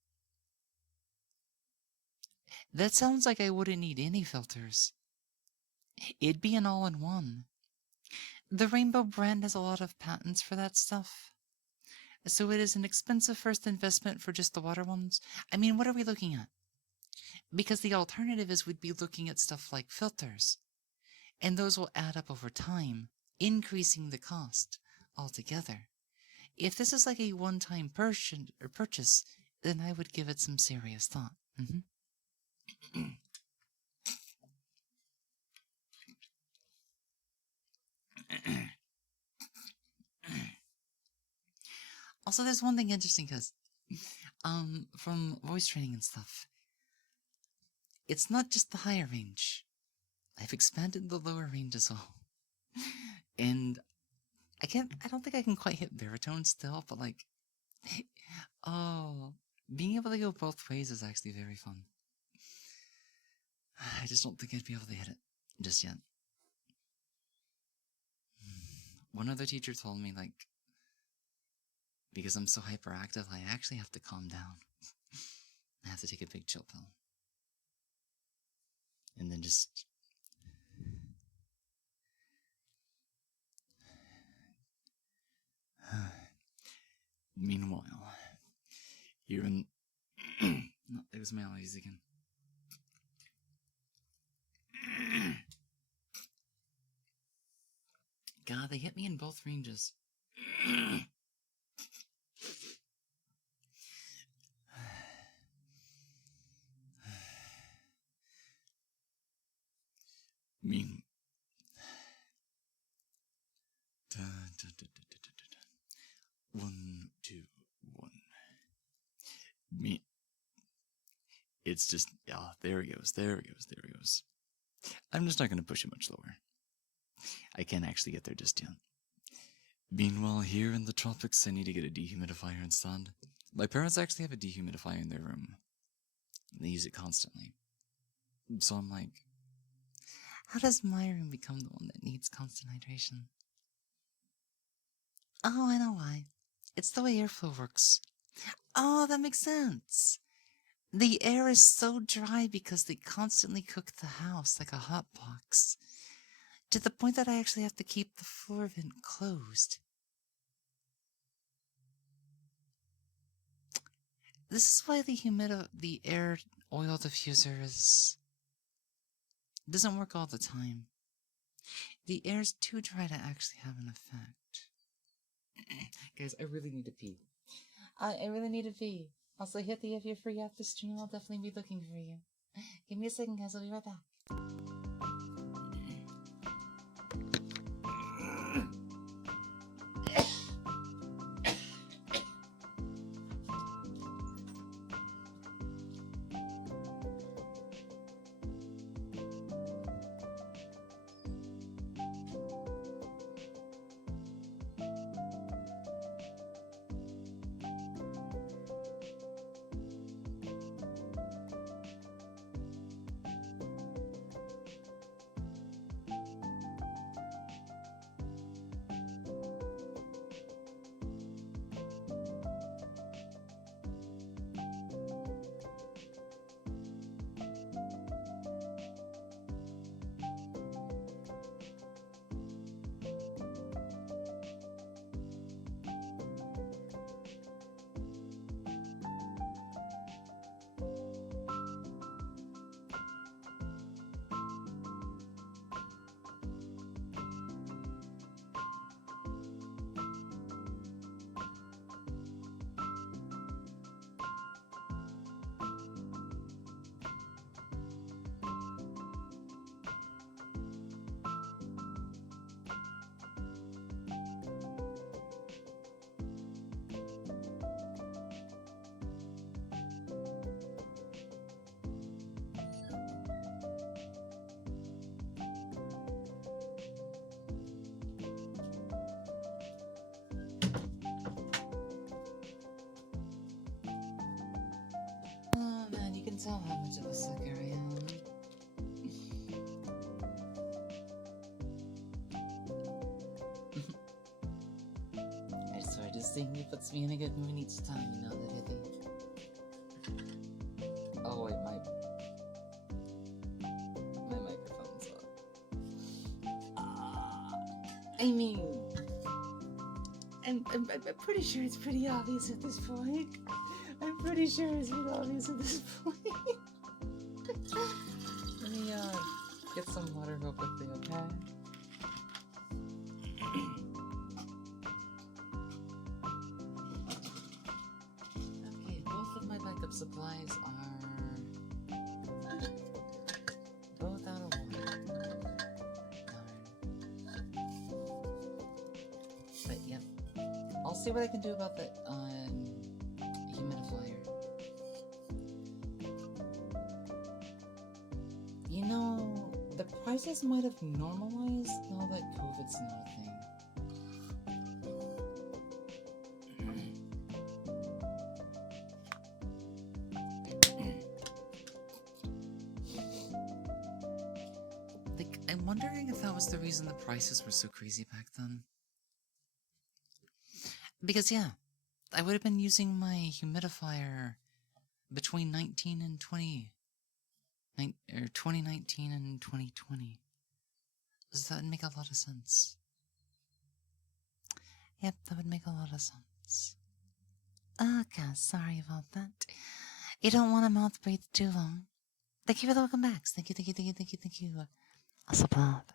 that sounds like I wouldn't need any filters. It'd be an all-in-one. The Rainbow brand has a lot of patents for that stuff. So it is an expensive first investment for just the water ones. I mean, what are we looking at? Because the alternative is we'd be looking at stuff like filters. And those will add up over time, increasing the cost altogether. If this is like a one-time purchase, then I would give it some serious thought. Also, there's one thing interesting, because from voice training and stuff, it's not just the higher range. I've expanded the lower range as well. And I don't think I can quite hit baritone still, but like, oh, being able to go both ways is actually very fun. I just don't think I'd be able to hit it just yet. One other teacher told me, like, because I'm so hyperactive, I actually have to calm down. I have to take a big chill pill. And then just... Meanwhile, here in... No, it was my allergies again. God, they hit me in both ranges. Mean. Dun, dun, dun, dun, dun, dun, dun. 1, 2, 1. Me. It's just, yeah, there he goes, there he goes, there he goes. I'm just not going to push it much lower. I can't actually get there just yet. Meanwhile, here in the tropics, I need to get a dehumidifier installed. My parents actually have a dehumidifier in their room. They use it constantly. So I'm like, how does my room become the one that needs constant hydration? Oh, I know why. It's the way airflow works. Oh, that makes sense. The air is so dry because they constantly cook the house like a hot box, to the point that I actually have to keep the floor vent closed. This is why the air oil diffuser doesn't work all the time. The air's too dry to actually have an effect. Guys, I really need to pee. I really need to pee. Also, Hithy, if you're free after stream, I'll definitely be looking for you. Give me a second, guys. I'll be right back. tell how much of a sucker I am. I swear, just singing puts me in a good mood each time, you know that it is. Oh wait, my microphone's on. I mean, I'm pretty sure it's pretty obvious at this point. I'm pretty sure it's pretty obvious at this point. Let me get some water real quickly, okay? Okay, both of my backup supplies are both out of water. But yep, I'll see what I can do about the humidifier. You know, the prices might have normalized now that COVID's not a thing. Like, I'm wondering if that was the reason the prices were so crazy back then. Because, yeah, I would have been using my humidifier between 19 and 20. Or 2019 and 2020. Does that make a lot of sense? Yep, that would make a lot of sense. Okay, sorry about that. You don't want to mouth breathe too long. Thank you for the welcome backs. Thank you. Also, Bob.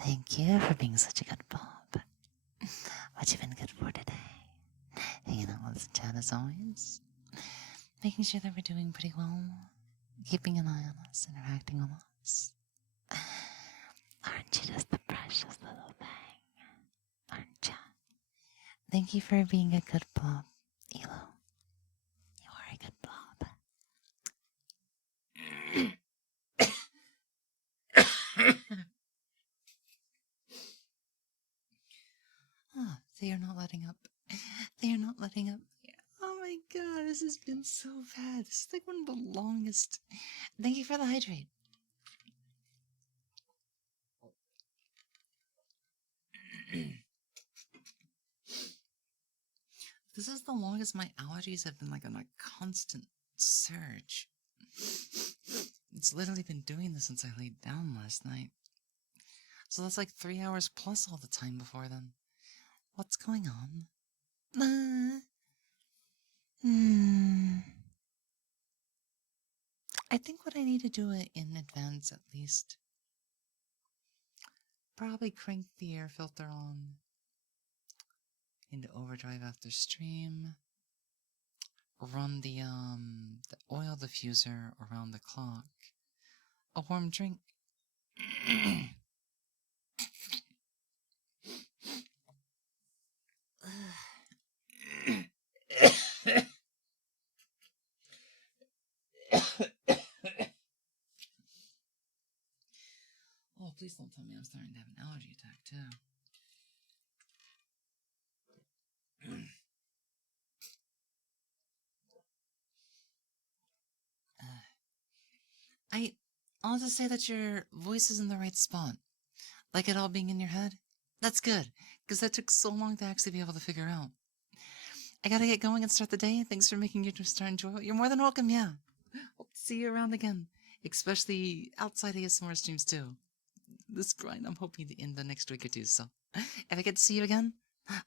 Thank you for being such a good Bob. What you been good for today? Hanging out with the chat as always. Making sure that we're doing pretty well. Keeping an eye on us, interacting with us. Aren't you just the precious little thing? Aren't you? Thank you for being a good Bob, Elo. You are a good Bob. Oh, they are not letting up. They are not letting up. Oh my god, this has been so bad. This is like one of the longest. Thank you for the hydrate. This is the longest my allergies have been like on a constant surge. It's literally been doing this since I laid down last night. So that's like 3 hours plus all the time before then. What's going on? I think what I need to do it in advance at least. Probably crank the air filter on into overdrive after stream. Run the oil diffuser around the clock. A warm drink. Oh, please don't tell me I'm starting to have an allergy attack, too. I'll just say that your voice is in the right spot. Like it all being in your head. That's good, because that took so long to actually be able to figure out. I gotta get going and start the day. Thanks for making your start enjoyable. You're more than welcome, yeah. Hope to see you around again, especially outside ASMR streams, too. This grind, I'm hoping to end the next week or two, so if I get to see you again,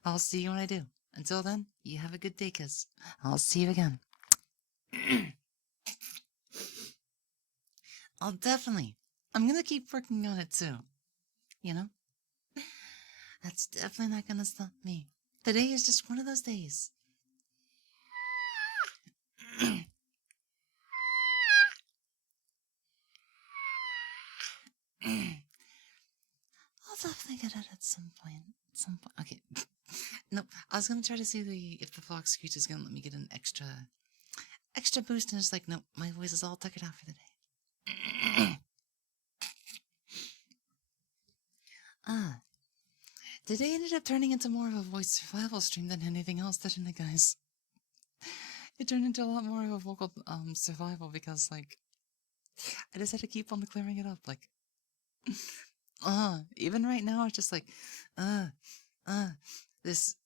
I'll see you when I do. Until then, you have a good day, kiss. I'll see you again. I'll definitely. I'm gonna keep working on it, too. You know? That's definitely not gonna stop me. Today is just one of those days. I'll definitely get it at some point. Okay. No, I was gonna try to see if the flock screech is gonna let me get an extra boost, and it's like, nope, my voice is all tuckered out for the day. Today ended up turning into more of a voice survival stream than anything else, didn't it, guys? it turned into a lot more of a vocal survival because like I just had to keep on clearing it up. Like, even right now, it's just like, uh, this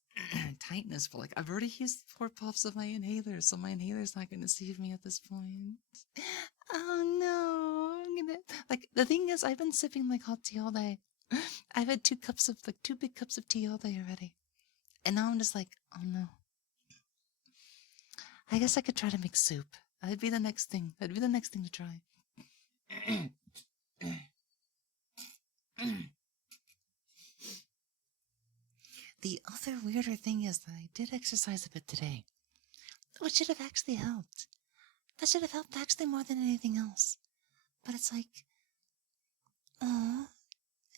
tightness. But like, I've already used 4 puffs of my inhaler, so my inhaler's not going to save me at this point. Oh no, I'm gonna like the thing is, I've been sipping like hot tea all day. I've had 2 big cups of tea all day already, and now I'm just like, oh no. I guess I could try to make soup. That'd be the next thing. That'd be the next thing to try. The other weirder thing is that I did exercise a bit today, which should have actually helped. That should have helped actually more than anything else. But it's like, oh,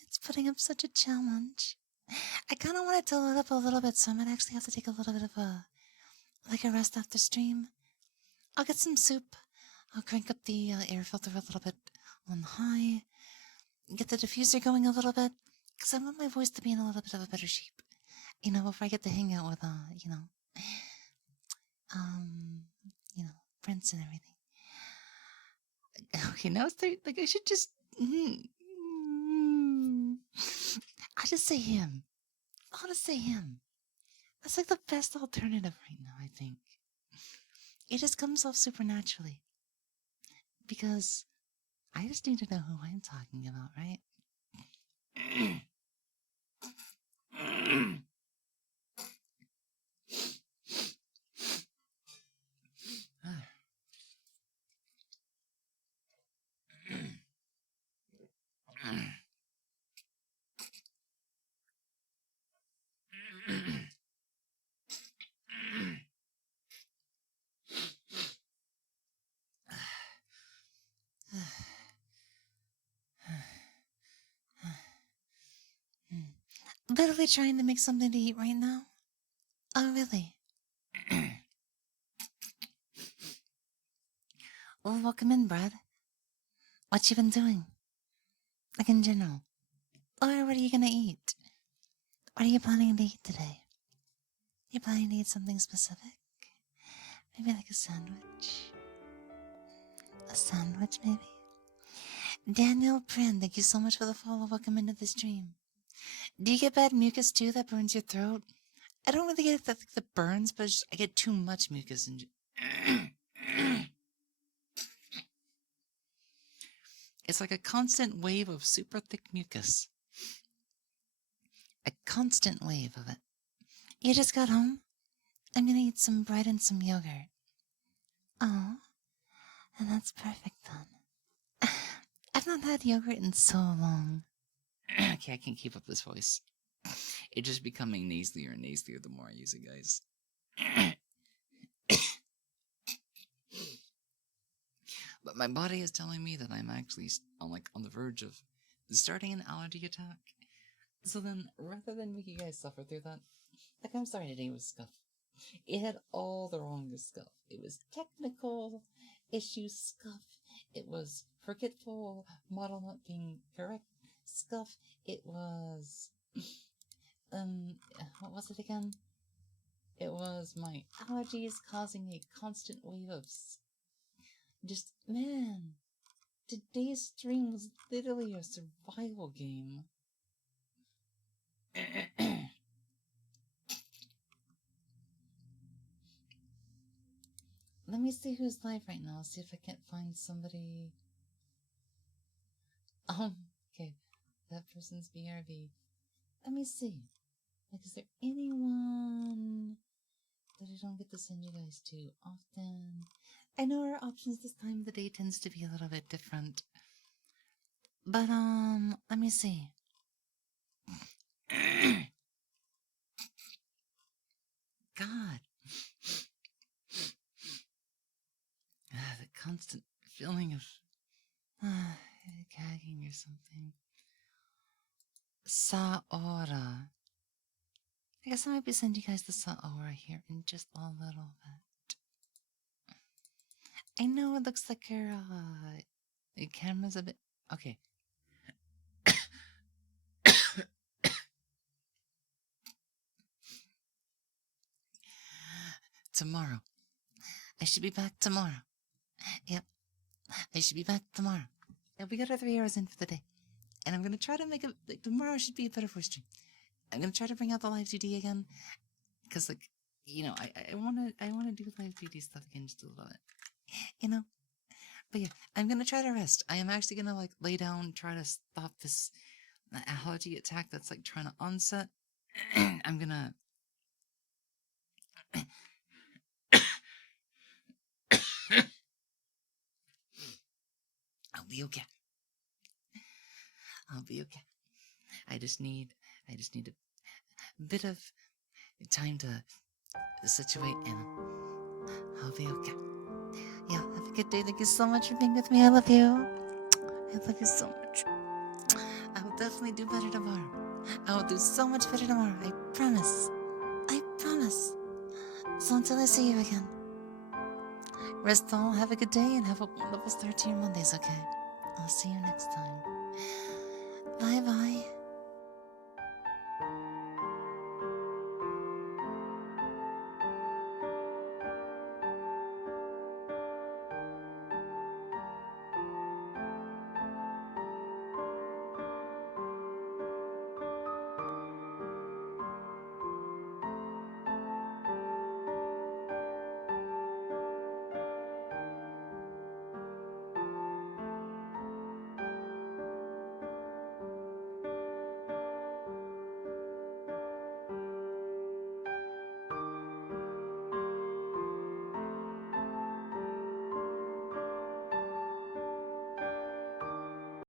it's putting up such a challenge. I kind of wanted to let up a little bit, so I might actually have to take a little bit of a rest after stream. I'll get some soup. I'll crank up the air filter a little bit on high. Get the diffuser going a little bit, because I want my voice to be in a little bit of a better shape. You know, before I get to hang out with, um, Prince and everything. Okay, now it's like I should just. I just say him. I'll just say him. That's like the best alternative right now, I think. It just comes off supernaturally. Because I just need to know who I'm talking about, right? Literally trying to make something to eat right now? Oh, really? Well, welcome in, Brad. What you been doing? Like in general. Or what are you gonna eat? What are you planning to eat today? You planning to eat something specific? Maybe like a sandwich? A sandwich, maybe? Daniel Prin, thank you so much for the follow. Welcome into the stream. Do you get bad mucus too that burns your throat? I don't really get the burns, but I get too much mucus. It's like a constant wave of super thick mucus. A constant wave of it. You just got home? I'm gonna eat some bread and some yogurt. Oh, and that's perfect then. I've not had yogurt in so long. Okay, I can't keep up this voice. It's just becoming nasalier and nasalier the more I use it, guys. But my body is telling me that I'm actually on the verge of starting an allergy attack. So then, rather than make you guys suffer through that, like I'm sorry today was scuff. It had all the wrong stuff. It was technical issue scuff. It was forgetful model not being correct scuff. It was what was it again? It was my allergies causing a constant wave of just man. Today's stream was literally a survival game. Let me see who's live right now. See if I can't find somebody. Okay. That person's BRB. Let me see. Like, is there anyone that I don't get to send you guys to often? I know our options this time of the day tends to be a little bit different. But, let me see. God. The constant feeling of gagging or something. Saora. I guess I might be sending you guys the Saora here in just a little bit. I know it looks like your camera's a bit... Okay. Tomorrow, I should be back tomorrow. Yep, I should be back tomorrow. And we got our 3 hours in for the day. And I'm going to try to make it, like, tomorrow should be a better first stream. I'm going to try to bring out the live 2D again. Because, like, you know, I want to do live 2D stuff again just a little bit. You know? But yeah, I'm going to try to rest. I am actually going to, like, lay down, try to stop this allergy attack that's, like, trying to onset. I'm going to... I'll be okay. I'll be okay. I just need a bit of time to situate, and I'll be okay. Yeah, have a good day. Thank you so much for being with me. I love you. I love you so much. I will definitely do better tomorrow. I will do so much better tomorrow. I promise. I promise. So until I see you again. Rest all, have a good day, and have a wonderful start to your Mondays, okay? I'll see you next time. Bye-bye.